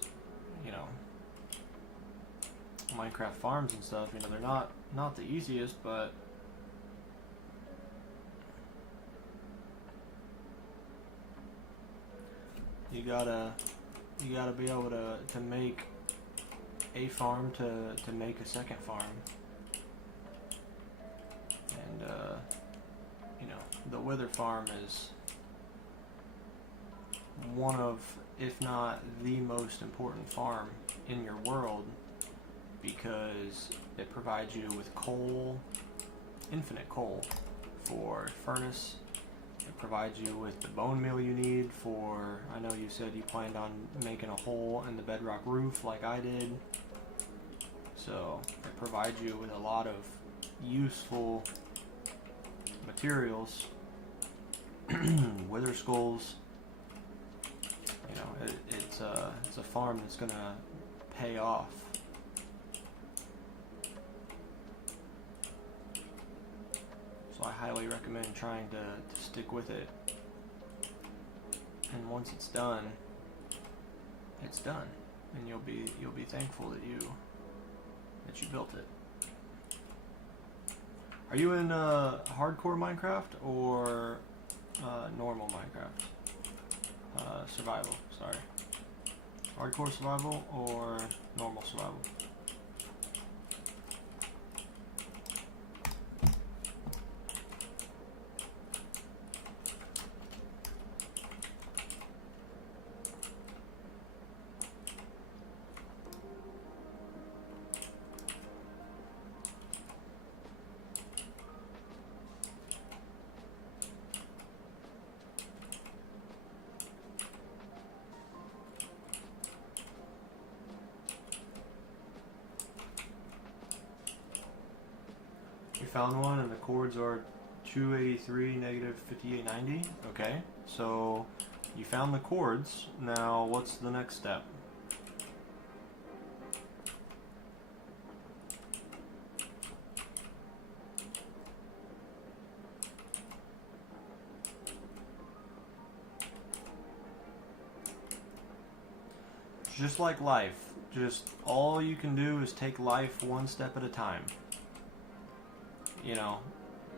Minecraft farms and stuff, they're not the easiest, but you gotta be able to make a farm to make a second farm. And the wither farm is one of, if not the most important farm in your world, because it provides you with coal, infinite coal for furnace. It provides you with the bone meal you need for, I know you said you planned on making a hole in the bedrock roof like I did. So it provides you with a lot of useful materials. Wither skulls. It's a farm that's gonna pay off. So I highly recommend trying to stick with it. And once it's done, it's done, and you'll be thankful that you built it. Are you in hardcore Minecraft or normal Minecraft? Survival, sorry. Hardcore survival or normal survival? You found one, and the chords are 283, negative 5890. Okay, so you found the chords. Now, what's the next step? Just like life, just all you can do is take life one step at a time. You know,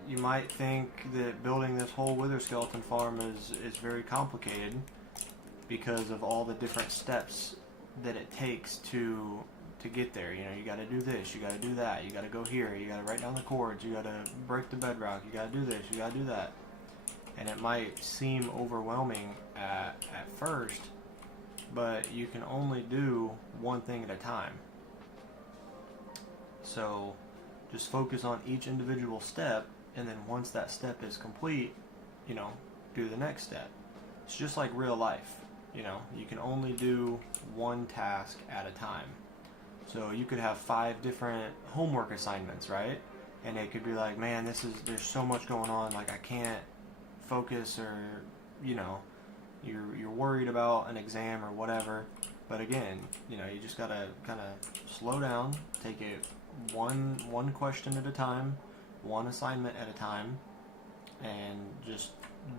you might think that building this whole wither skeleton farm is very complicated because of all the different steps that it takes to get there. You know, you got to do this, you got to do that, you got to go here, you got to write down the chords, you got to break the bedrock, you got to do this, you got to do that. And it might seem overwhelming at first, but you can only do one thing at a time. So just focus on each individual step, and then once that step is complete, you know, do the next step. It's just like real life. You know, you can only do one task at a time. So you could have 5 different homework assignments, right? And it could be like, man, there's so much going on, like I can't focus, or, you know, you're worried about an exam or whatever. But again, you know, you just gotta kind of slow down, take it one question at a time, one assignment at a time, and just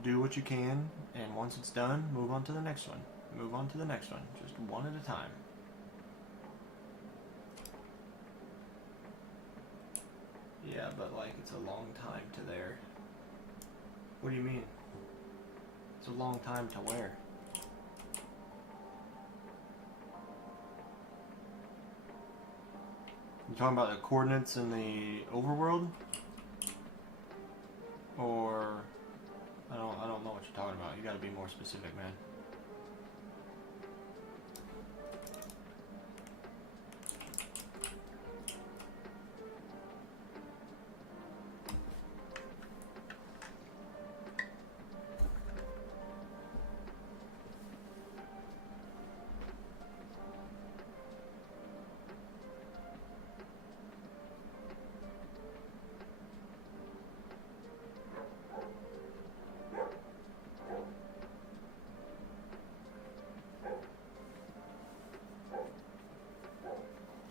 do what you can. And once it's done, move on to the next one. Move on to the next one, just one at a time. Yeah, but like it's a long time to there. What do you mean? It's a long time to where? You talking about the coordinates in the overworld? Or I don't know what you're talking about. You gotta be more specific, man.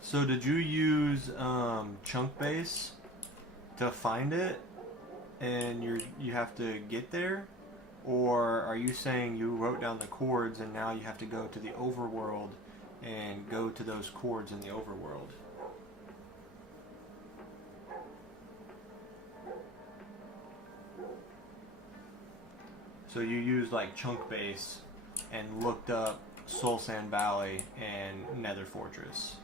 So did you use chunk base to find it, and you have to get there, or are you saying you wrote down the chords and now you have to go to the overworld and go to those chords in the overworld? So you used like chunk base and looked up Soul Sand Valley and Nether Fortress.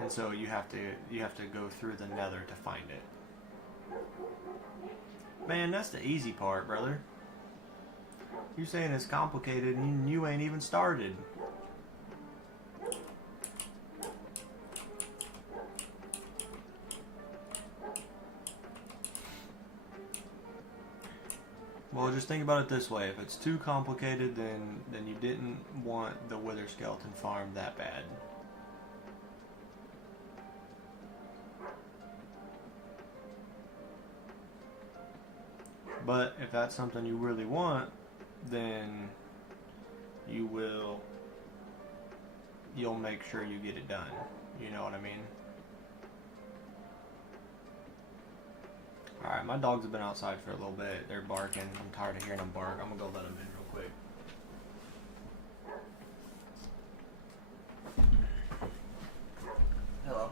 And so you have to go through the Nether to find it. Man, that's the easy part, brother. You're saying it's complicated and you ain't even started. Well, just think about it this way. If it's too complicated, then you didn't want the Wither Skeleton farm that bad. But if that's something you really want, then you'll make sure you get it done. You know what I mean? Alright, my dogs have been outside for a little bit. They're barking. I'm tired of hearing them bark. I'm gonna go let them in real quick. Hello.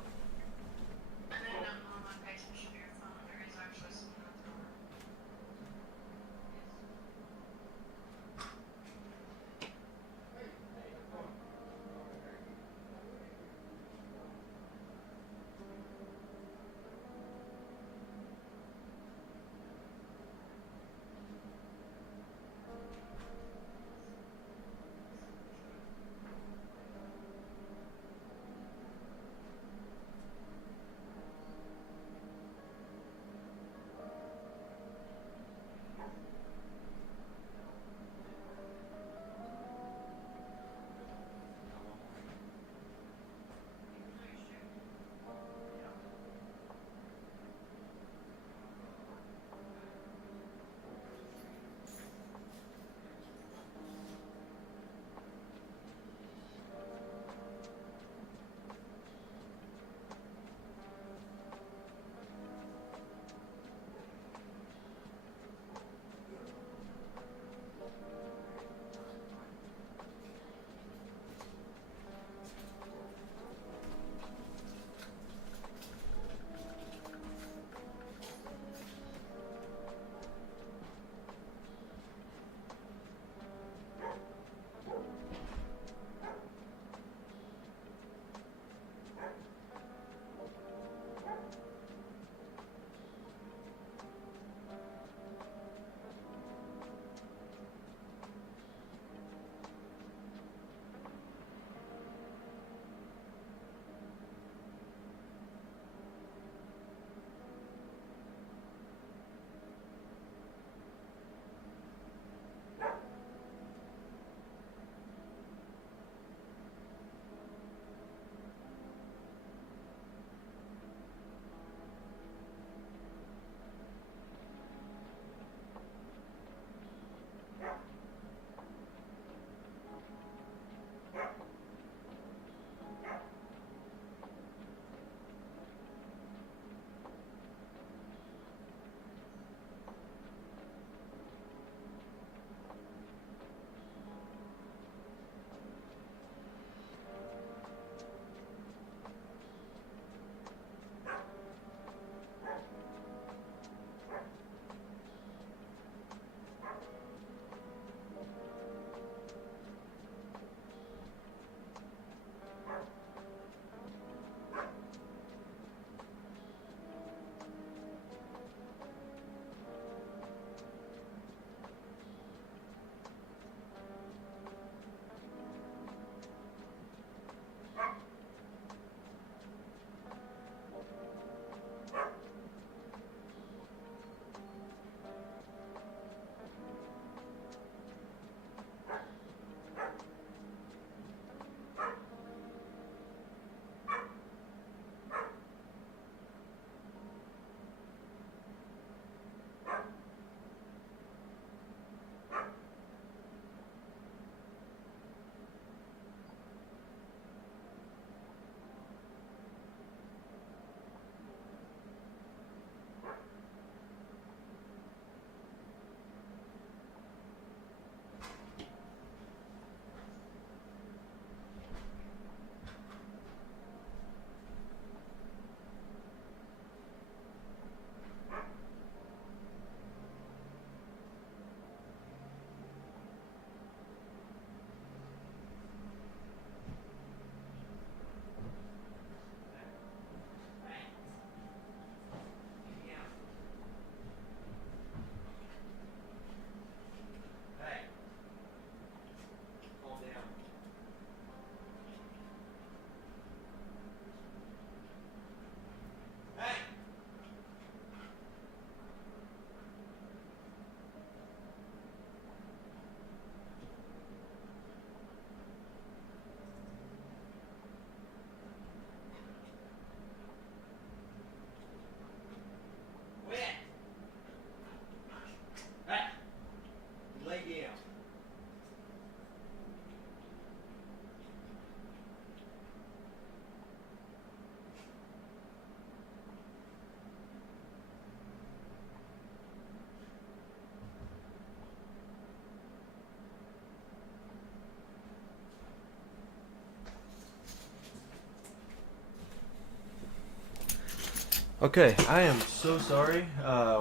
Okay, I am so sorry.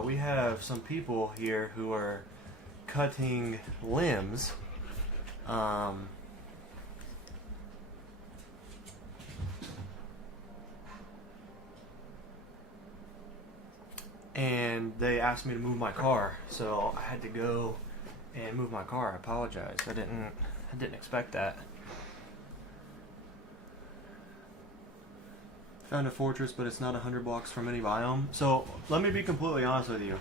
We have some people here who are cutting limbs. And they asked me to move my car, so I had to go and move my car. I apologize. I didn't expect that. Found a fortress, but it's not 100 blocks from any biome. So let me be completely honest with you.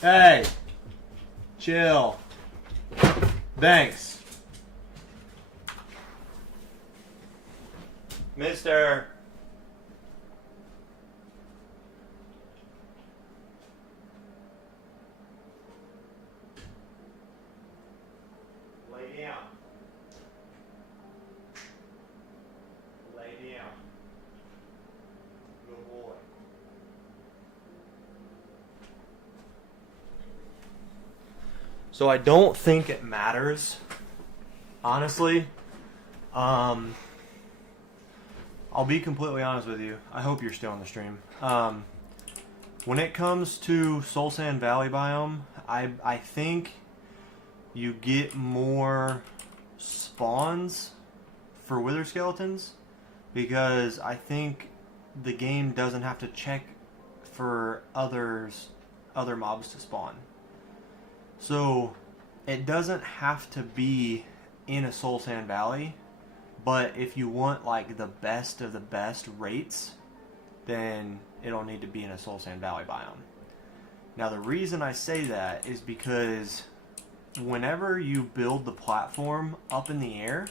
Hey, chill. Thanks, Mister. Lay down. Lay down. Good boy. So I don't think it matters, honestly. I'll be completely honest with you. I hope you're still on the stream. When it comes to Soul Sand Valley biome, I think you get more spawns for wither skeletons because I think the game doesn't have to check for other mobs to spawn. So it doesn't have to be in a Soul Sand Valley, but if you want like the best of the best rates, then it'll need to be in a Soul Sand Valley biome. Now the reason I say that is because whenever you build the platform up in the air,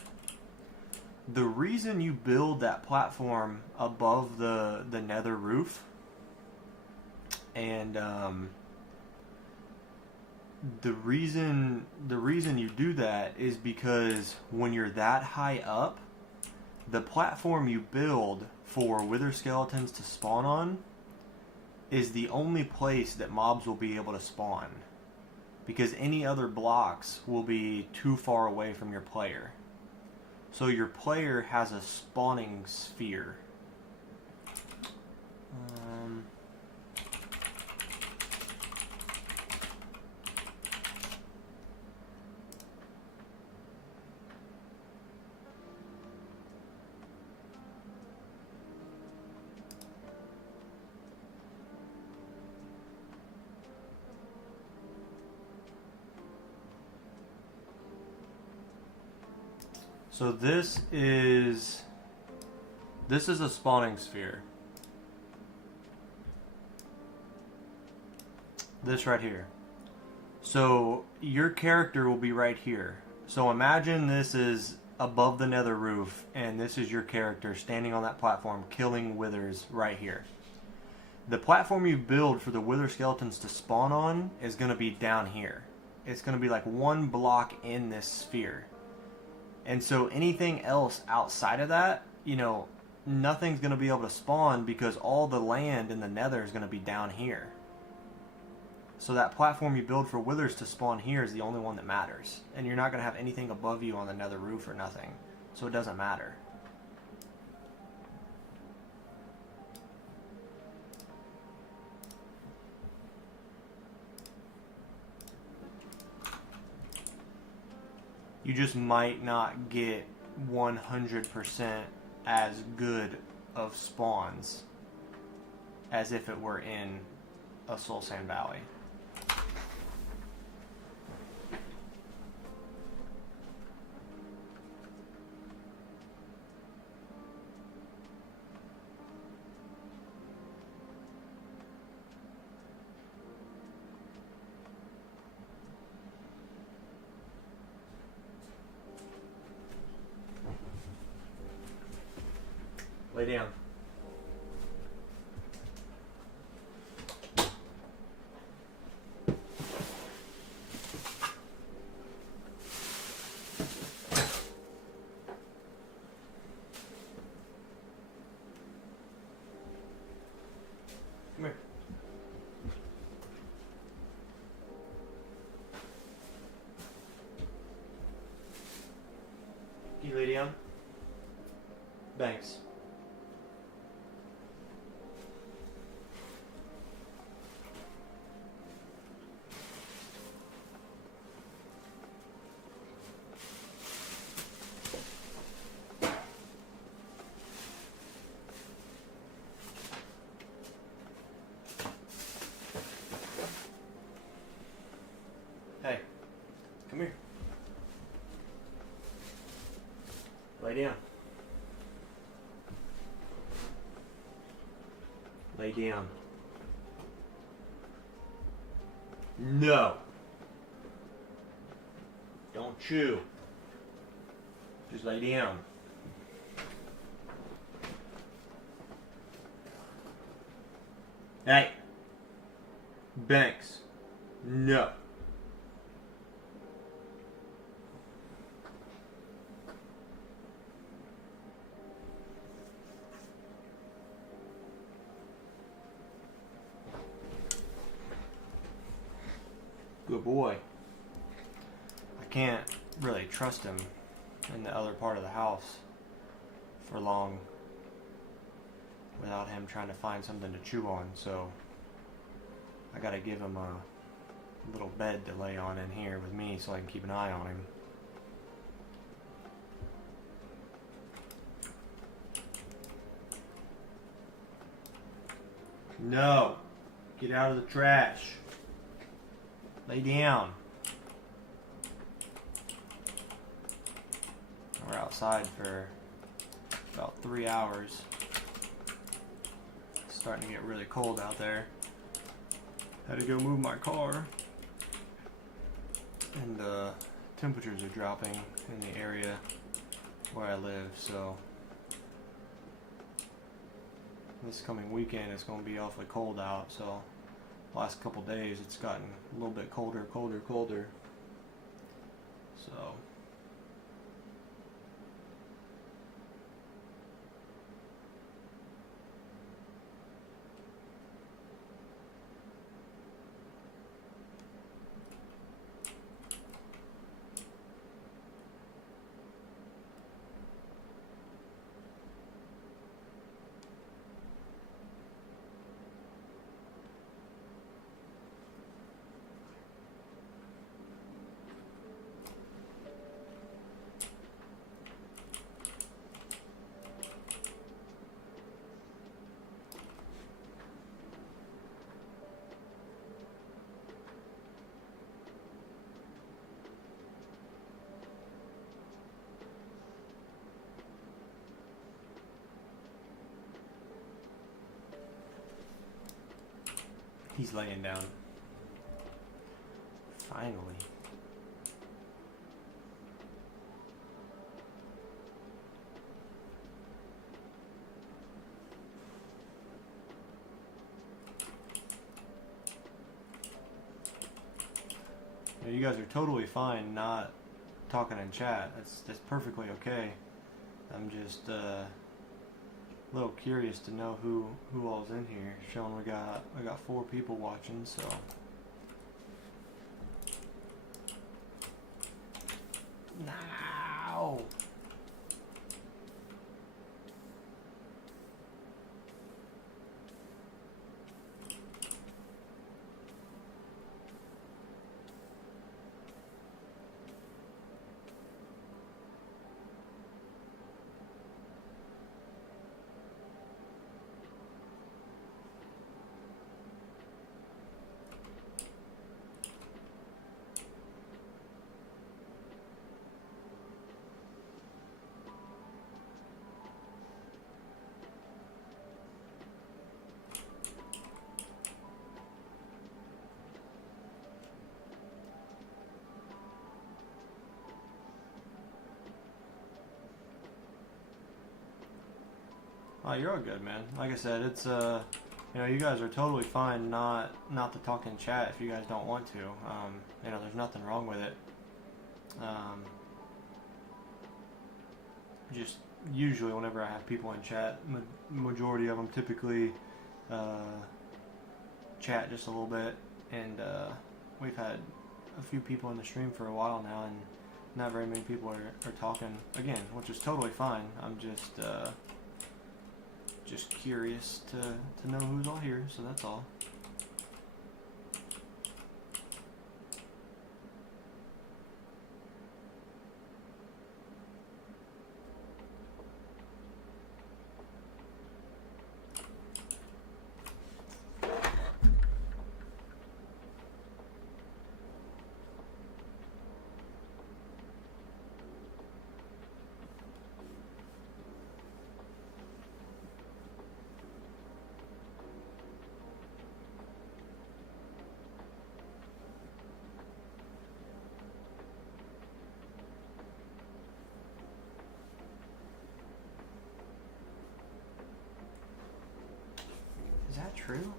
the reason you build that platform above the nether roof and the reason you do that is because when you're that high up, the platform you build for wither skeletons to spawn on is the only place that mobs will be able to spawn, because any other blocks will be too far away from your player. So your player has a spawning sphere. So this is a spawning sphere. This right here. So your character will be right here. So imagine this is above the nether roof and this is your character standing on that platform killing withers right here. The platform you build for the wither skeletons to spawn on is going to be down here. It's going to be like one block in this sphere. And so anything else outside of that, nothing's going to be able to spawn because all the land in the nether is going to be down here. So that platform you build for withers to spawn here is the only one that matters. And you're not going to have anything above you on the nether roof or nothing. So it doesn't matter. You just might not get 100% as good of spawns as if it were in a Soul Sand Valley. Lay down. Come here. Can you lay down? Thanks. Lay down. Lay down. No. Don't chew. Just lay down. Hey. Banks. No. Good boy. I can't really trust him in the other part of the house for long without him trying to find something to chew on, so I gotta give him a little bed to lay on in here with me so I can keep an eye on him. No! Get out of the trash. Lay down. We're outside for about 3 hours. It's starting to get really cold out there. Had to go move my car. And the temperatures are dropping in the area where I live, so this coming weekend it's going to be awfully cold out, so last couple days it's gotten a little bit colder. So he's laying down. Finally. You guys are totally fine not talking in chat. That's perfectly okay. I'm just a little curious to know who all's in here. Showing I got 4 people watching, so now. Oh, you're all good, man. Like I said, it's you guys are totally fine not to talk in chat if you guys don't want to. There's nothing wrong with it. Just usually whenever I have people in chat, majority of them typically chat just a little bit, and we've had a few people in the stream for a while now, and not very many people are talking again, which is totally fine. I'm just curious to know who's all here, so that's all. true?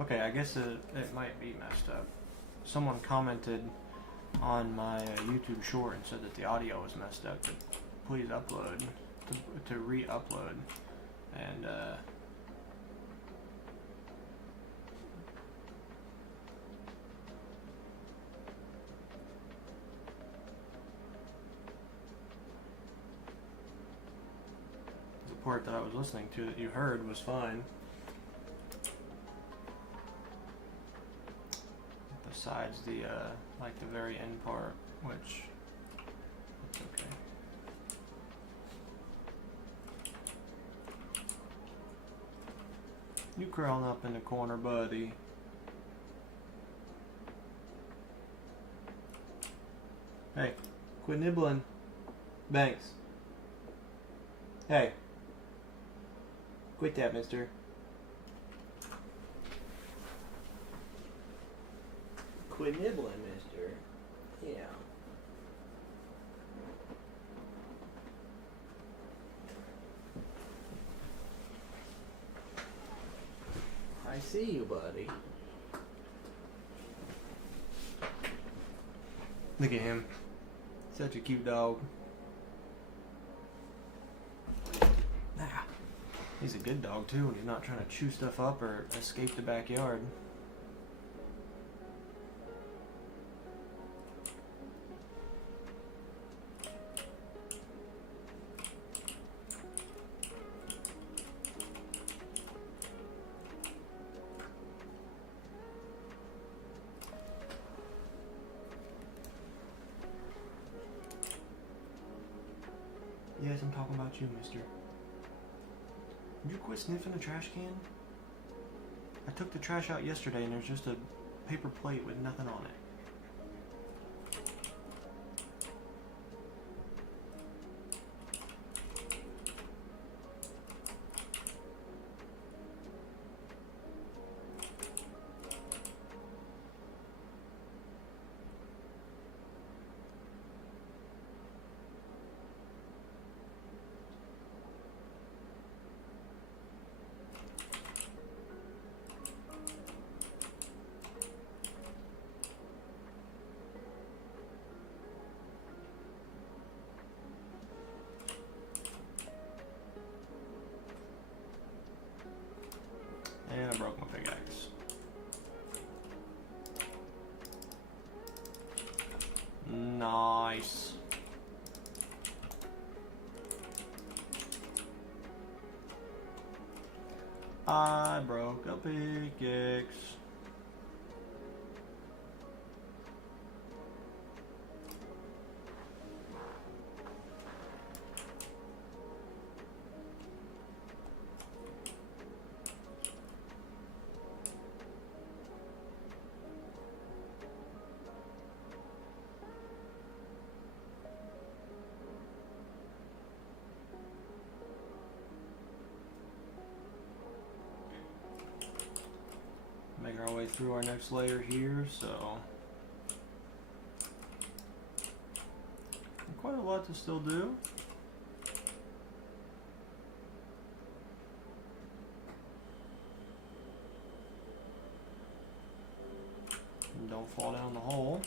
Okay, I guess it might be messed up. Someone commented on my YouTube short and said that the audio was messed up. But please upload to re-upload, and the part that I was listening to that you heard was fine. Besides the like the very end part, which it's okay. You crawling up in the corner, buddy. Hey, quit nibbling, Banks. Hey, quit that, mister. Quit nibbling, mister. Yeah. I see you, buddy. Look at him. Such a cute dog. Ah, he's a good dog, too, when he's not trying to chew stuff up or escape the backyard. Yes, I'm talking about you, mister. Would you quit sniffing the trash can? I took the trash out yesterday and there's just a paper plate with nothing on it. And I broke my pickaxe. Nice. I broke a pickaxe. Making our way through our next layer here, so quite a lot to still do. And don't fall down the hole.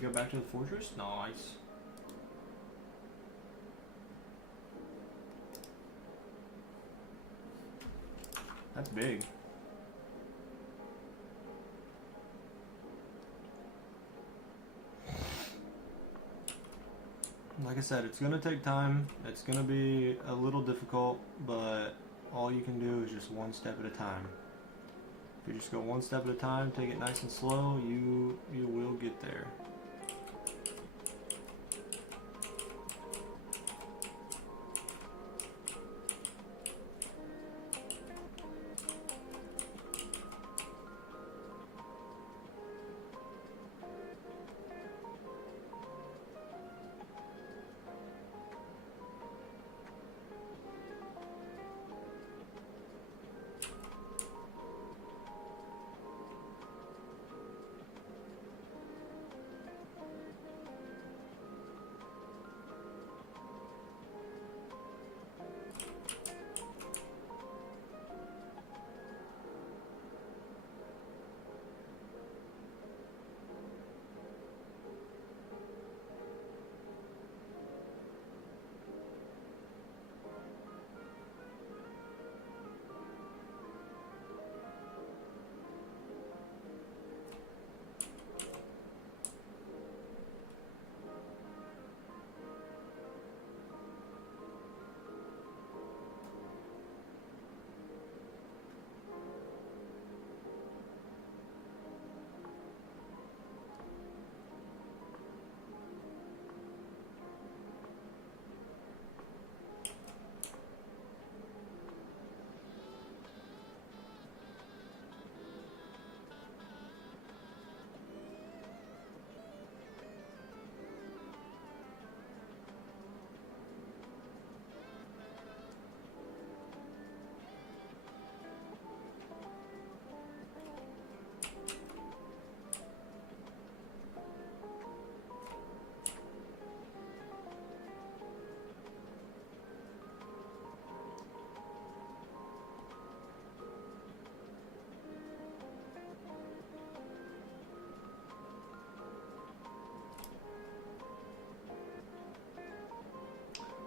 You go back to the fortress? Nice. That's big. Like I said, it's gonna take time. It's gonna be a little difficult, but all you can do is just one step at a time. If you just go one step at a time, take it nice and slow, you will get there.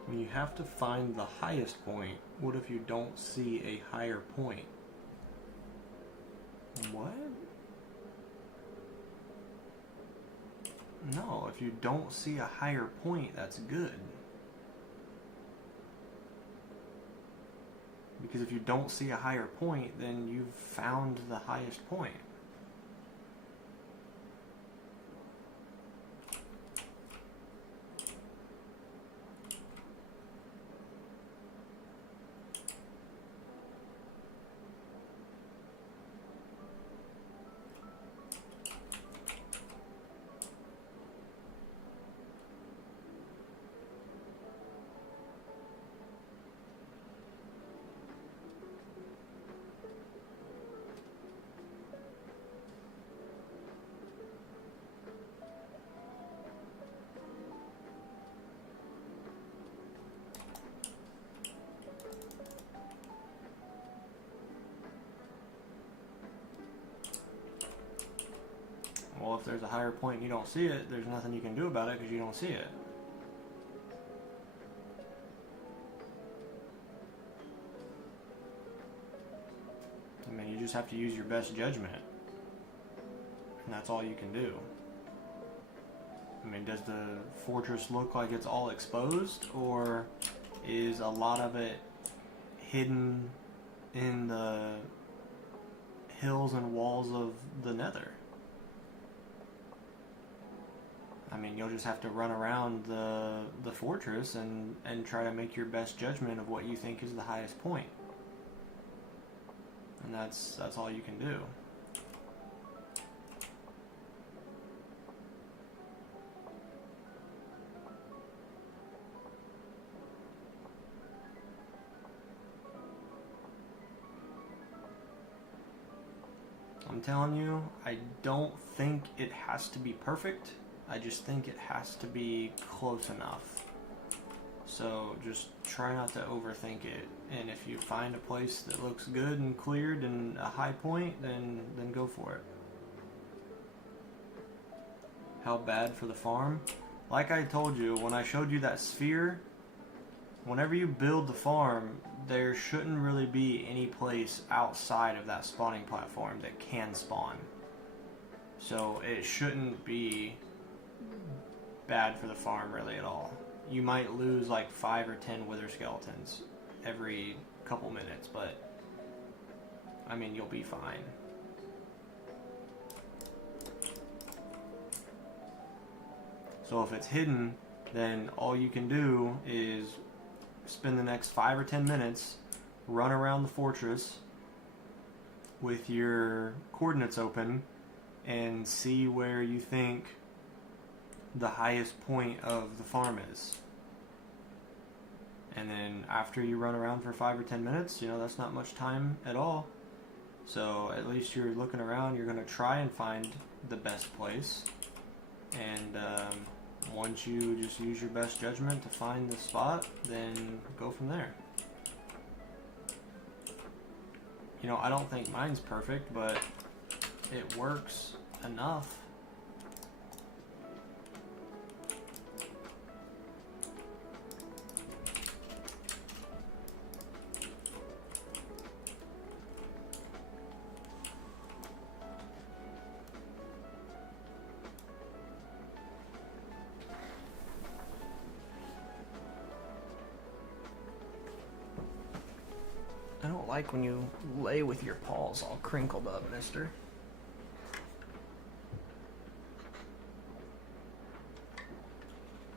When you have to find the highest point, what if you don't see a higher point? What? No, if you don't see a higher point, that's good. Because if you don't see a higher point, then you've found the highest point. Well, if there's a higher point and you don't see it, there's nothing you can do about it because you don't see it. I mean, you just have to use your best judgment. And that's all you can do. I mean, does the fortress look like it's all exposed, or is a lot of it hidden in the hills and walls of the Nether? I mean, you'll just have to run around the fortress and try to make your best judgment of what you think is the highest point. And that's all you can do. I'm telling you, I don't think it has to be perfect. I just think it has to be close enough. So just try not to overthink it. And if you find a place that looks good and cleared and a high point, then go for it. how bad for the farm. Like I told you, when I showed you that sphere, whenever you build the farm, there shouldn't really be any place outside of that spawning platform that can spawn. So it shouldn't be bad for the farm really at all. You might lose like 5 or 10 wither skeletons every couple minutes, but I mean, you'll be fine. So if it's hidden, then all you can do is spend the next 5 or 10 minutes, run around the fortress with your coordinates open, and see where you think the highest point of the farm is. And then after you run around for 5 or 10 minutes, you know, that's not much time at all. So at least you're looking around, you're going to try and find the best place. And once you just use your best judgment to find the spot, then go from there. You know, I don't think mine's perfect, but it works enough. I don't like when you lay with your paws all crinkled up, mister.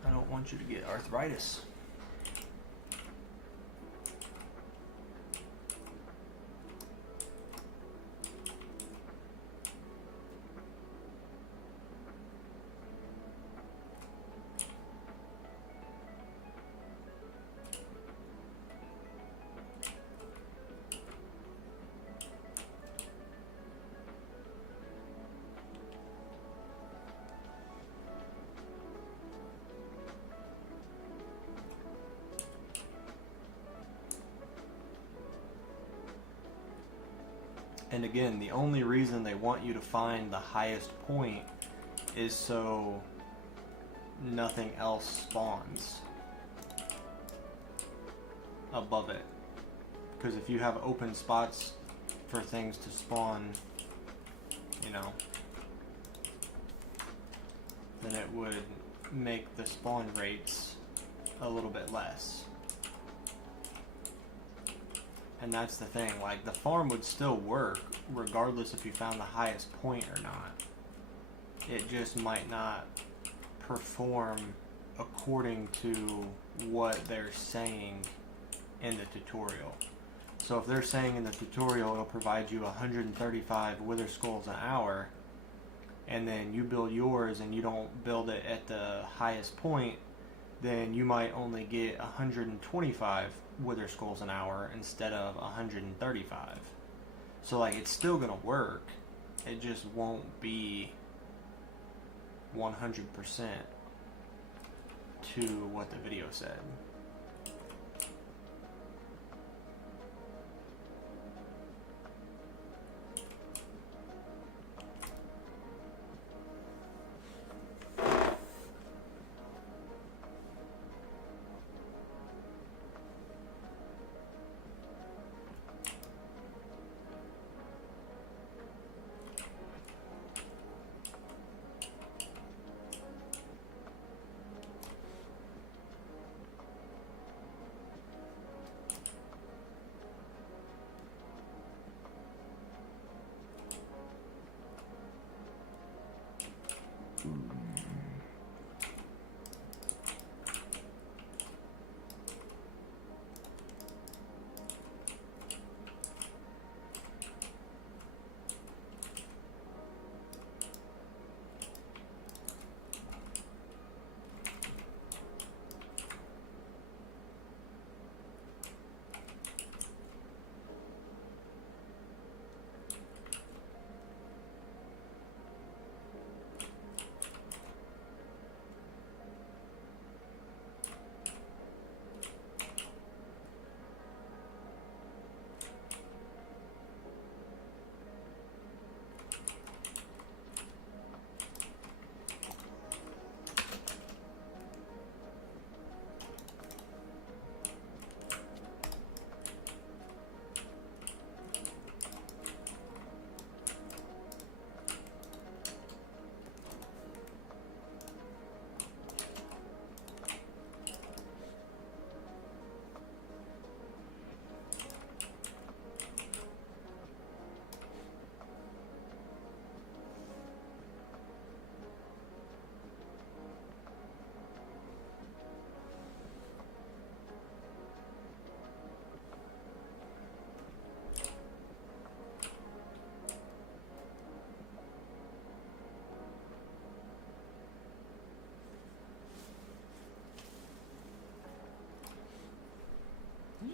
I don't want you to get arthritis. And again, the only reason they want you to find the highest point is so nothing else spawns above it. Because if you have open spots for things to spawn, you know, then it would make the spawn rates a little bit less. And that's the thing, like, the farm would still work regardless if you found the highest point or not. It just might not perform according to what they're saying in the tutorial. So if they're saying in the tutorial it'll provide you 135 wither skulls an hour, and then you build yours and you don't build it at the highest point, then you might only get 125 wither skulls an hour instead of 135. So like, it's still gonna work, it just won't be 100% to what the video said.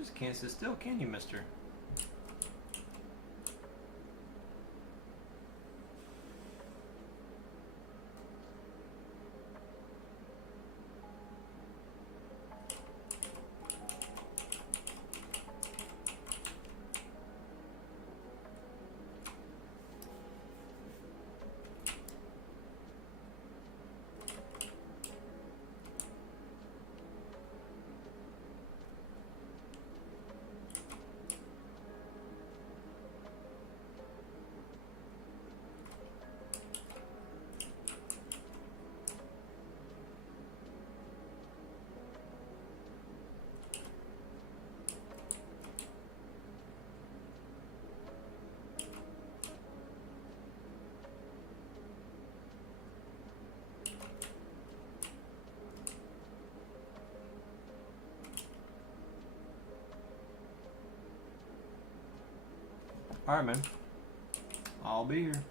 just can't sit still, can you, mister? Alright, man. I'll be here.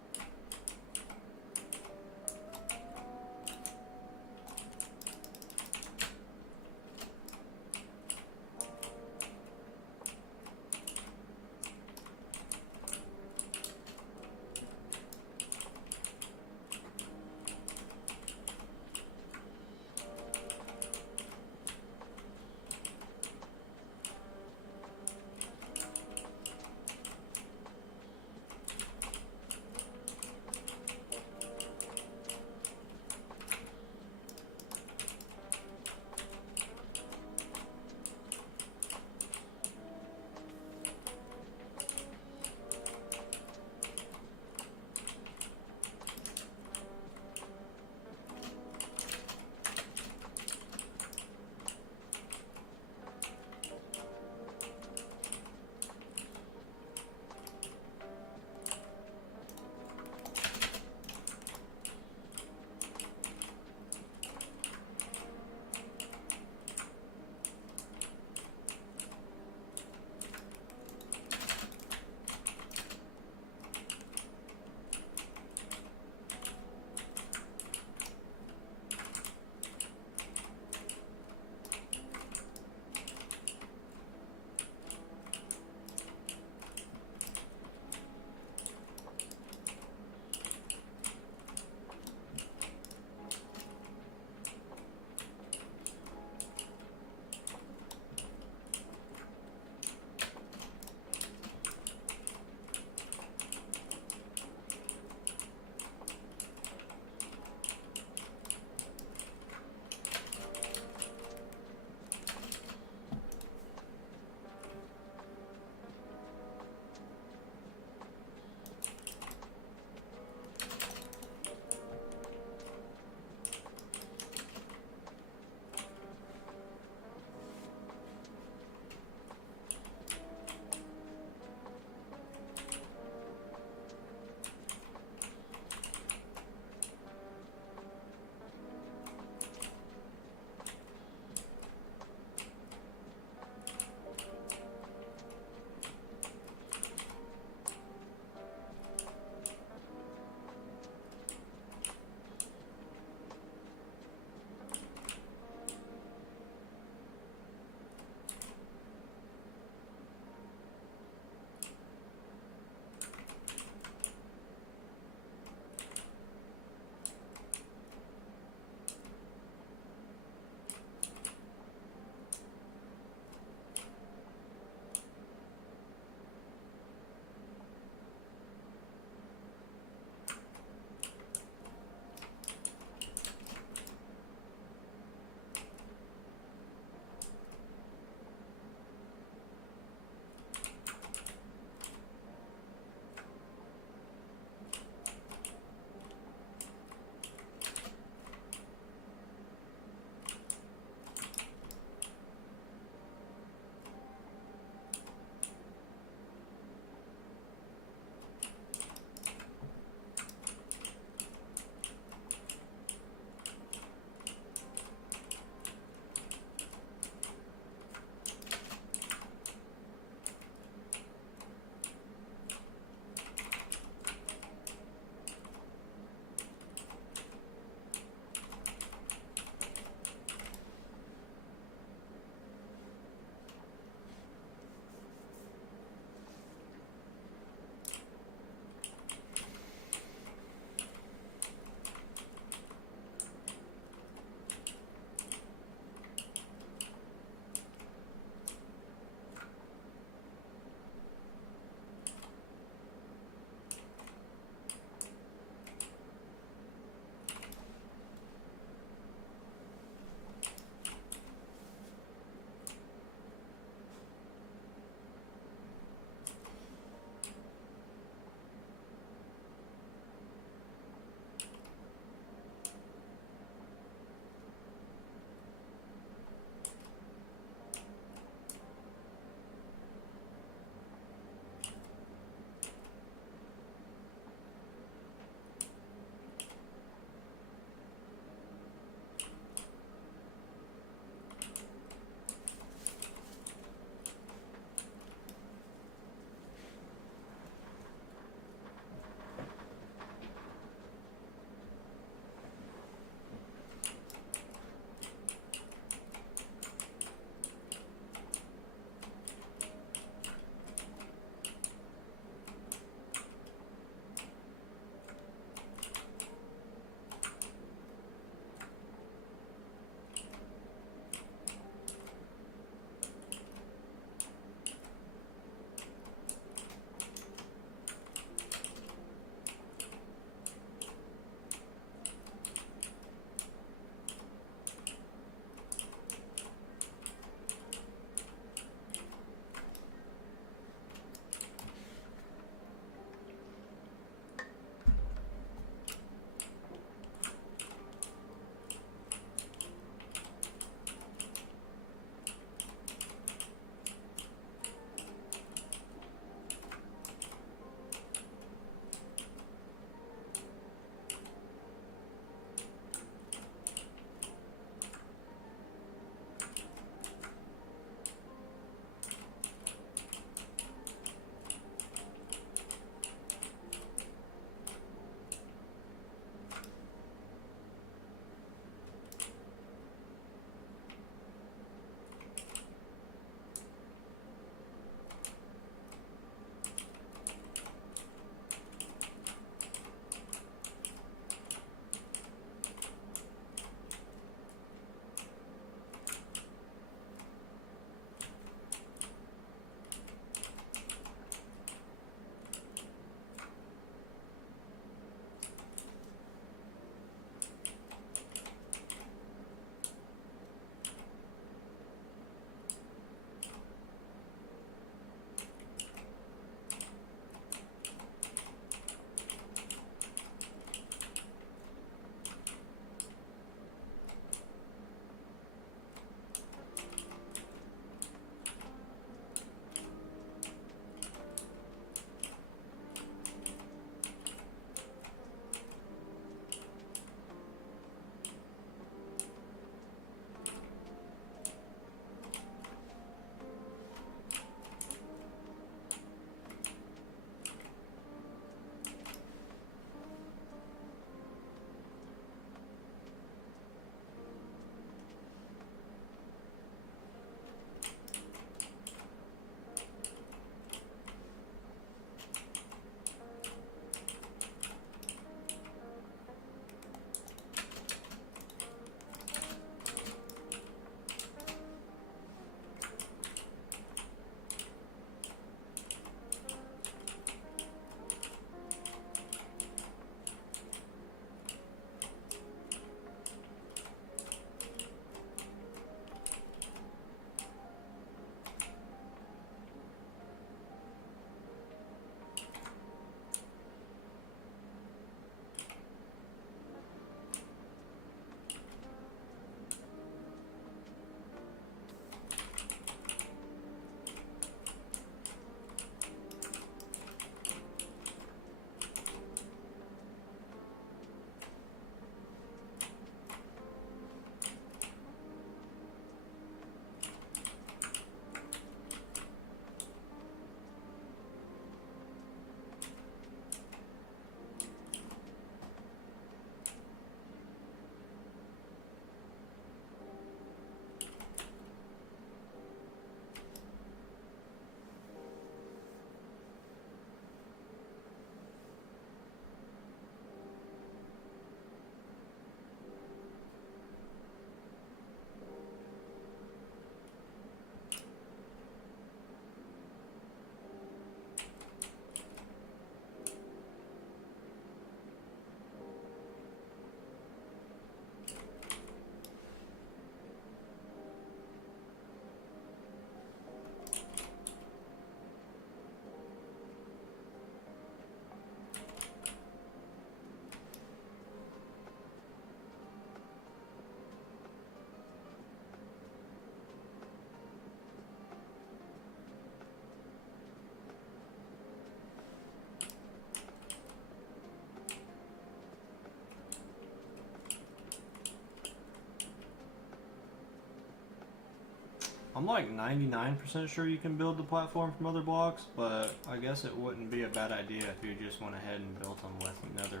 I'm like 99% sure you can build the platform from other blocks, but I guess it wouldn't be a bad idea if you just went ahead and built them with nether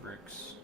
bricks.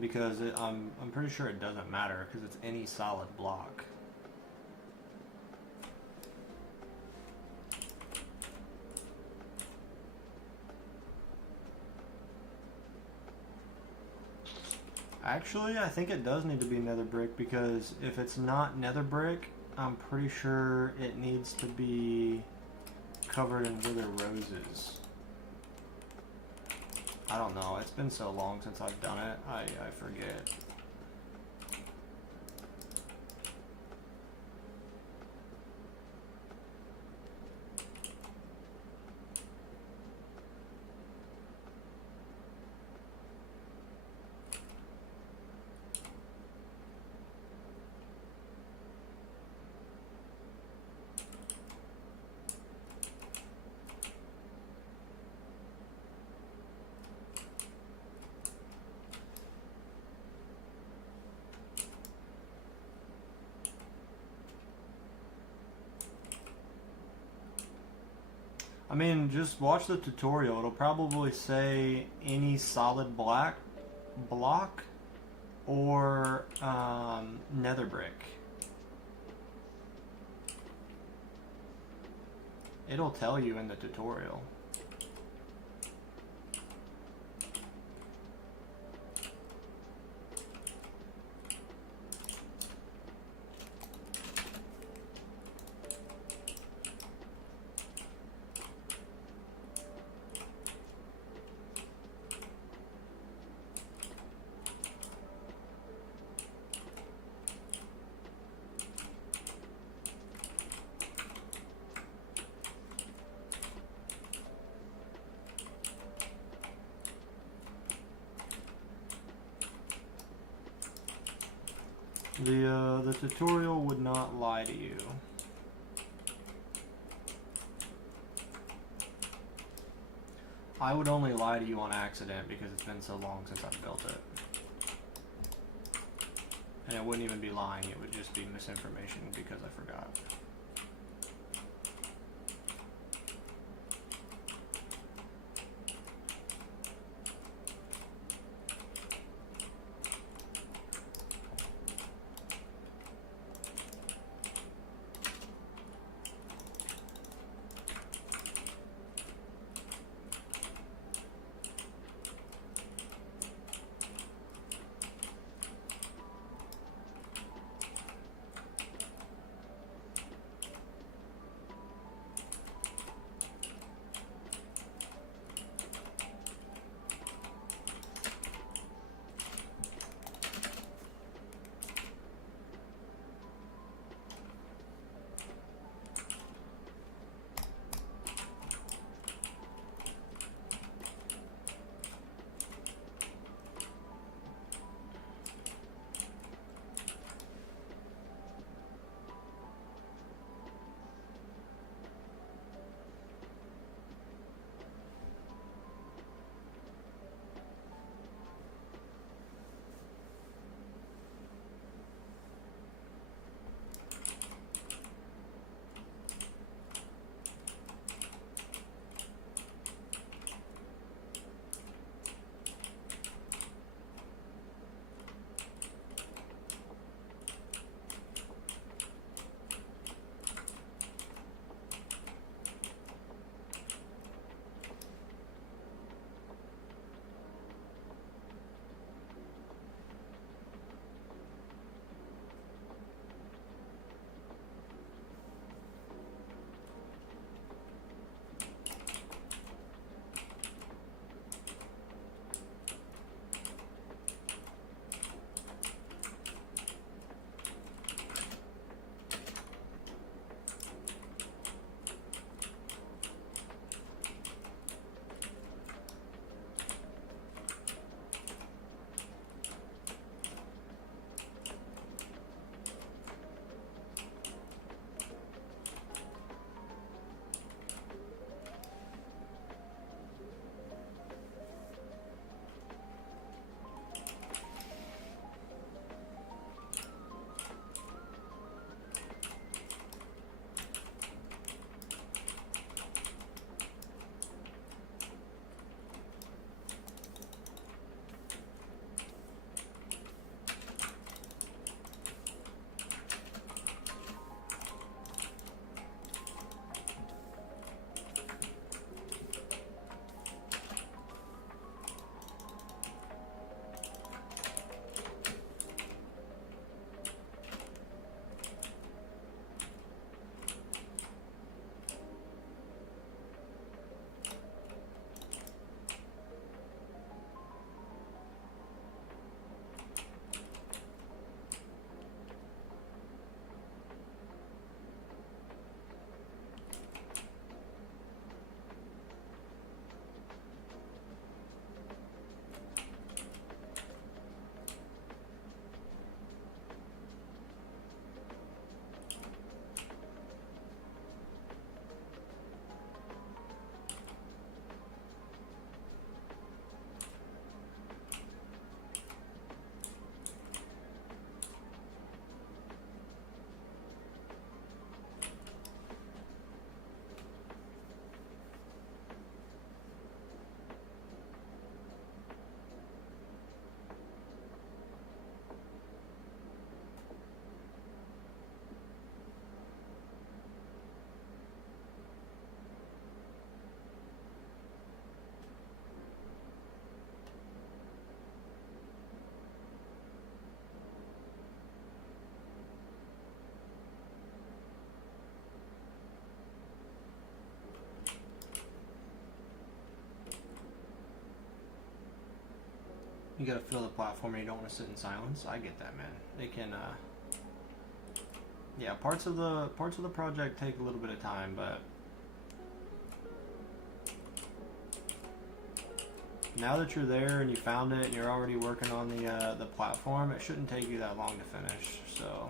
Because I'm pretty sure it doesn't matter because it's any solid block. Actually, I think it does need to be nether brick because if it's not nether brick, I'm pretty sure it needs to be covered in wither roses. I don't know. It's been so long since I've done it. I forget. I mean, just watch the tutorial. It'll probably say any solid block or nether brick. It'll tell you in the tutorial. The tutorial would not lie to you. I would only lie to you on accident because it's been so long since I've built it. And it wouldn't even be lying, it would just be misinformation because I forgot. You gotta fill the platform and you don't want to sit in silence. I get that, man. They can, yeah, parts of the project take a little bit of time, but now that you're there and you found it and you're already working on the platform, it shouldn't take you that long to finish. So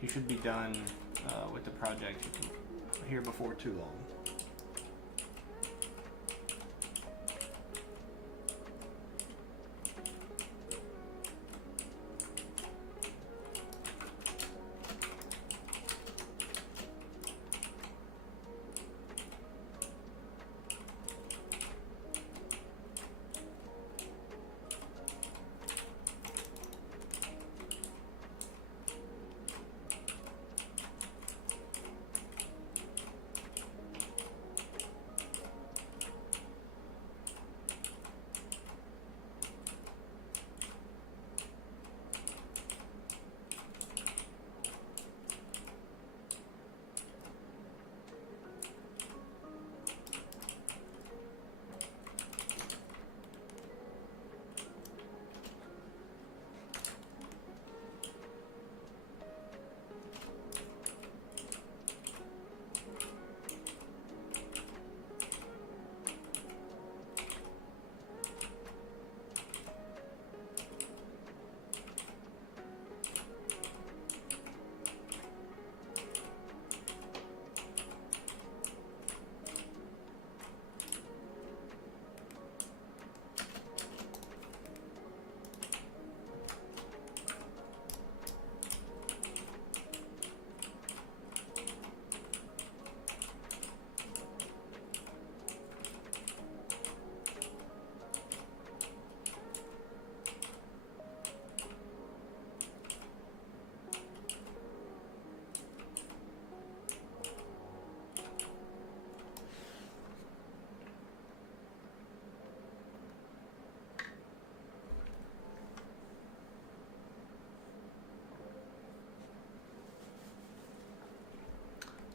you should be done with the project here before too long.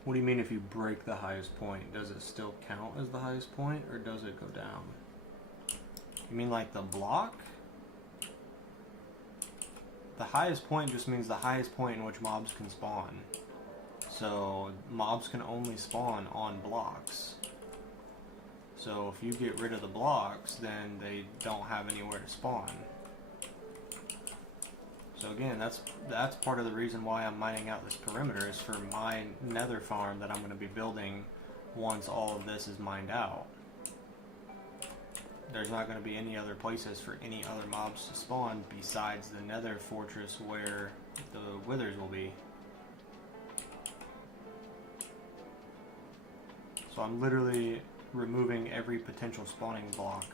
What do you mean if you break the highest point? Does it still count as the highest point, or does it go down? You mean like the block? The highest point just means the highest point in which mobs can spawn. So mobs can only spawn on blocks. So if you get rid of the blocks, then they don't have anywhere to spawn. So again, that's part of the reason why I'm mining out this perimeter, is for my nether farm that I'm going to be building once all of this is mined out. There's not going to be any other places for any other mobs to spawn besides the nether fortress where the withers will be. So I'm literally removing every potential spawning block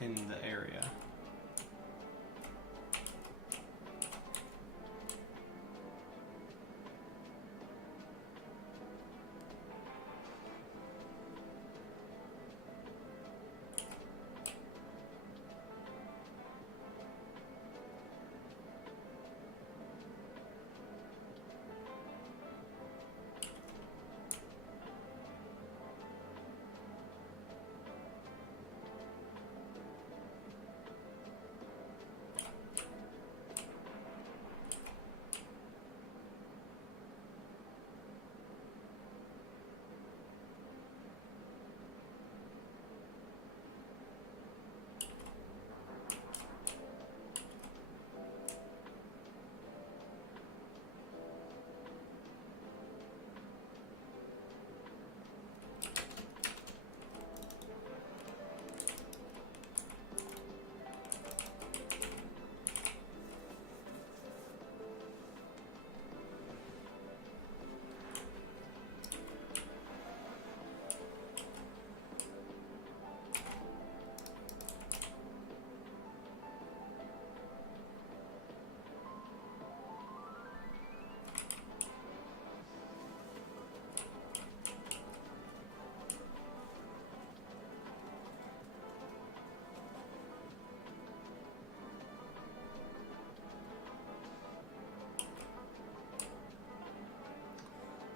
in the area.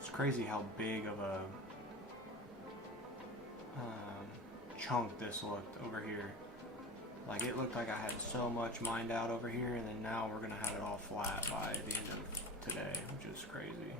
It's crazy how big of a chunk this looked over here. Like, it looked like I had so much mined out over here, and then now we're gonna have it all flat by the end of today, which is crazy.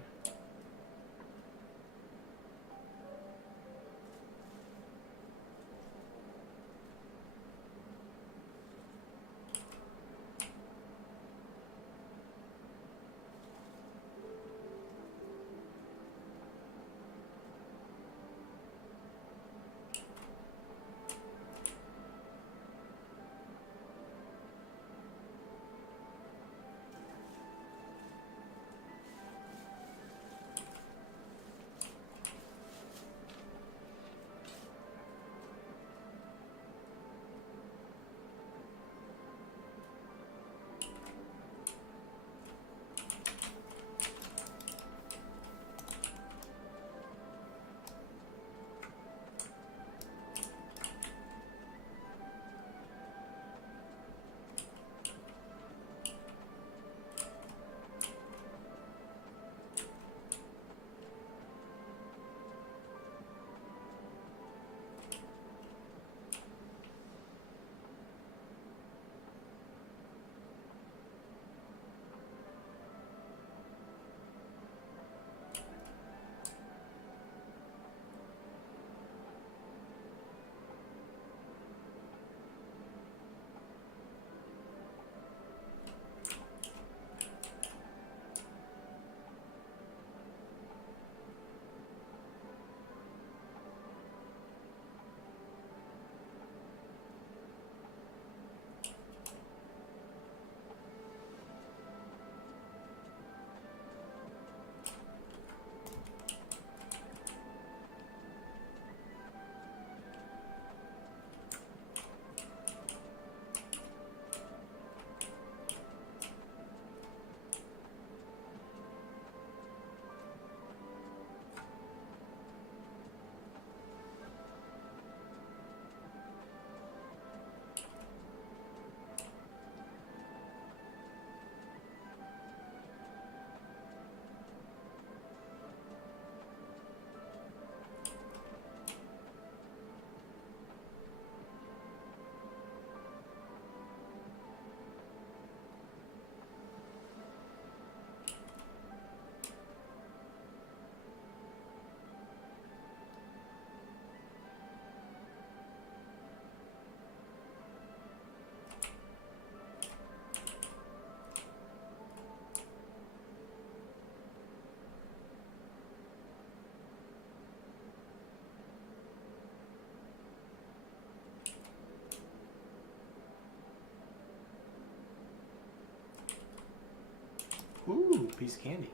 Ooh, piece of candy.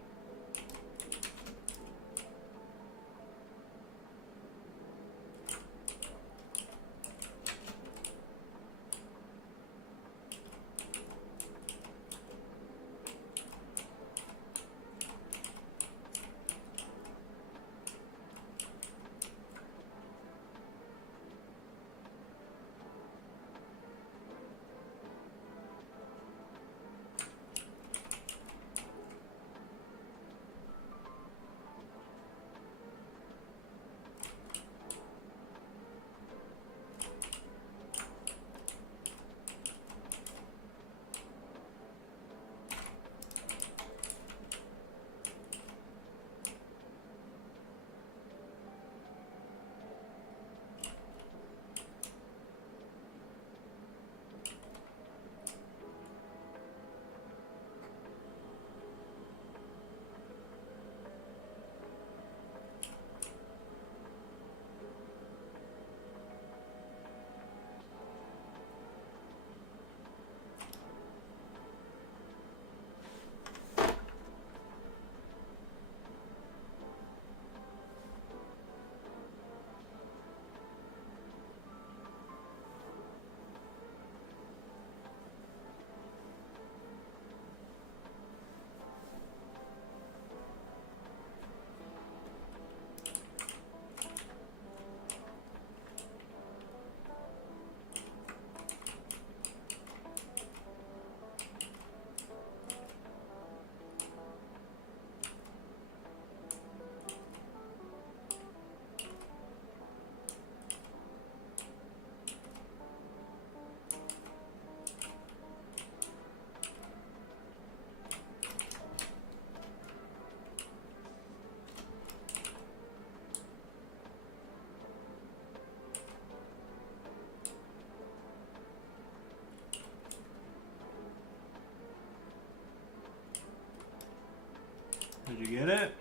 get it?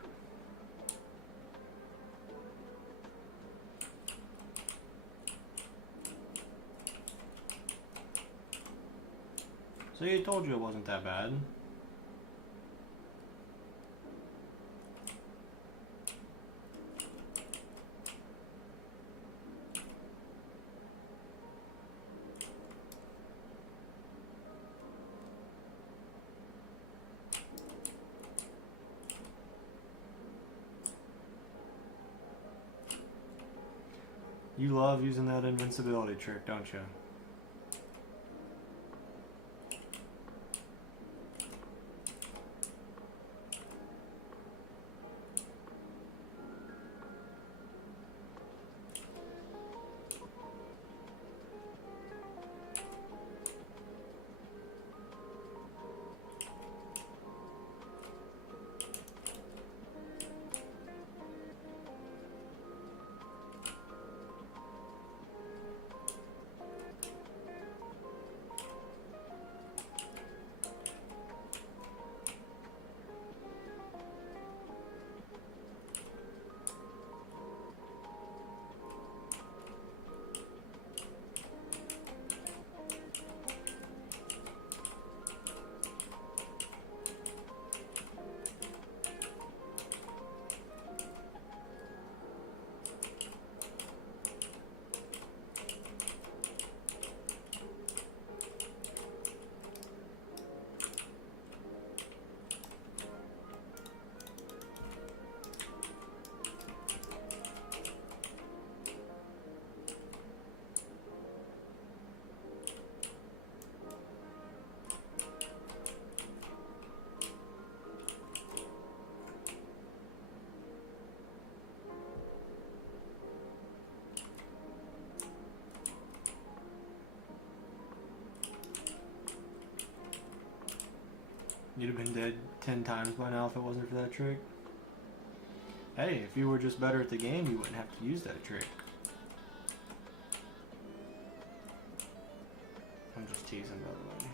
See, I told you it wasn't that bad. You love using that invincibility trick, don't you? You'd have been dead 10 times by now if it wasn't for that trick. Hey, if you were just better at the game, you wouldn't have to use that trick. I'm just teasing, by the way.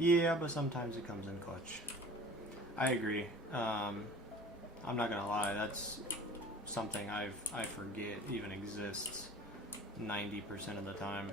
Yeah, but sometimes it comes in clutch. I agree. I'm not gonna lie, that's something I forget even exists 90% of the time.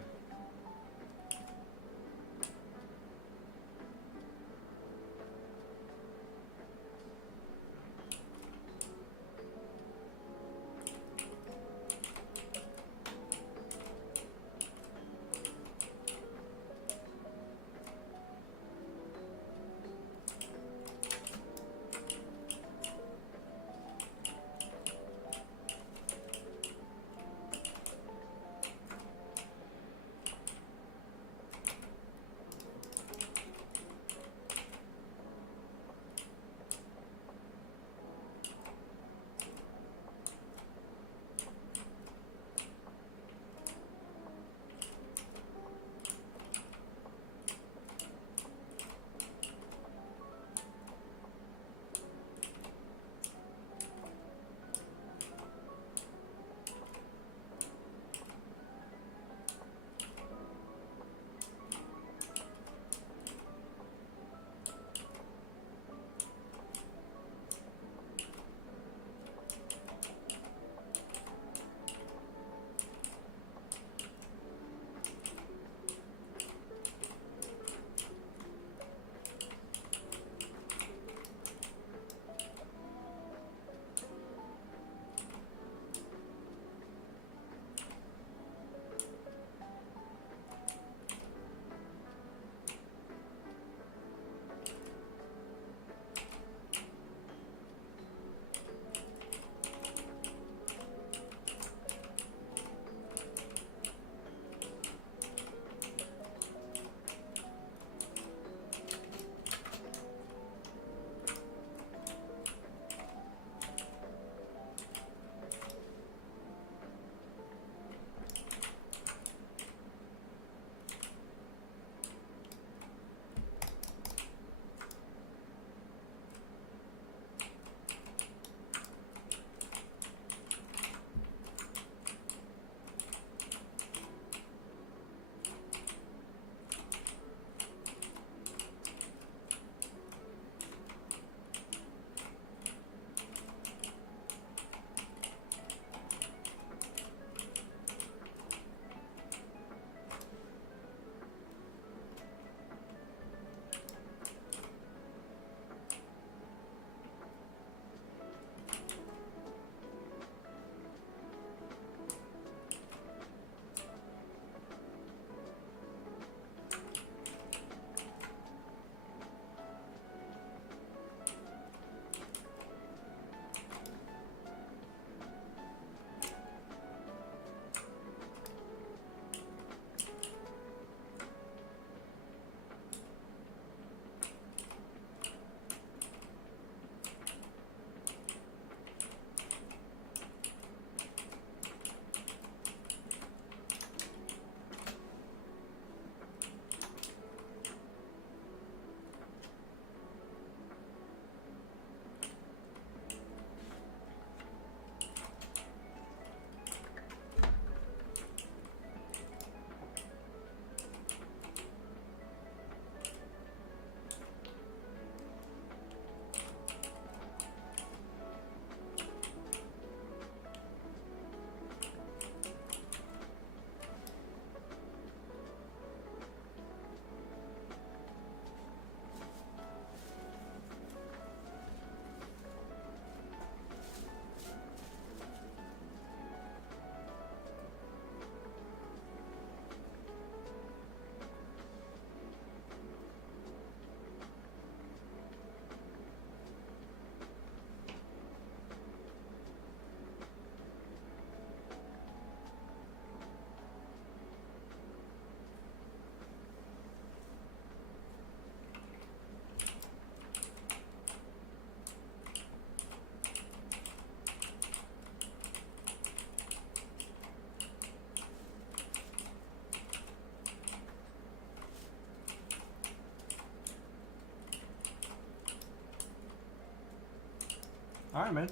Alright, man.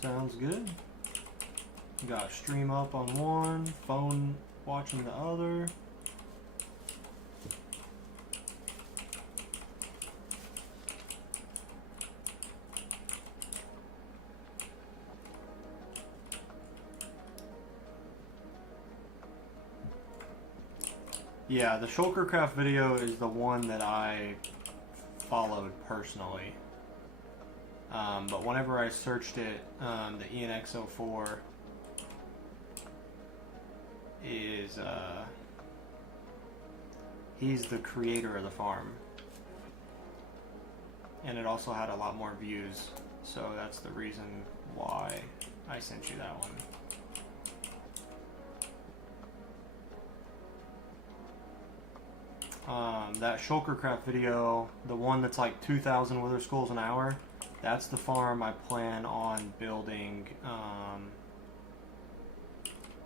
Sounds good. Got stream up on one, phone watching the other. Yeah, the Shulkercraft video is the one that I followed personally. But whenever I searched it, the ENX04 is, he's the creator of the farm. And it also had a lot more views, so that's the reason why I sent you that one. That Shulkercraft video, the one that's like 2,000 wither skulls an hour, that's the farm I plan on building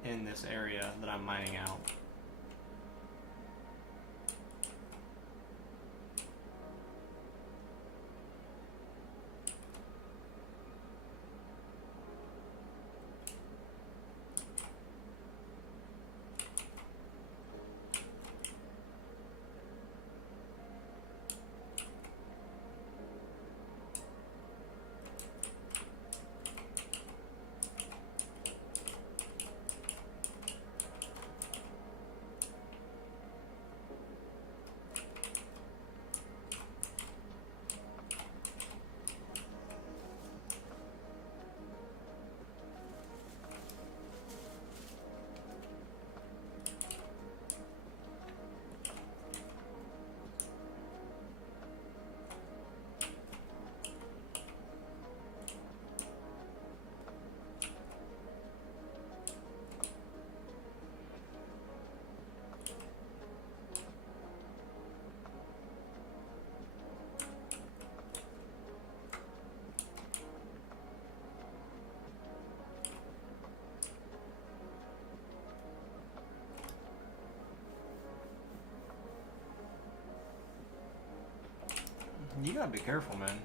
in this area that I'm mining out. You gotta be careful, man.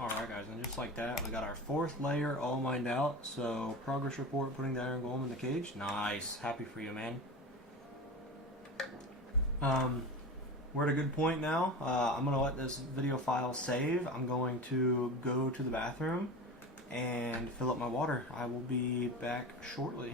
Alright guys, and just like that, we got our 4th layer all mined out. So, progress report, putting the iron golem in the cage. Nice. Happy for you, man. We're at a good point now. I'm going to let this video file save. I'm going to go to the bathroom and fill up my water. I will be back shortly.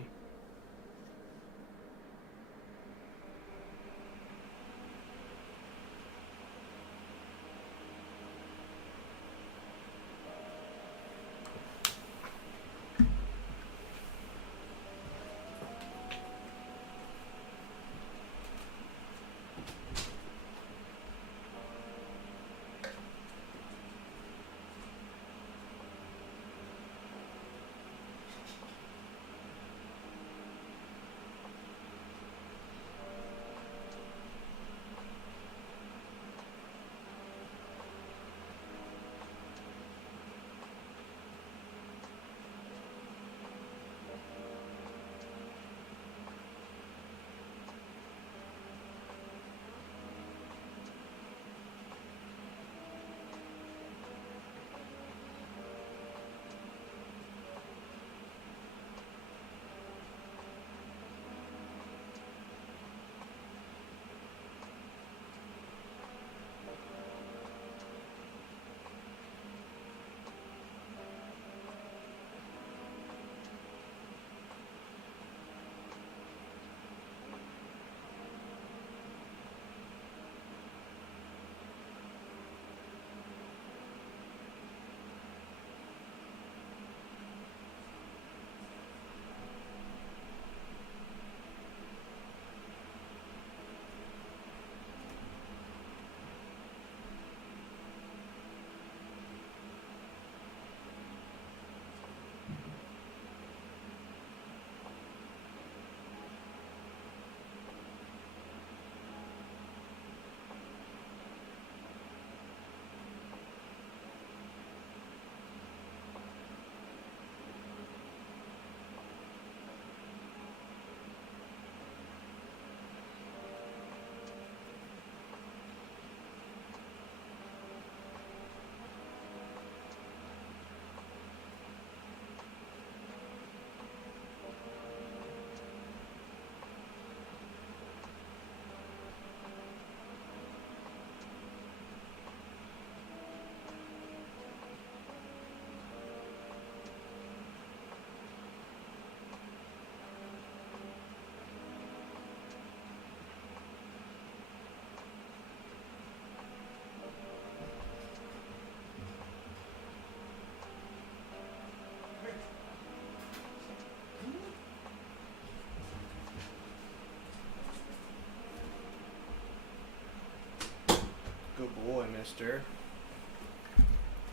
Good boy, mister.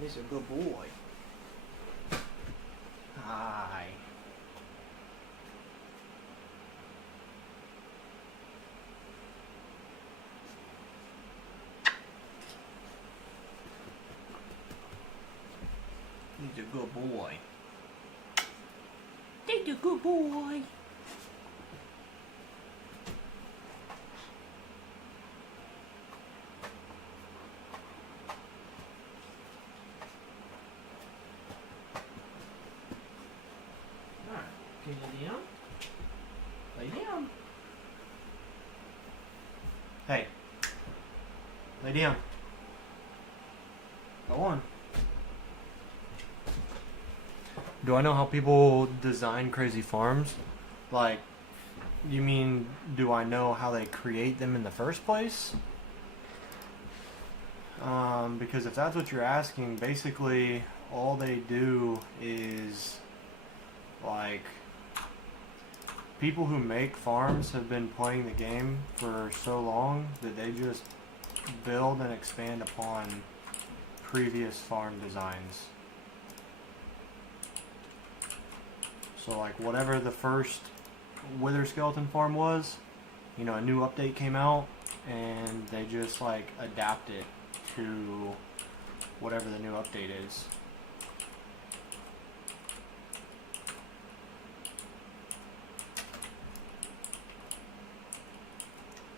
He's a good boy. Hi. He's a good boy. He's a good boy. Can you lay down? Lay down. Hey. Lay down. Go on. Do I know how people design crazy farms? Like, you mean, do I know how they create them in the first place? Because if that's what you're asking, basically all they do is, like, people who make farms have been playing the game for so long that they just build and expand upon previous farm designs. So like whatever the first Wither Skeleton farm was, you know, a new update came out and they just like adapt it to whatever the new update is.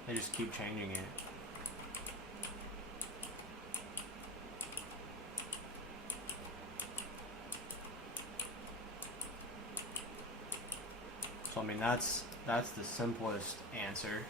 They just keep changing it. I mean, that's the simplest answer.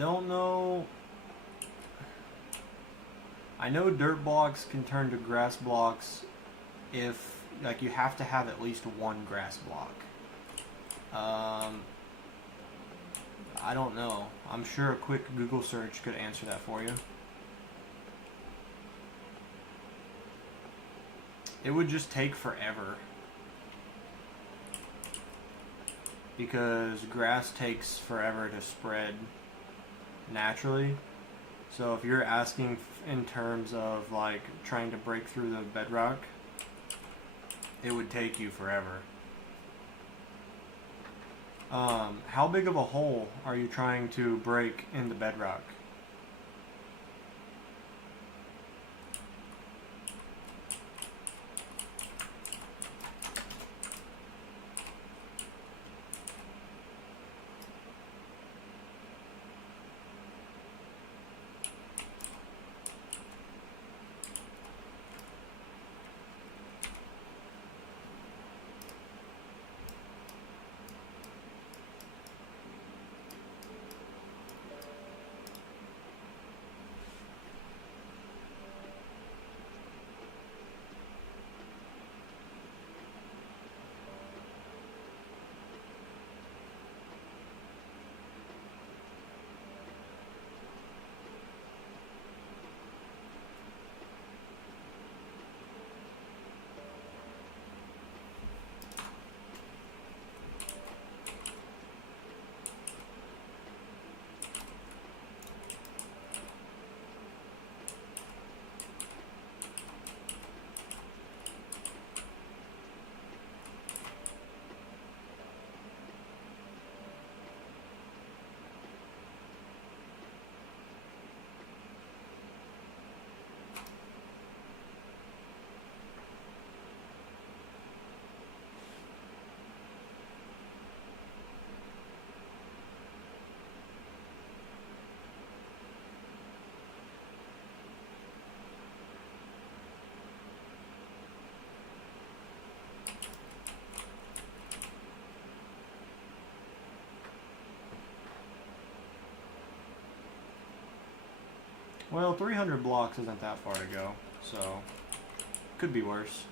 don't know. I know dirt blocks can turn to grass blocks if, like, you have to have at least one grass block. I don't know. I'm sure a quick Google search could answer that for you. It would just take forever. Because grass takes forever to spread naturally. So if you're asking in terms of like trying to break through the bedrock, it would take you forever. How big of a hole are you trying to break in the bedrock? Well, 300 blocks isn't that far to go, so could be worse.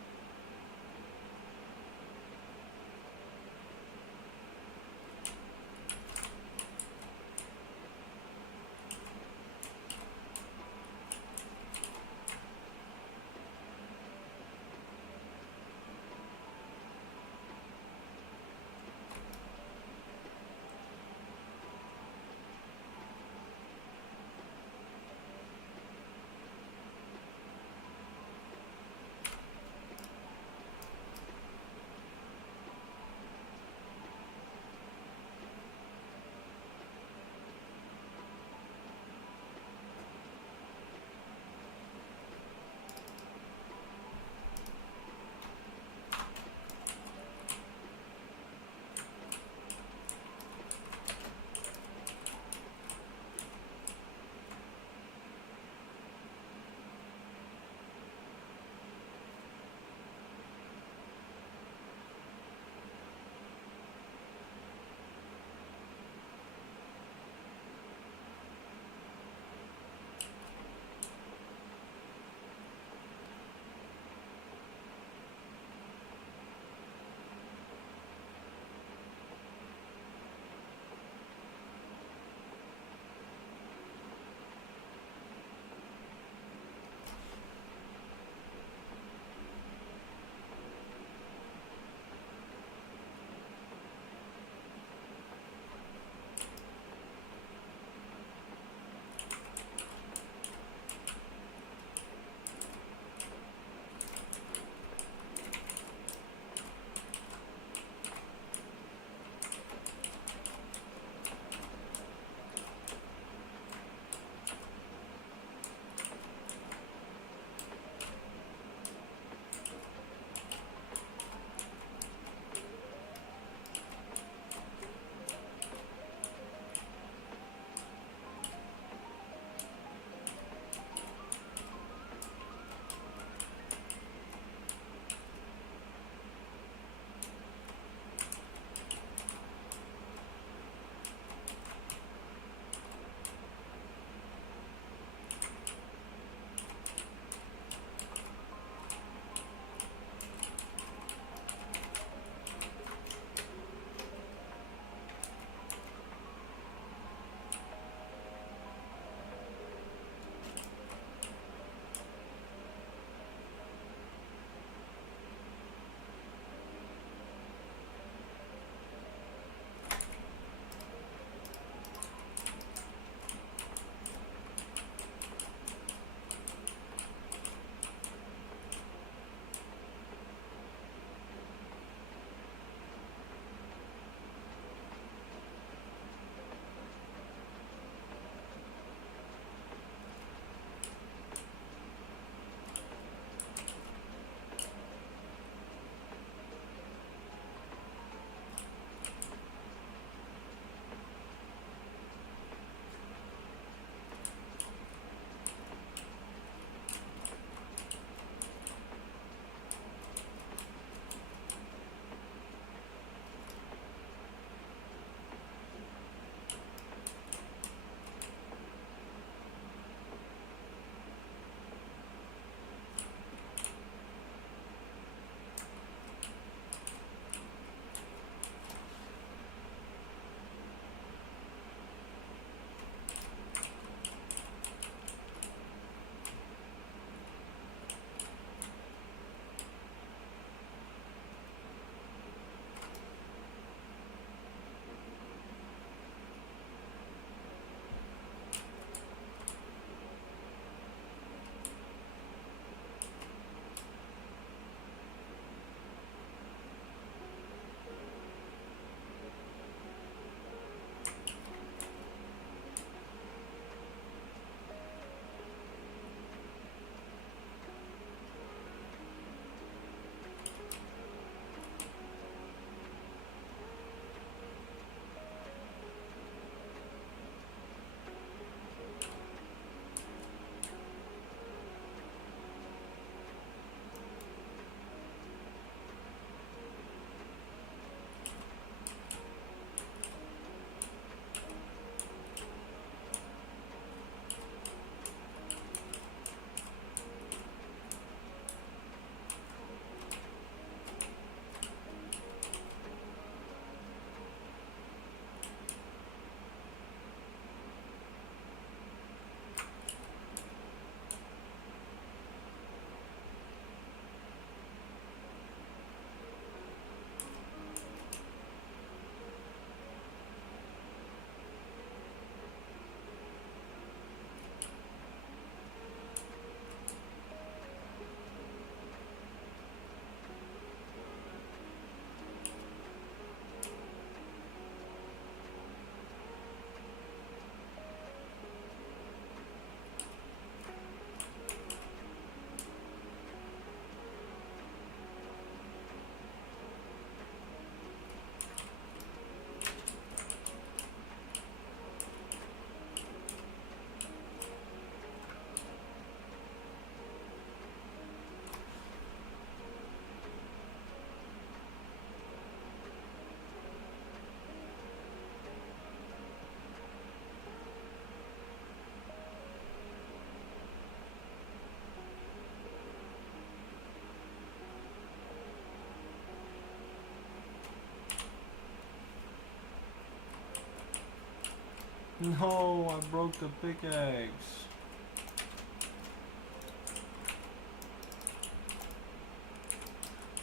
No, I broke the pickaxe.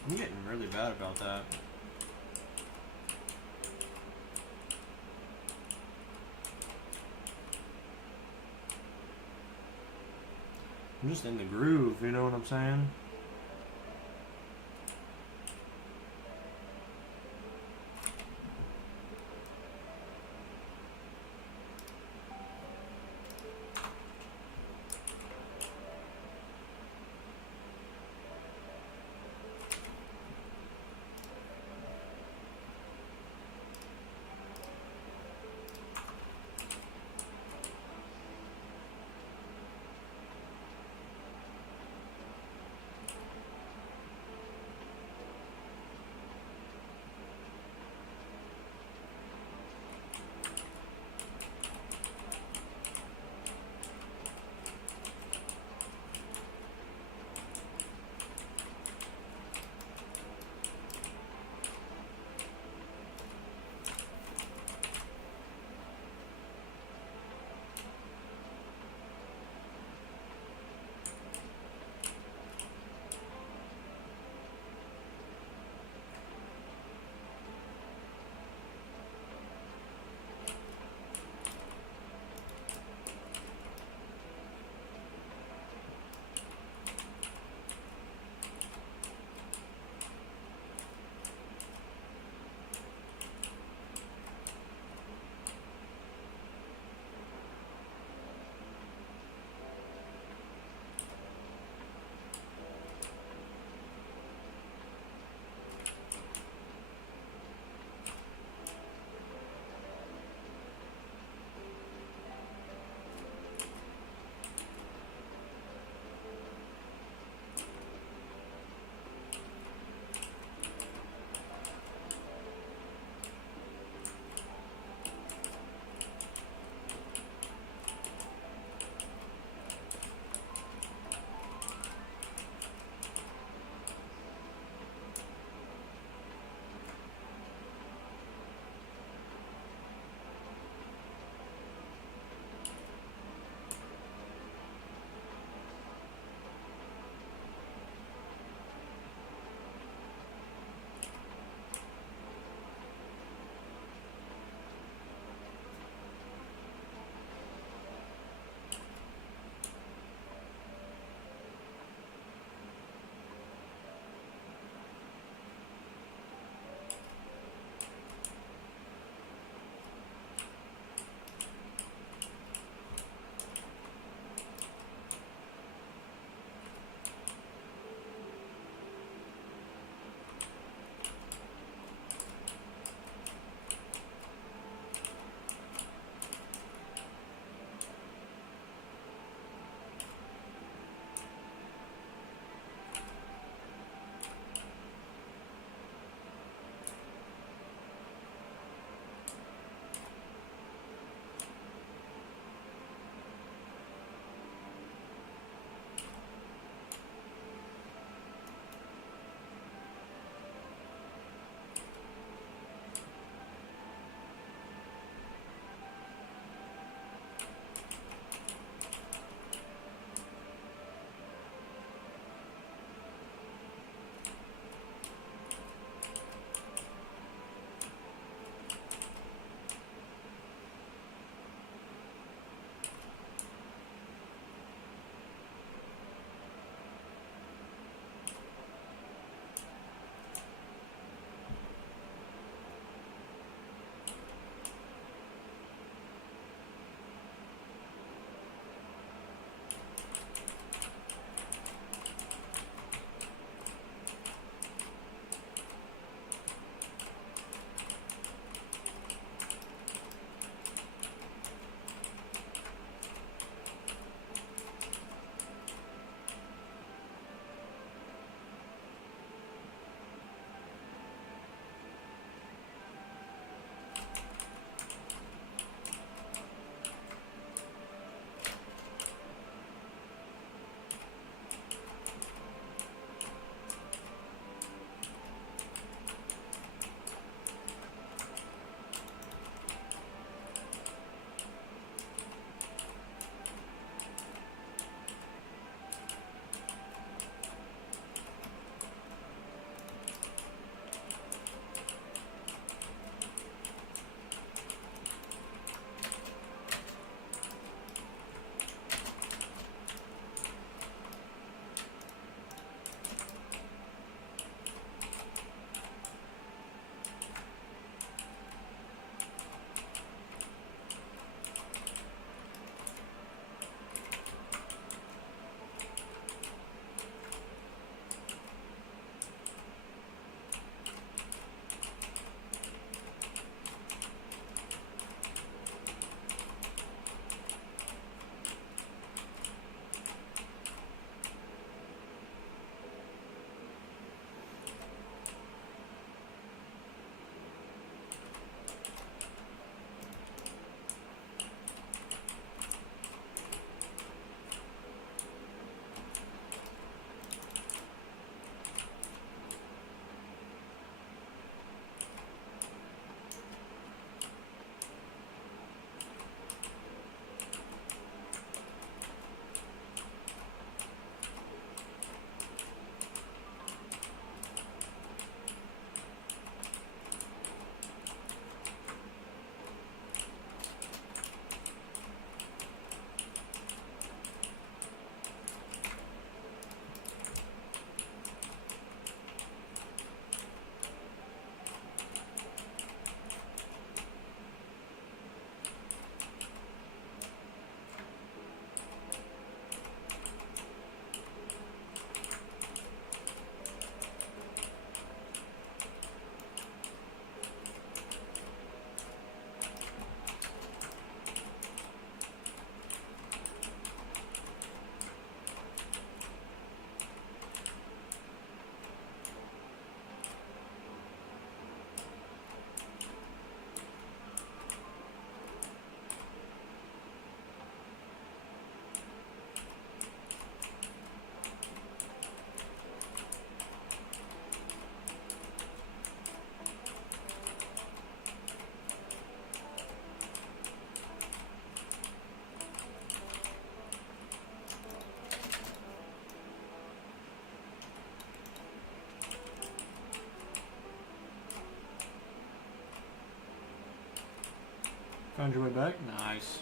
I'm getting really bad about that. I'm just in the groove, you know what I'm saying? Found your way back? Nice.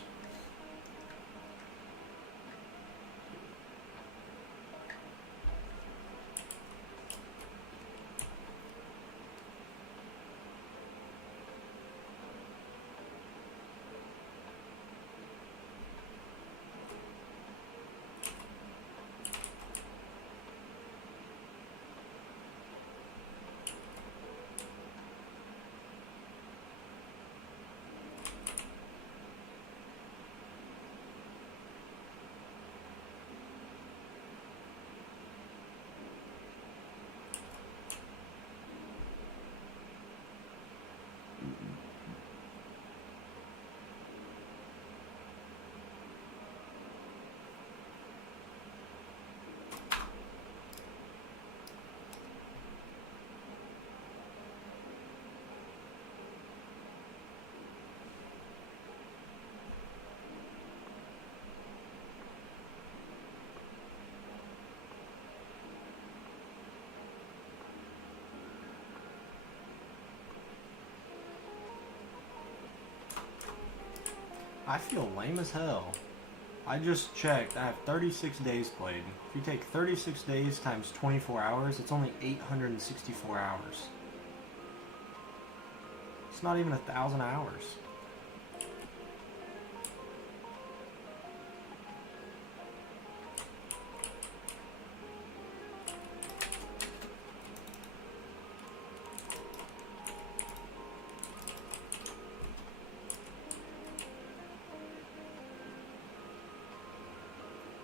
I feel lame as hell. I just checked. I have 36 days played. If you take 36 days times 24 hours, it's only 864 hours. It's not even 1,000 hours.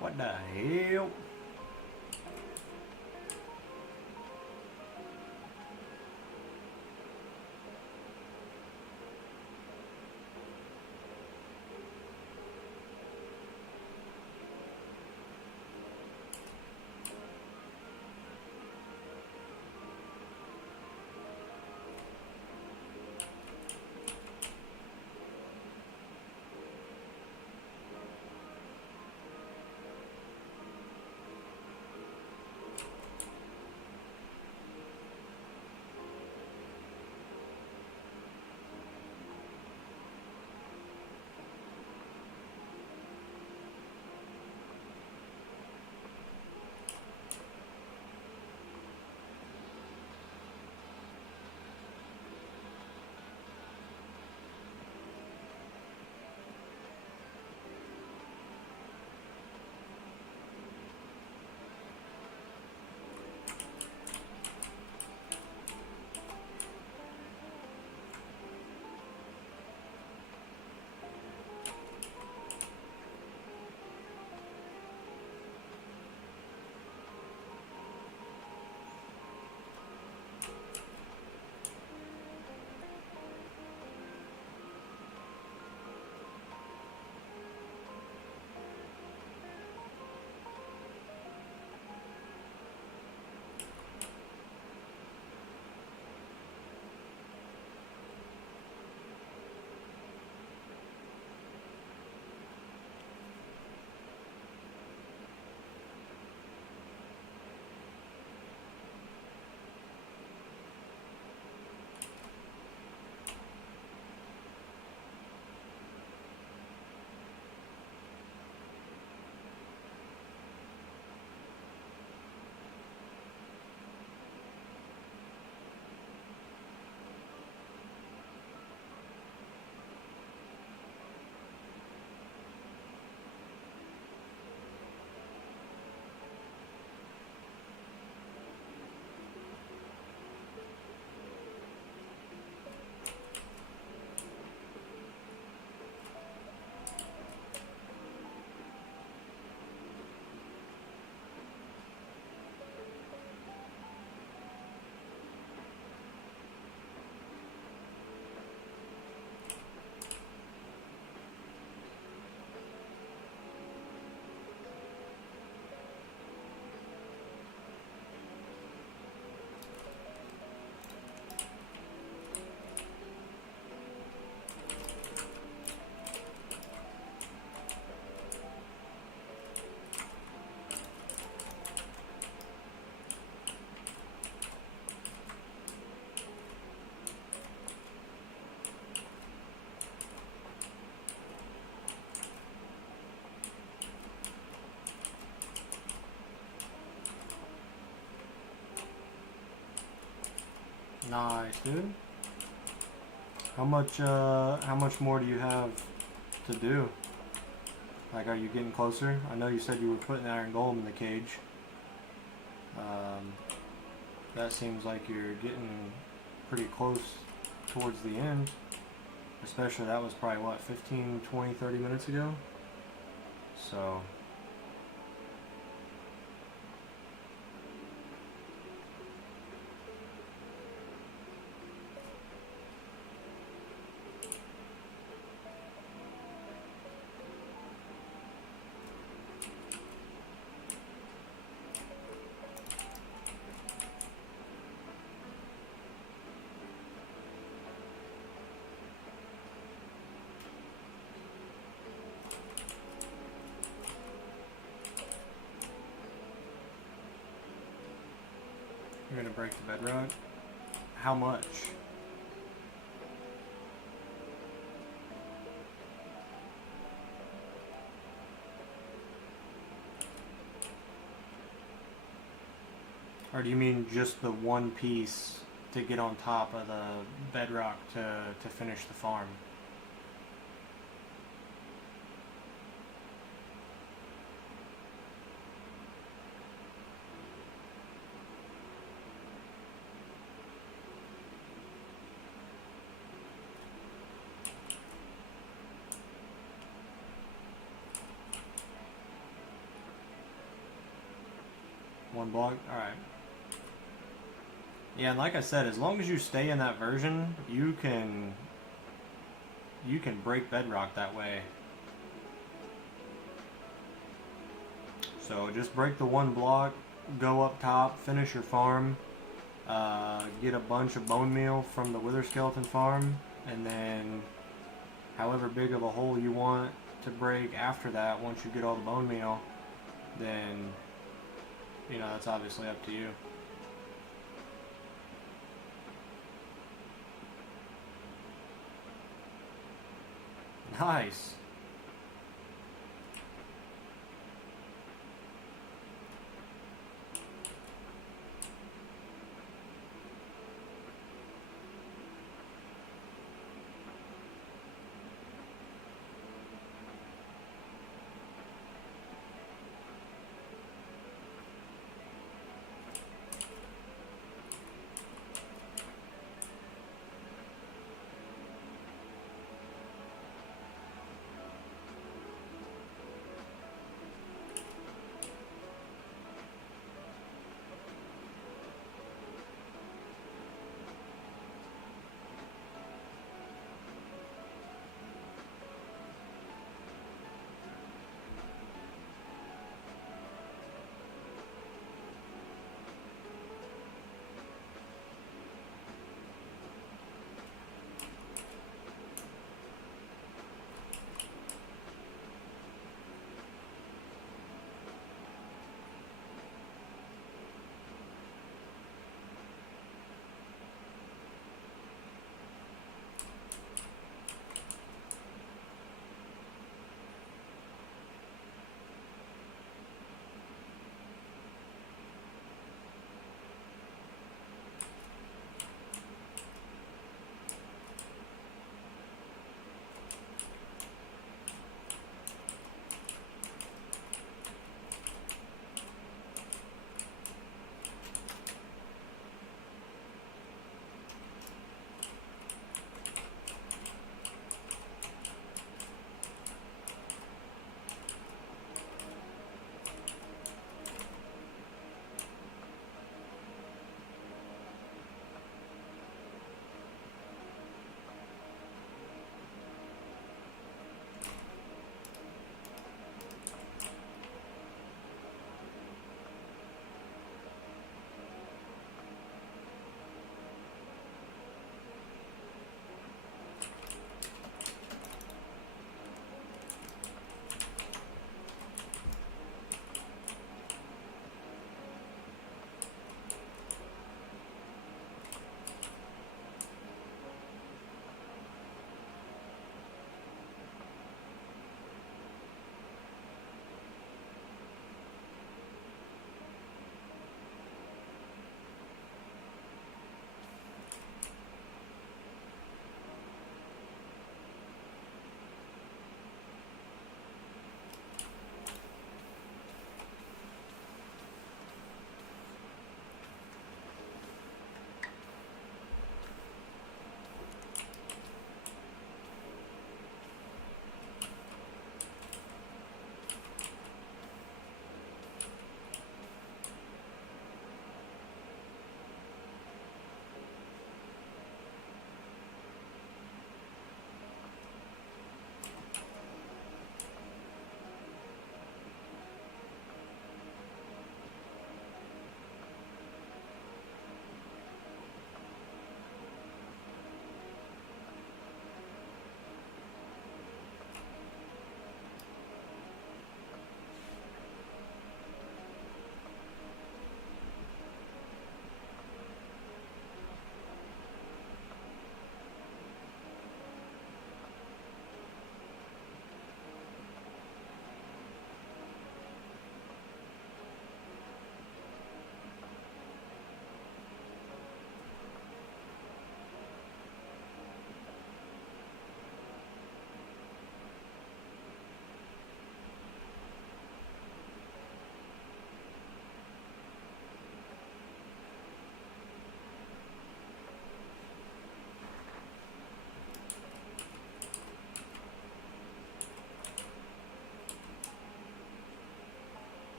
What the hell? Nice, dude. How much more do you have to do? Like, are you getting closer? I know you said you were putting iron golem in the cage. That seems like you're getting pretty close towards the end. Especially that was probably, what, 15, 20, 30 minutes ago? So... You're gonna break the bedrock? How much? Or do you mean just the one piece to get on top of the bedrock to finish the farm? One block? Alright. Yeah, and like I said, as long as you stay in that version, you can break bedrock that way. So just break the one block, go up top, finish your farm, get a bunch of bone meal from the wither skeleton farm, and then however big of a hole you want to break after that, once you get all the bone meal, then, you know, that's obviously up to you. Nice.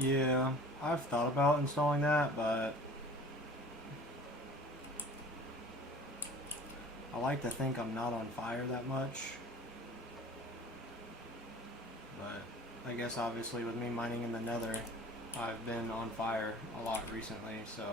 Yeah, I've thought about installing that, but I like to think I'm not on fire that much. But I guess obviously with me mining in the nether, I've been on fire a lot recently, so...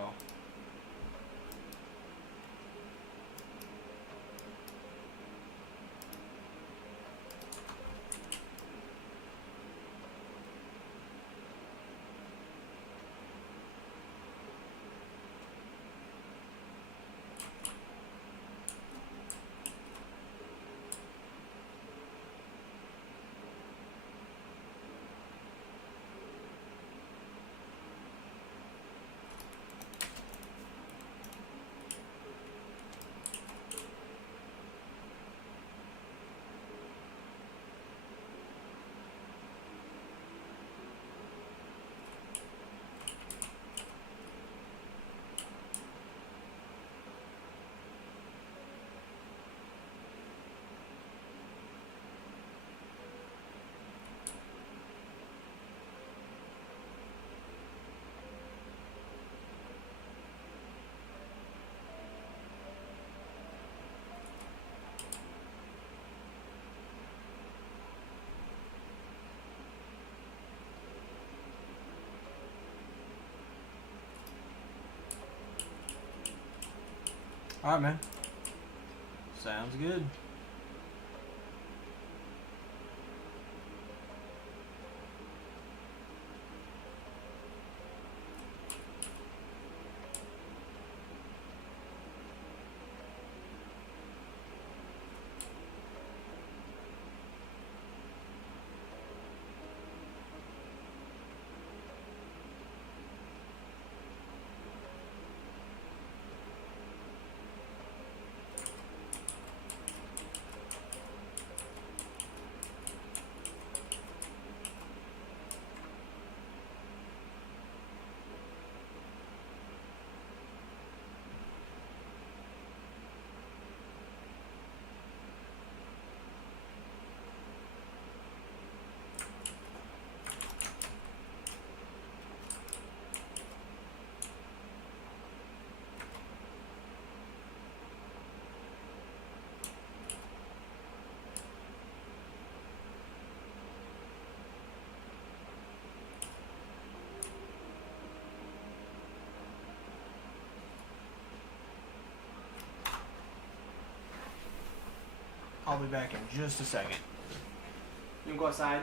Alright, man. Sounds good. I'll be back in just a second. You wanna go outside?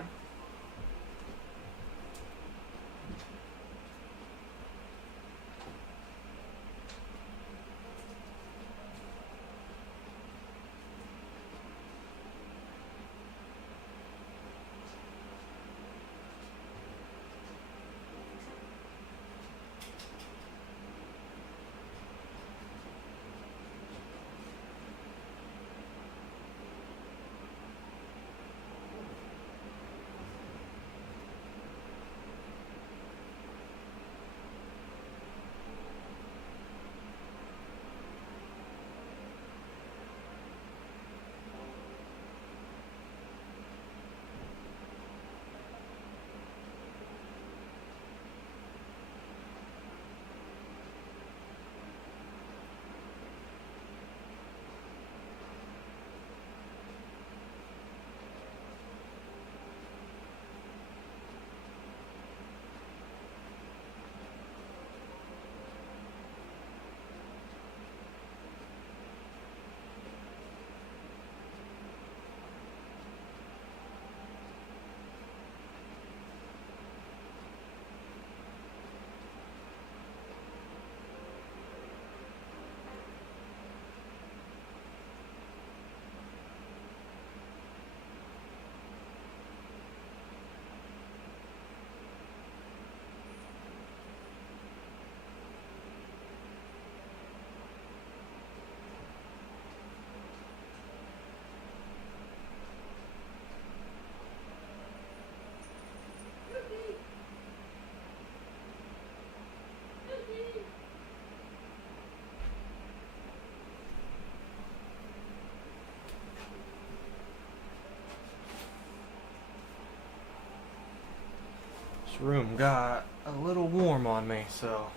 This room got a little warm on me, so.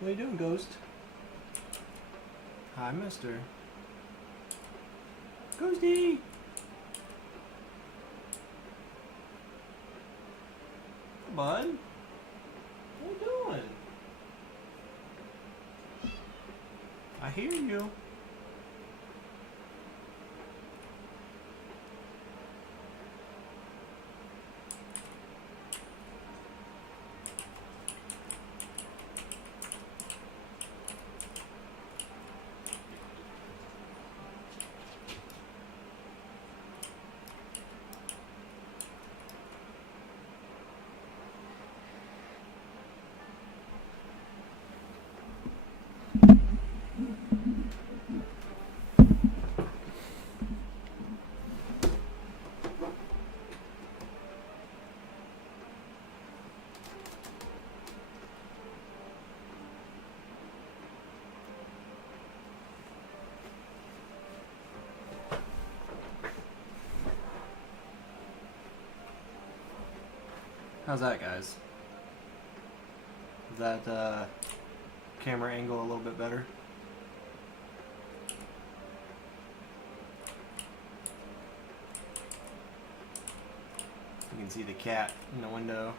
What are you doing, Ghost? Hi, mister. Ghosty! Bud? What are you doing? I hear you. How's that, guys? Is that camera angle a little bit better? You can see the cat in the window,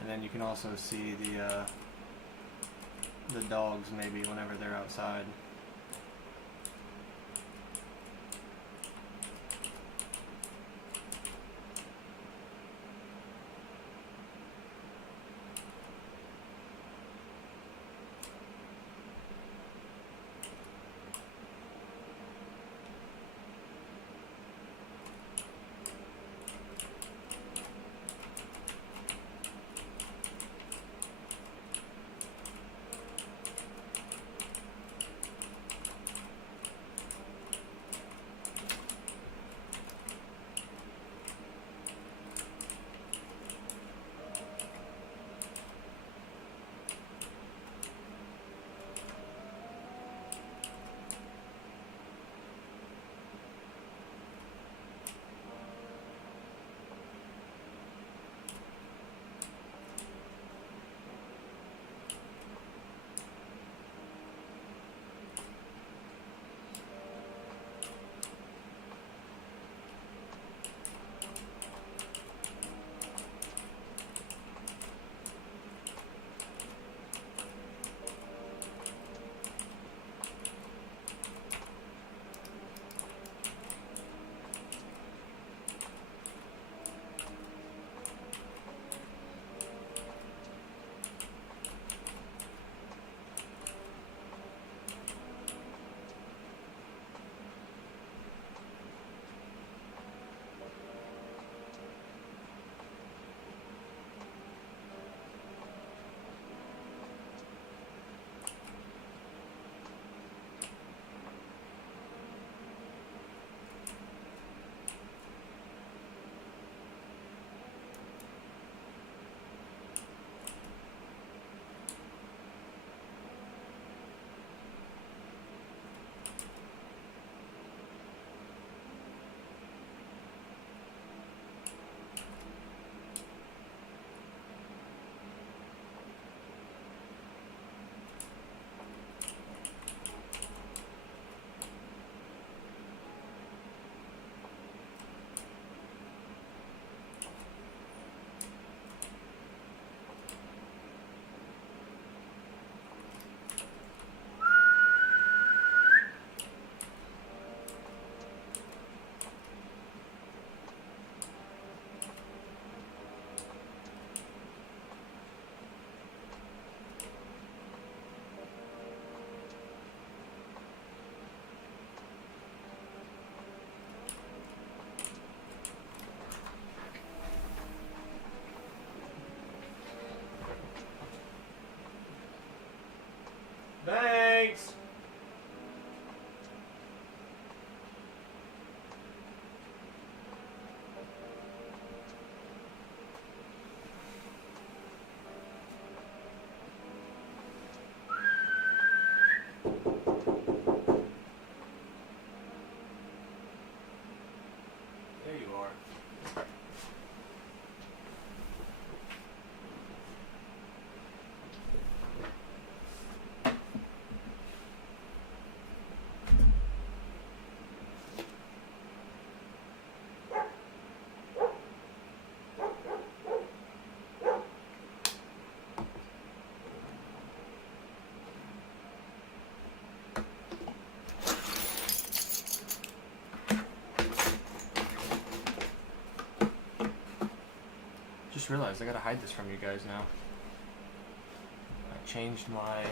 and then you can also see the dogs maybe whenever they're outside. There you are. Just realized I gotta hide this from you guys now. I changed my...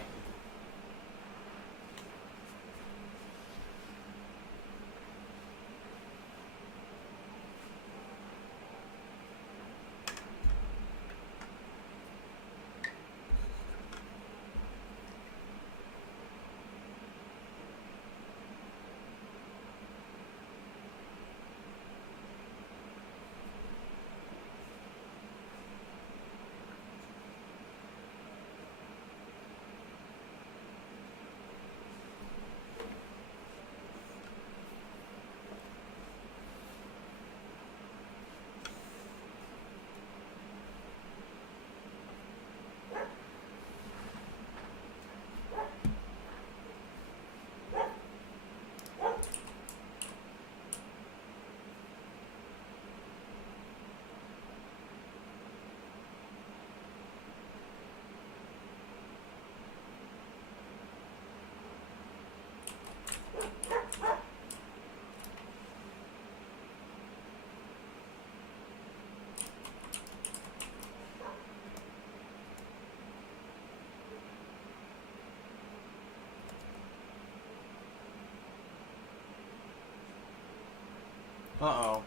Uh-oh.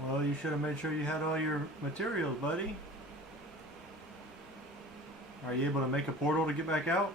Well, you should have made sure you had all your materials, buddy. Are you able to make a portal to get back out?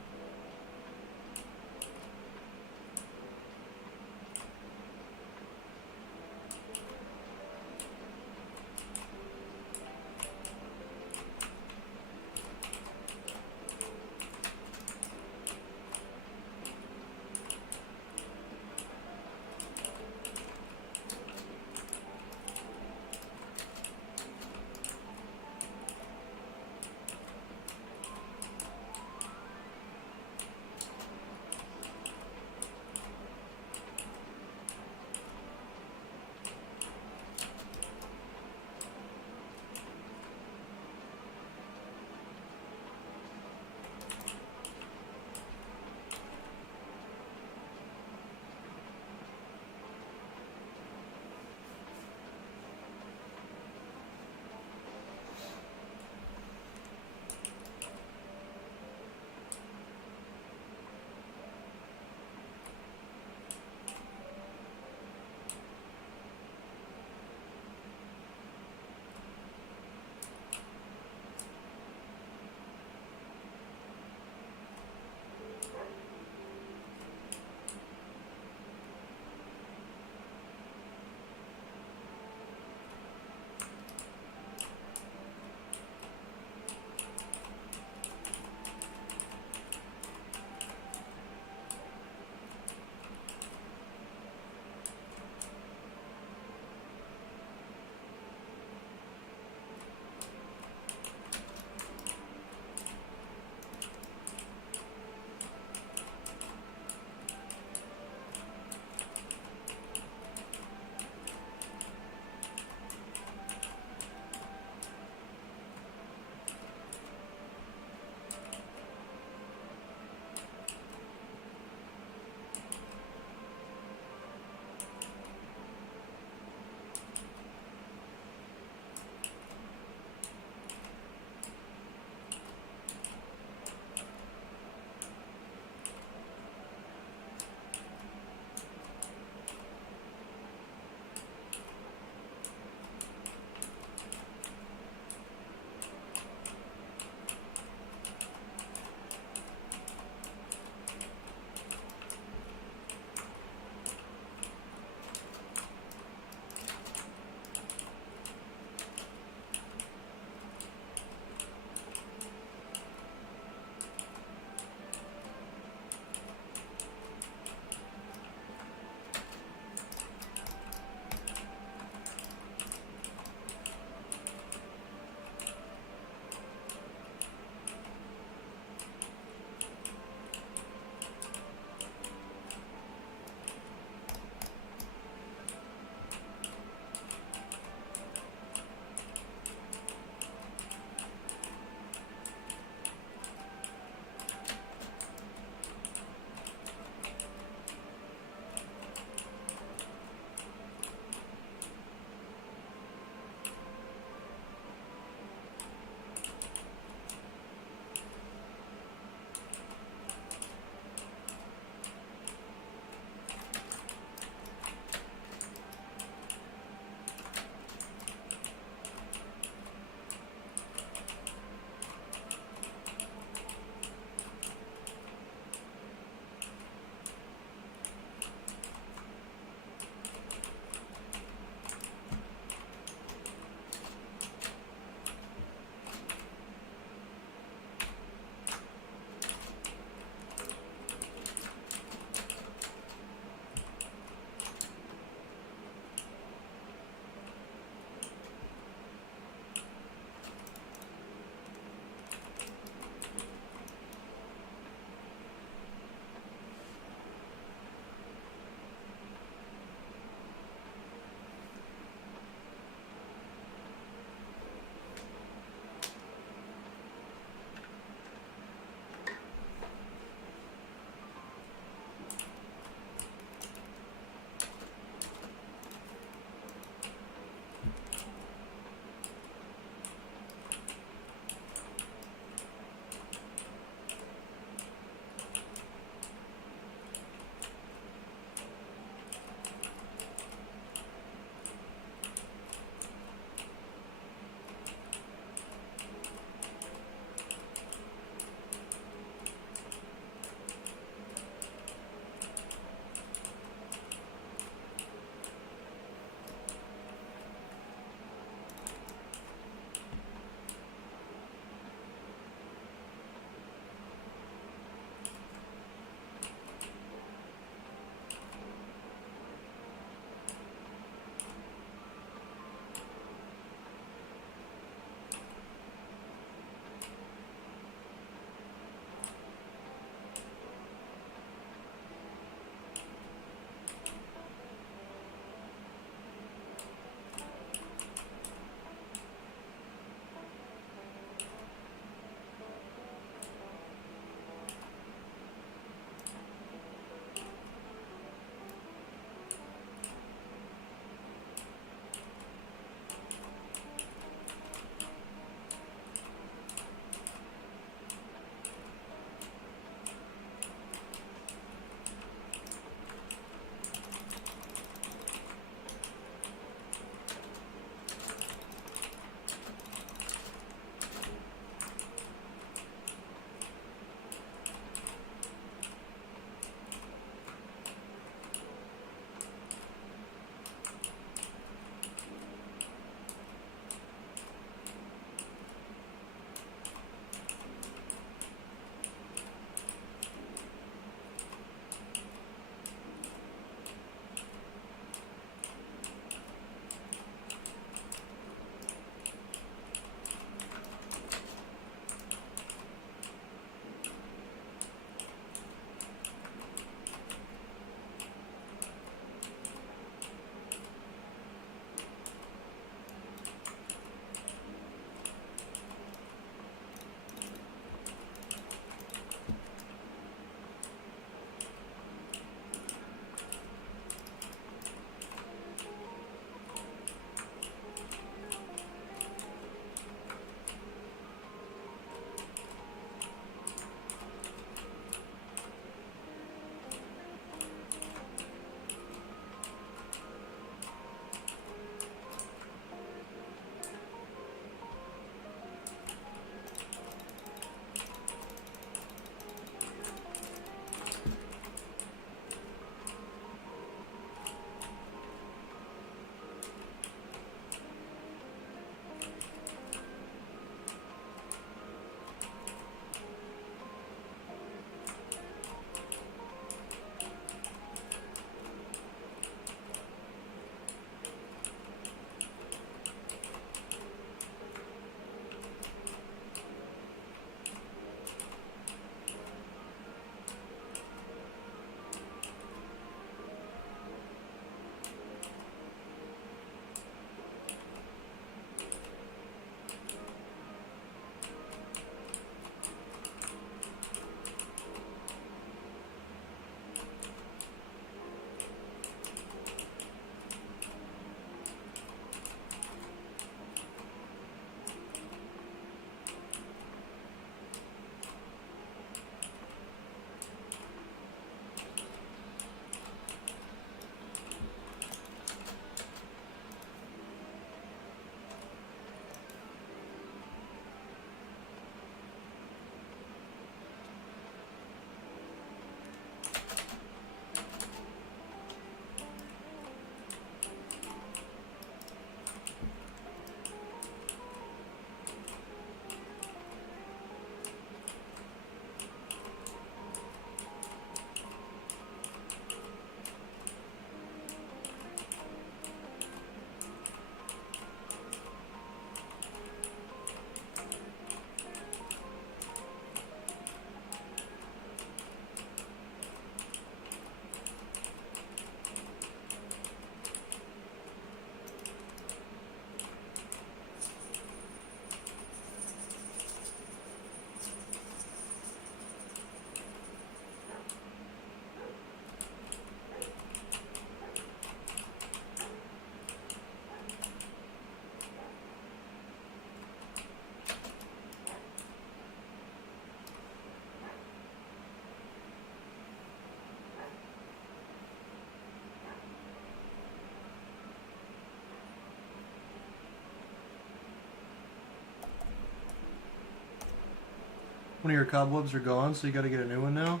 One of your cobwebs are gone, so you got to get a new one now.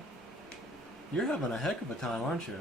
You're having a heck of a time, aren't you?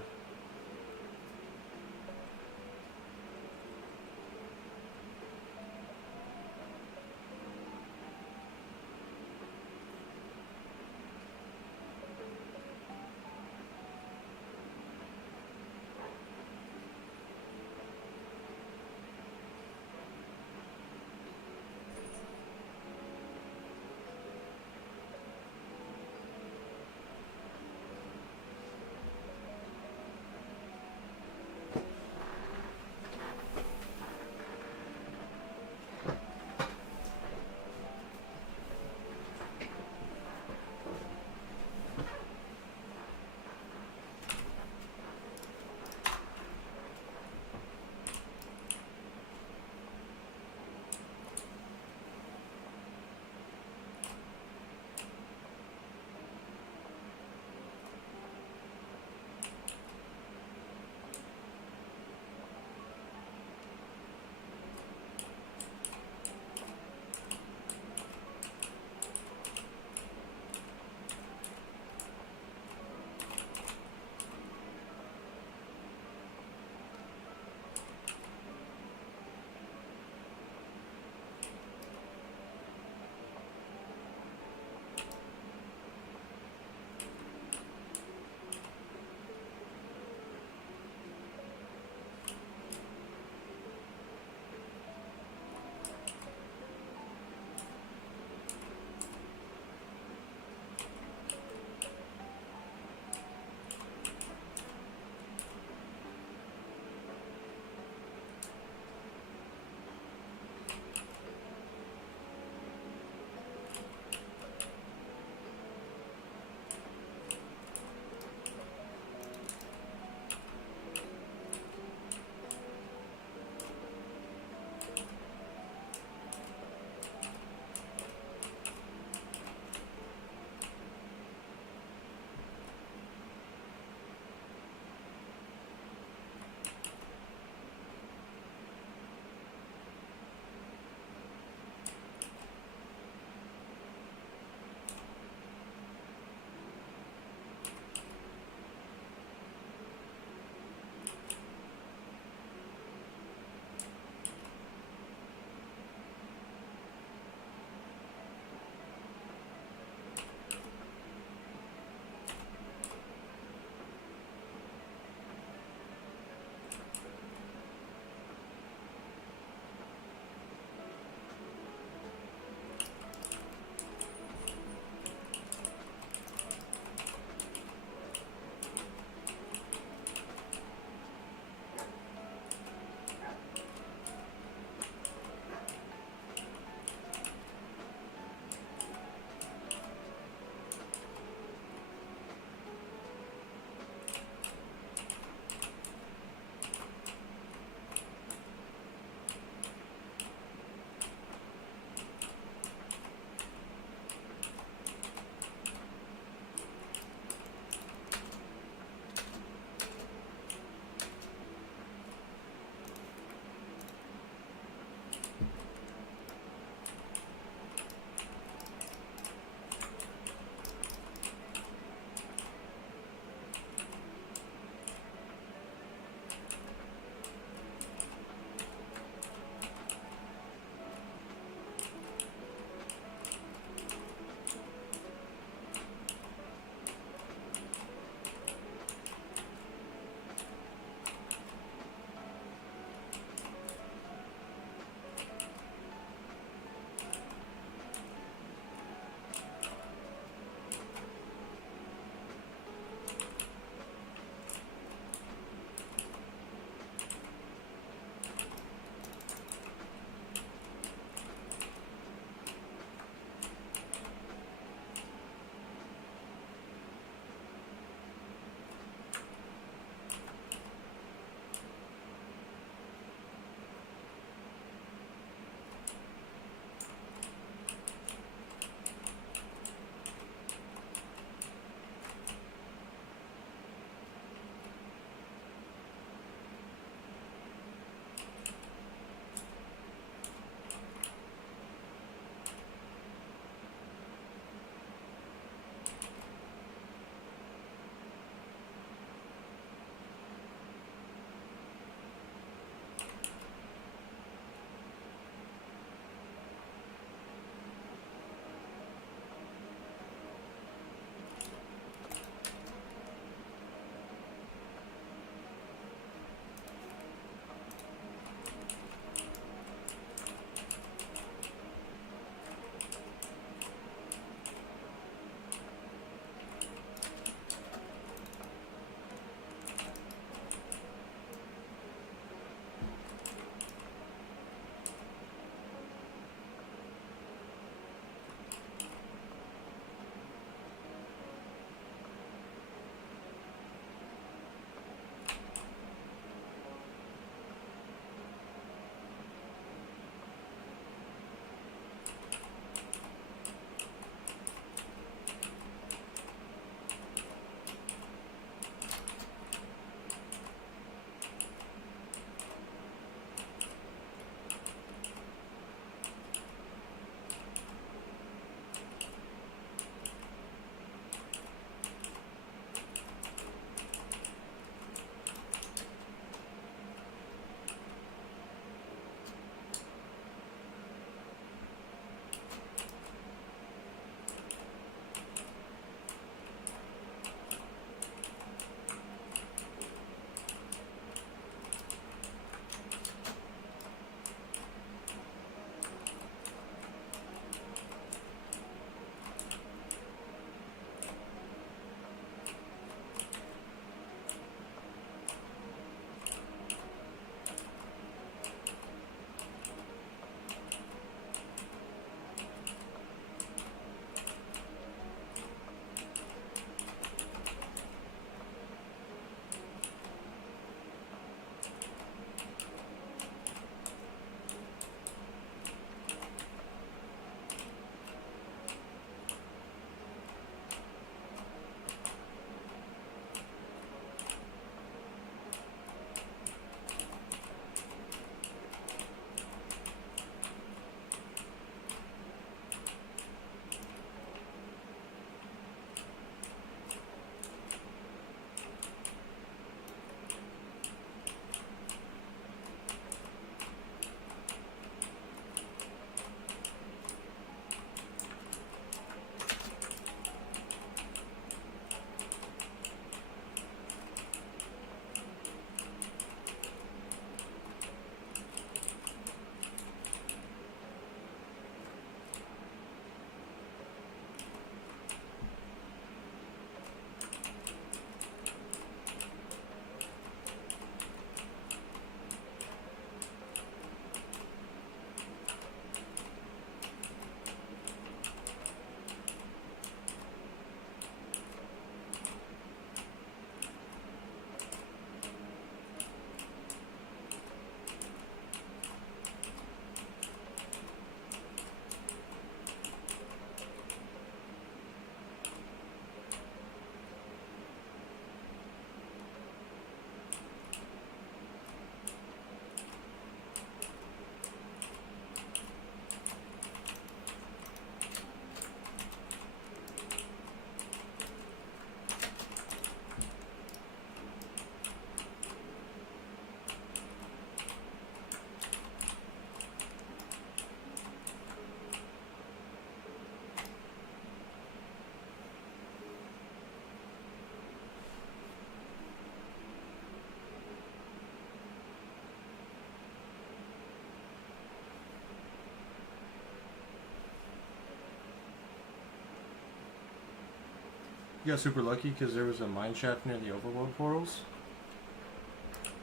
You got super lucky because there was a mine shaft near the overworld portals.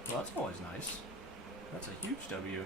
Well, that's always nice. That's a huge W.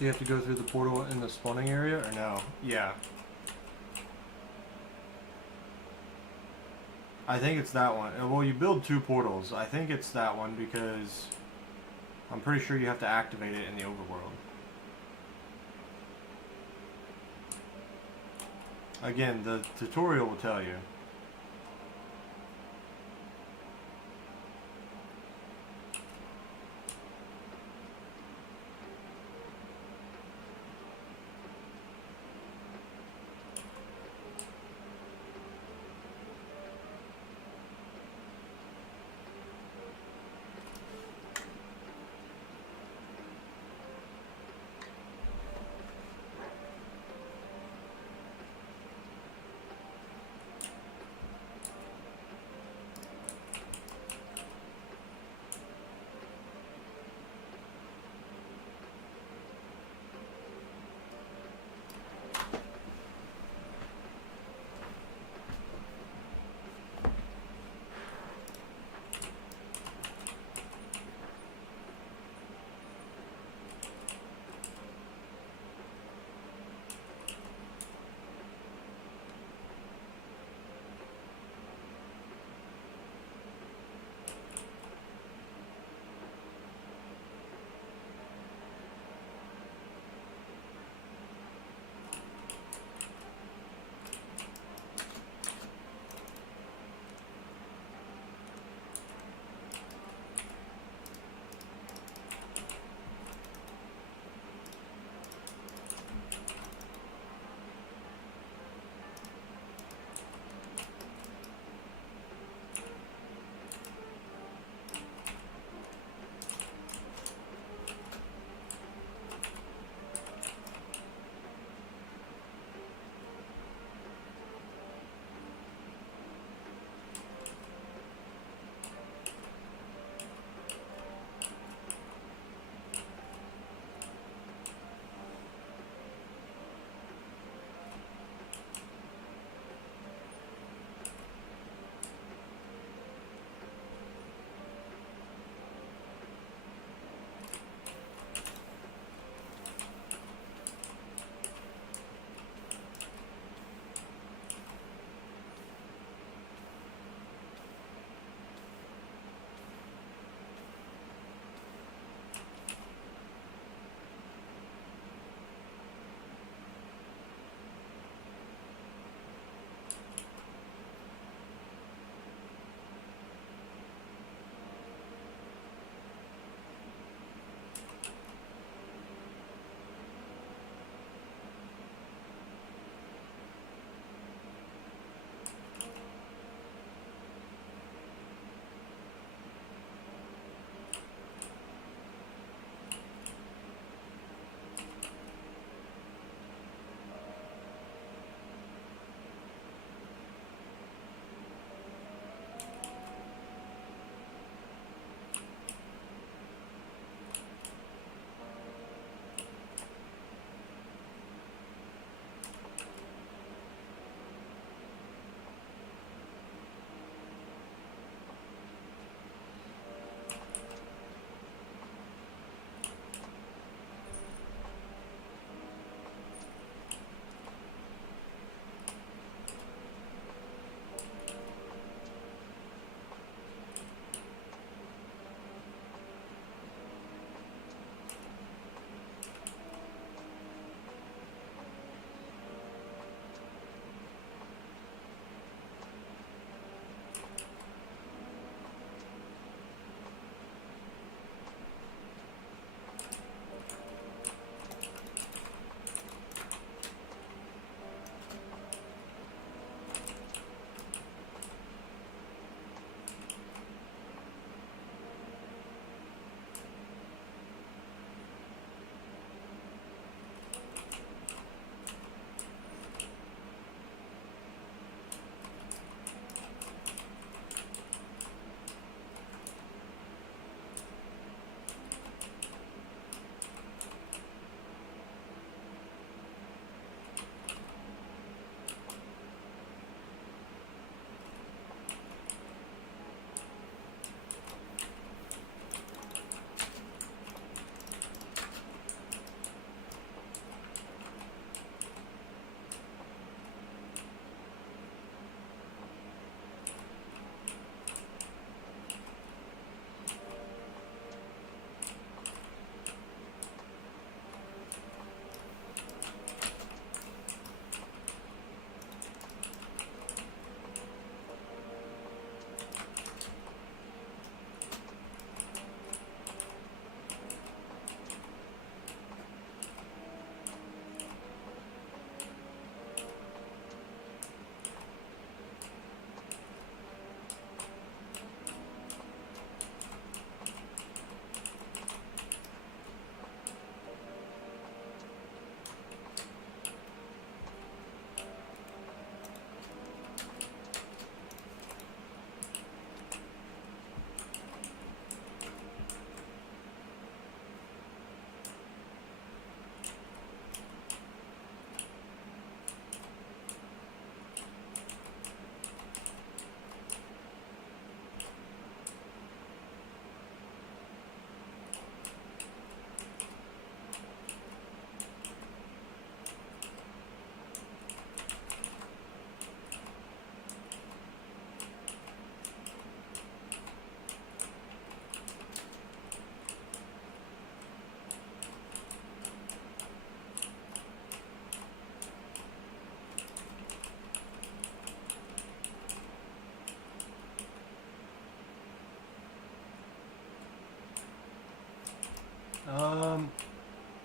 So you have to go through the portal in the spawning area, or no? Yeah. I think it's that one. Well, you build 2 portals. I think it's that one because I'm pretty sure you have to activate it in the overworld. Again, the tutorial will tell you.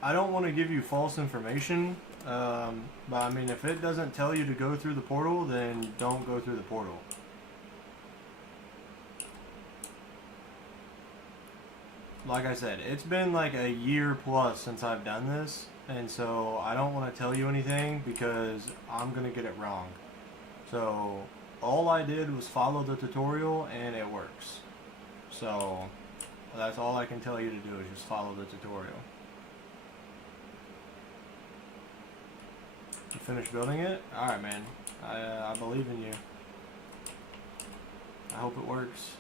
I don't want to give you false information, but I mean, if it doesn't tell you to go through the portal, then don't go through the portal. Like I said, it's been like a year plus since I've done this, and so I don't want to tell you anything because I'm going to get it wrong. So all I did was follow the tutorial and it works. So that's all I can tell you to do is just follow the tutorial. You finished building it? Alright, man. I believe in you. I hope it works.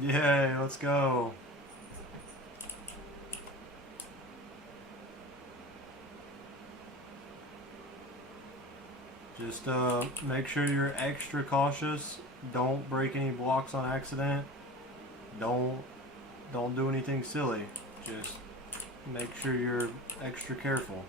Yay, let's go. Just make sure you're extra cautious. Don't break any blocks on accident. Don't do anything silly. Just make sure you're extra careful.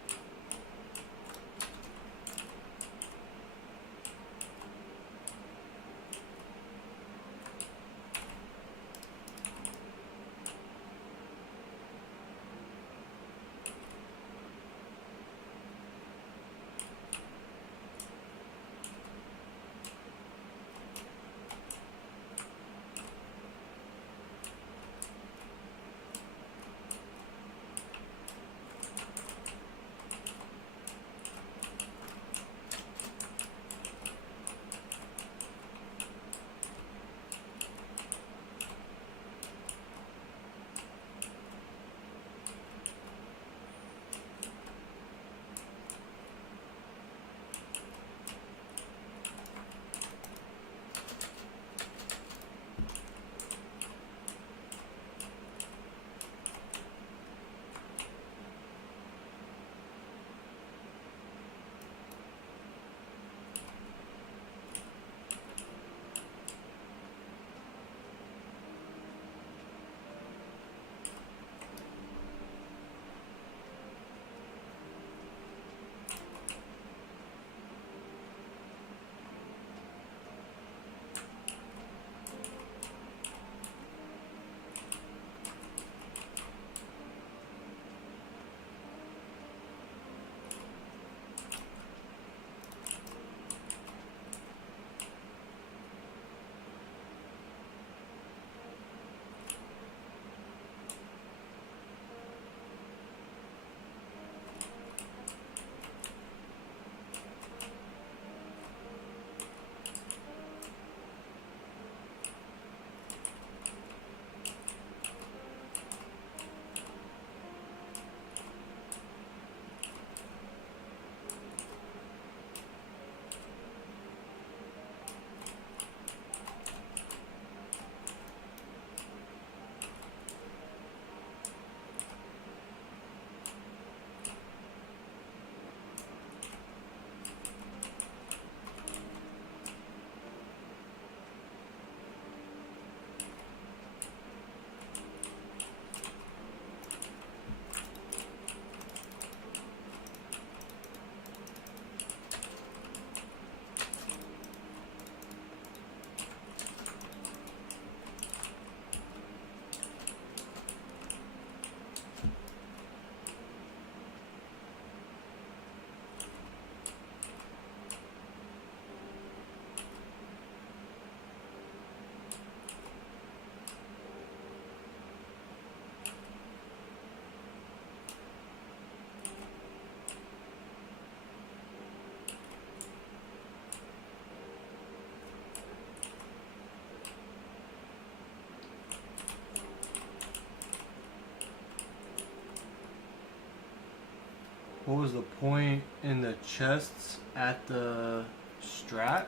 What was the point in the chests at the strat?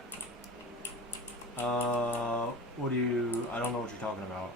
What do you... I don't know what you're talking about.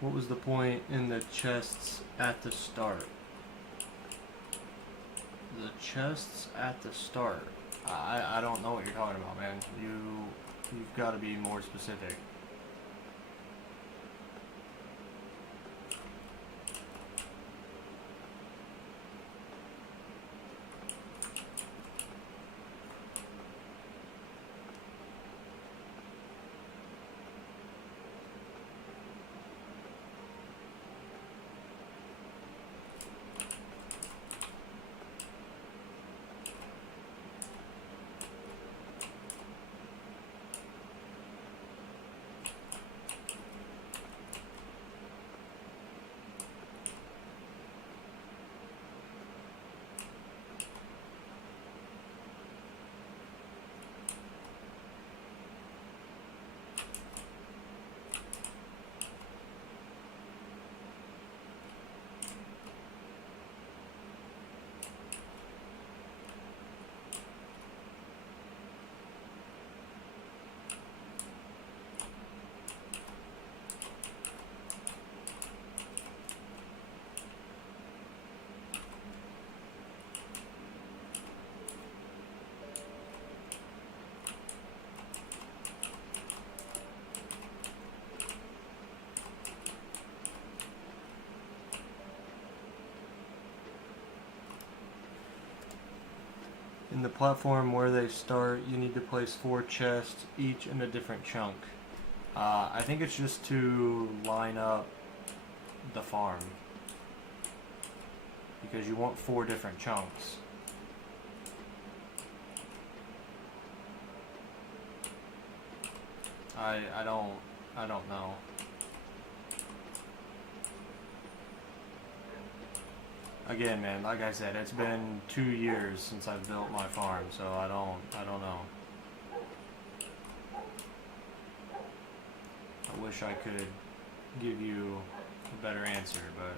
What was the point in the chests at the start? The chests at the start. I don't know what you're talking about, man. You've got to be more specific. In the platform where they start, you need to place 4 chests, each in a different chunk. I think it's just to line up the farm. Because you want 4 different chunks. I don't know. Again, man, like I said, it's been 2 years since I've built my farm, so I don't know. I wish I could give you a better answer, but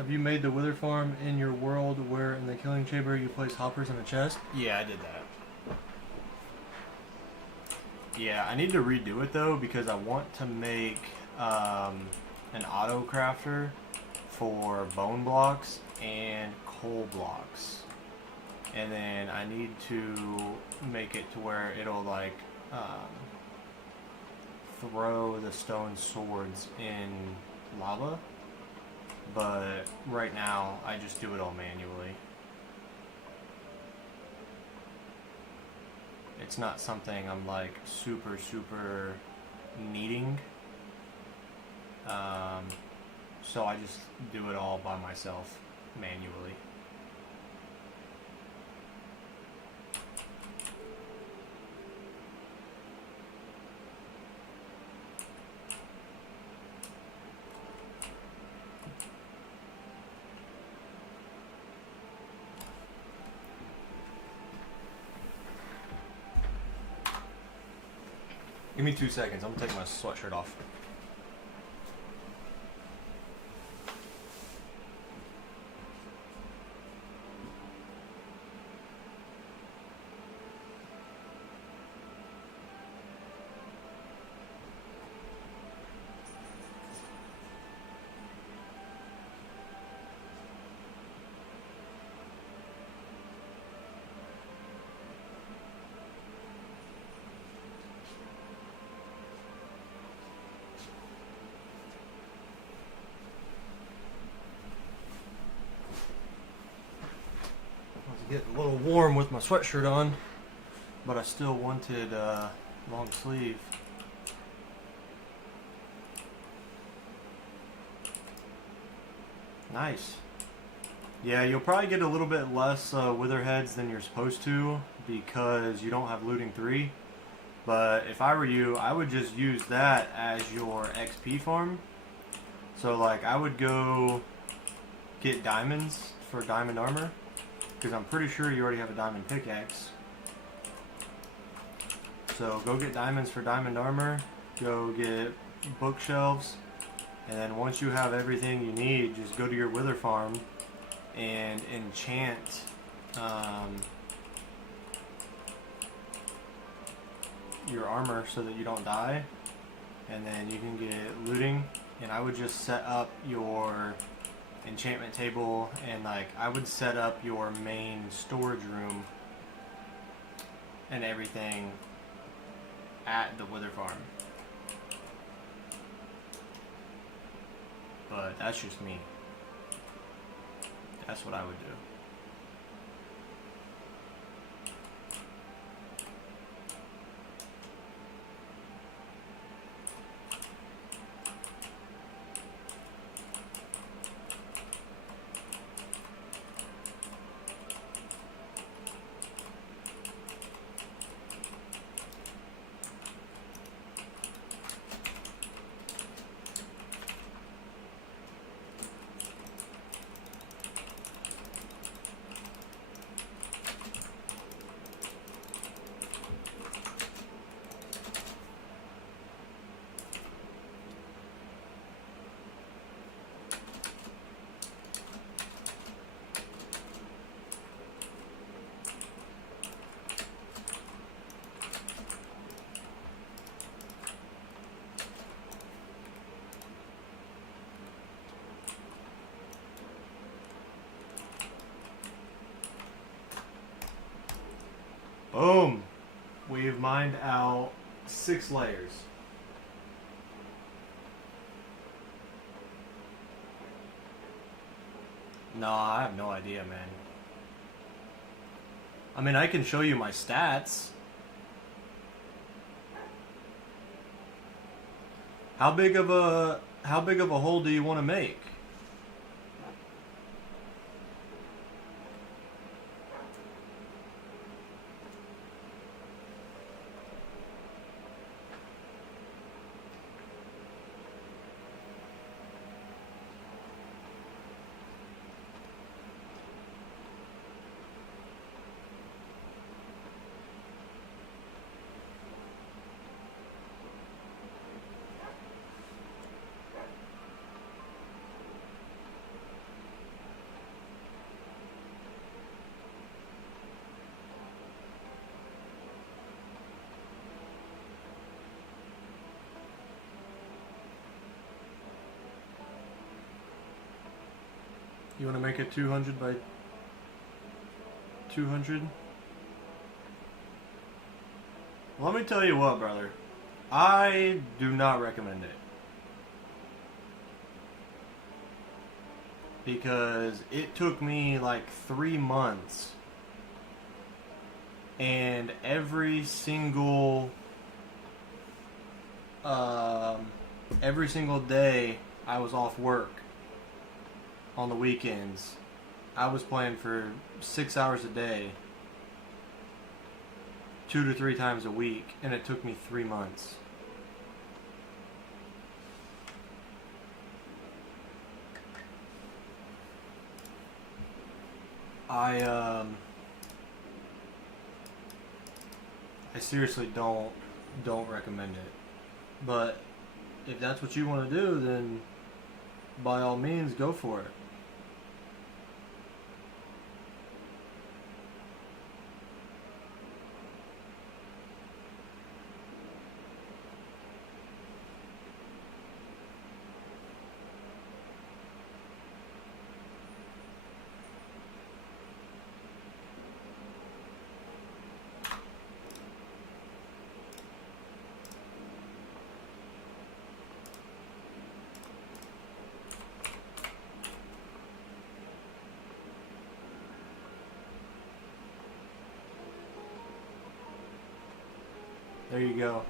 have you made the wither farm in your world where in the killing chamber you place hoppers in a chest? Yeah, I did that. Yeah, I need to redo it though because I want to make an auto crafter for bone blocks and coal blocks. And then I need to make it to where it'll like throw the stone swords in lava. But right now I just do it all manually. It's not something I'm like super needing. So I just do it all by myself manually. Give me 2 seconds. I'm gonna take my sweatshirt off. Getting a little warm with my sweatshirt on, but I still wanted long sleeve. Nice. Yeah, you'll probably get a little bit less wither heads than you're supposed to because you don't have looting 3. But if I were you, I would just use that as your XP farm. So like I would go get diamonds for diamond armor. Because I'm pretty sure you already have a diamond pickaxe. So go get diamonds for diamond armor, go get bookshelves, and then once you have everything you need, just go to your wither farm and enchant your armor so that you don't die. And then you can get looting, and I would just set up your enchantment table, and like I would set up your main storage room and everything at the wither farm. But that's just me. That's what I would do. Boom! We've mined out 6 layers. No, I have no idea, man. I mean, I can show you my stats. How big of a hole do you want to make? You want to make it 200 by 200? Let me tell you what, brother. I do not recommend it. Because it took me like 3 months. And every single day I was off work on the weekends. I was playing for 6 hours a day, 2 to 3 times a week, and it took me 3 months. I seriously don't recommend it. But if that's what you want to do, then by all means, go for it. There you go.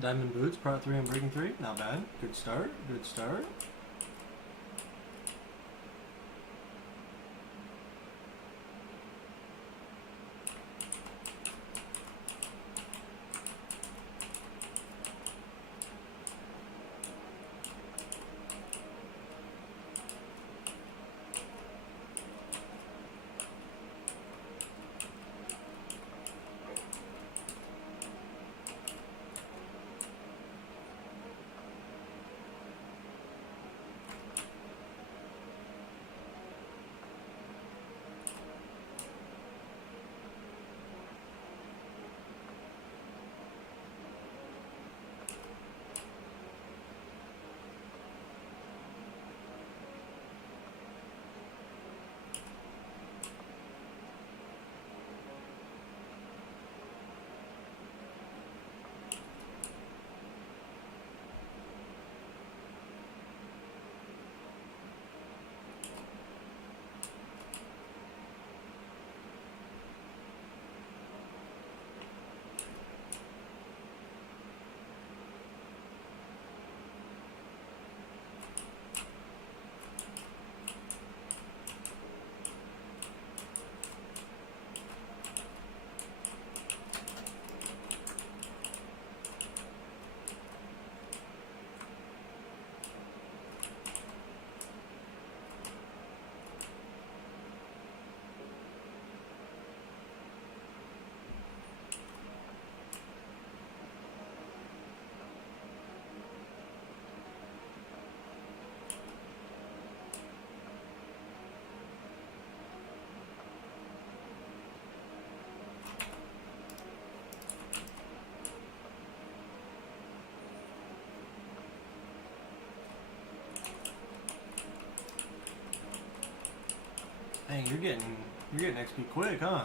Diamond boots, part 3 and breaking 3. Not bad. Good start. Good start. Dang, you're getting XP quick, huh?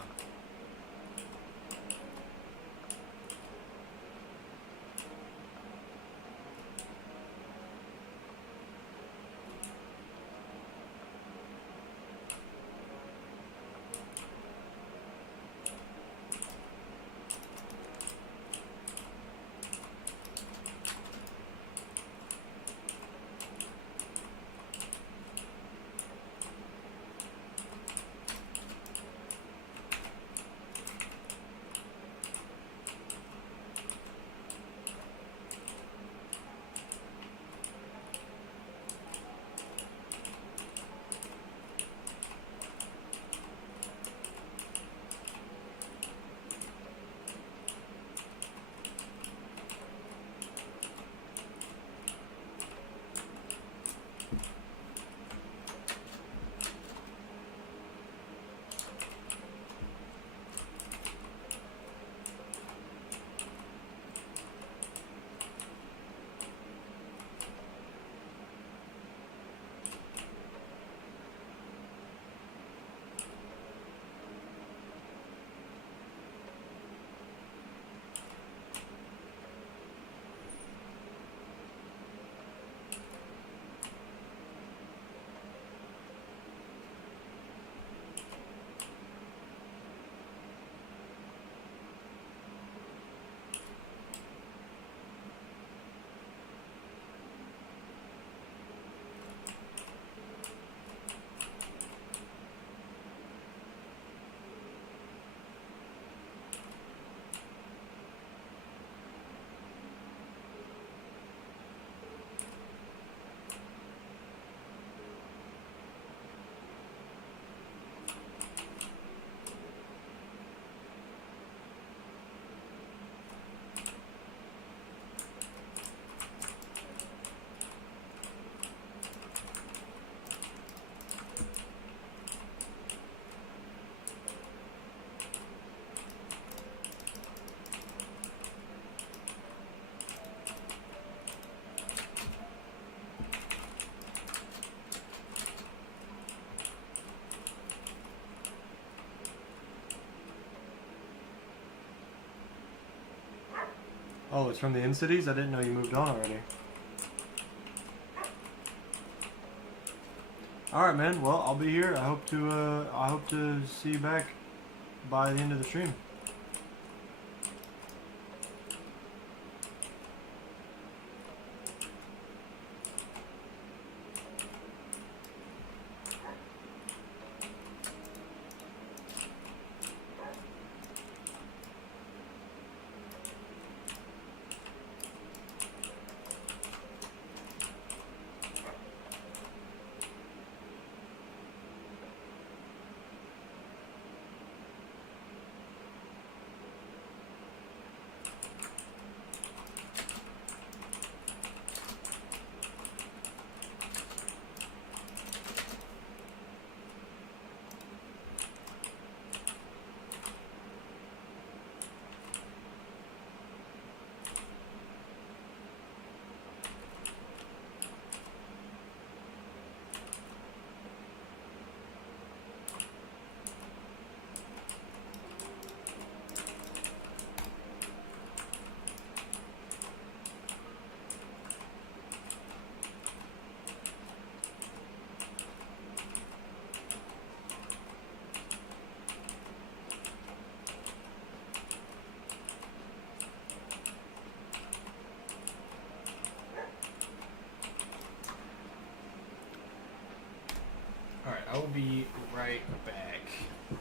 Oh, it's from the in-cities? I didn't know you moved on already. Alright, man. Well, I'll be here. I hope to see you back by the end of the stream. right back.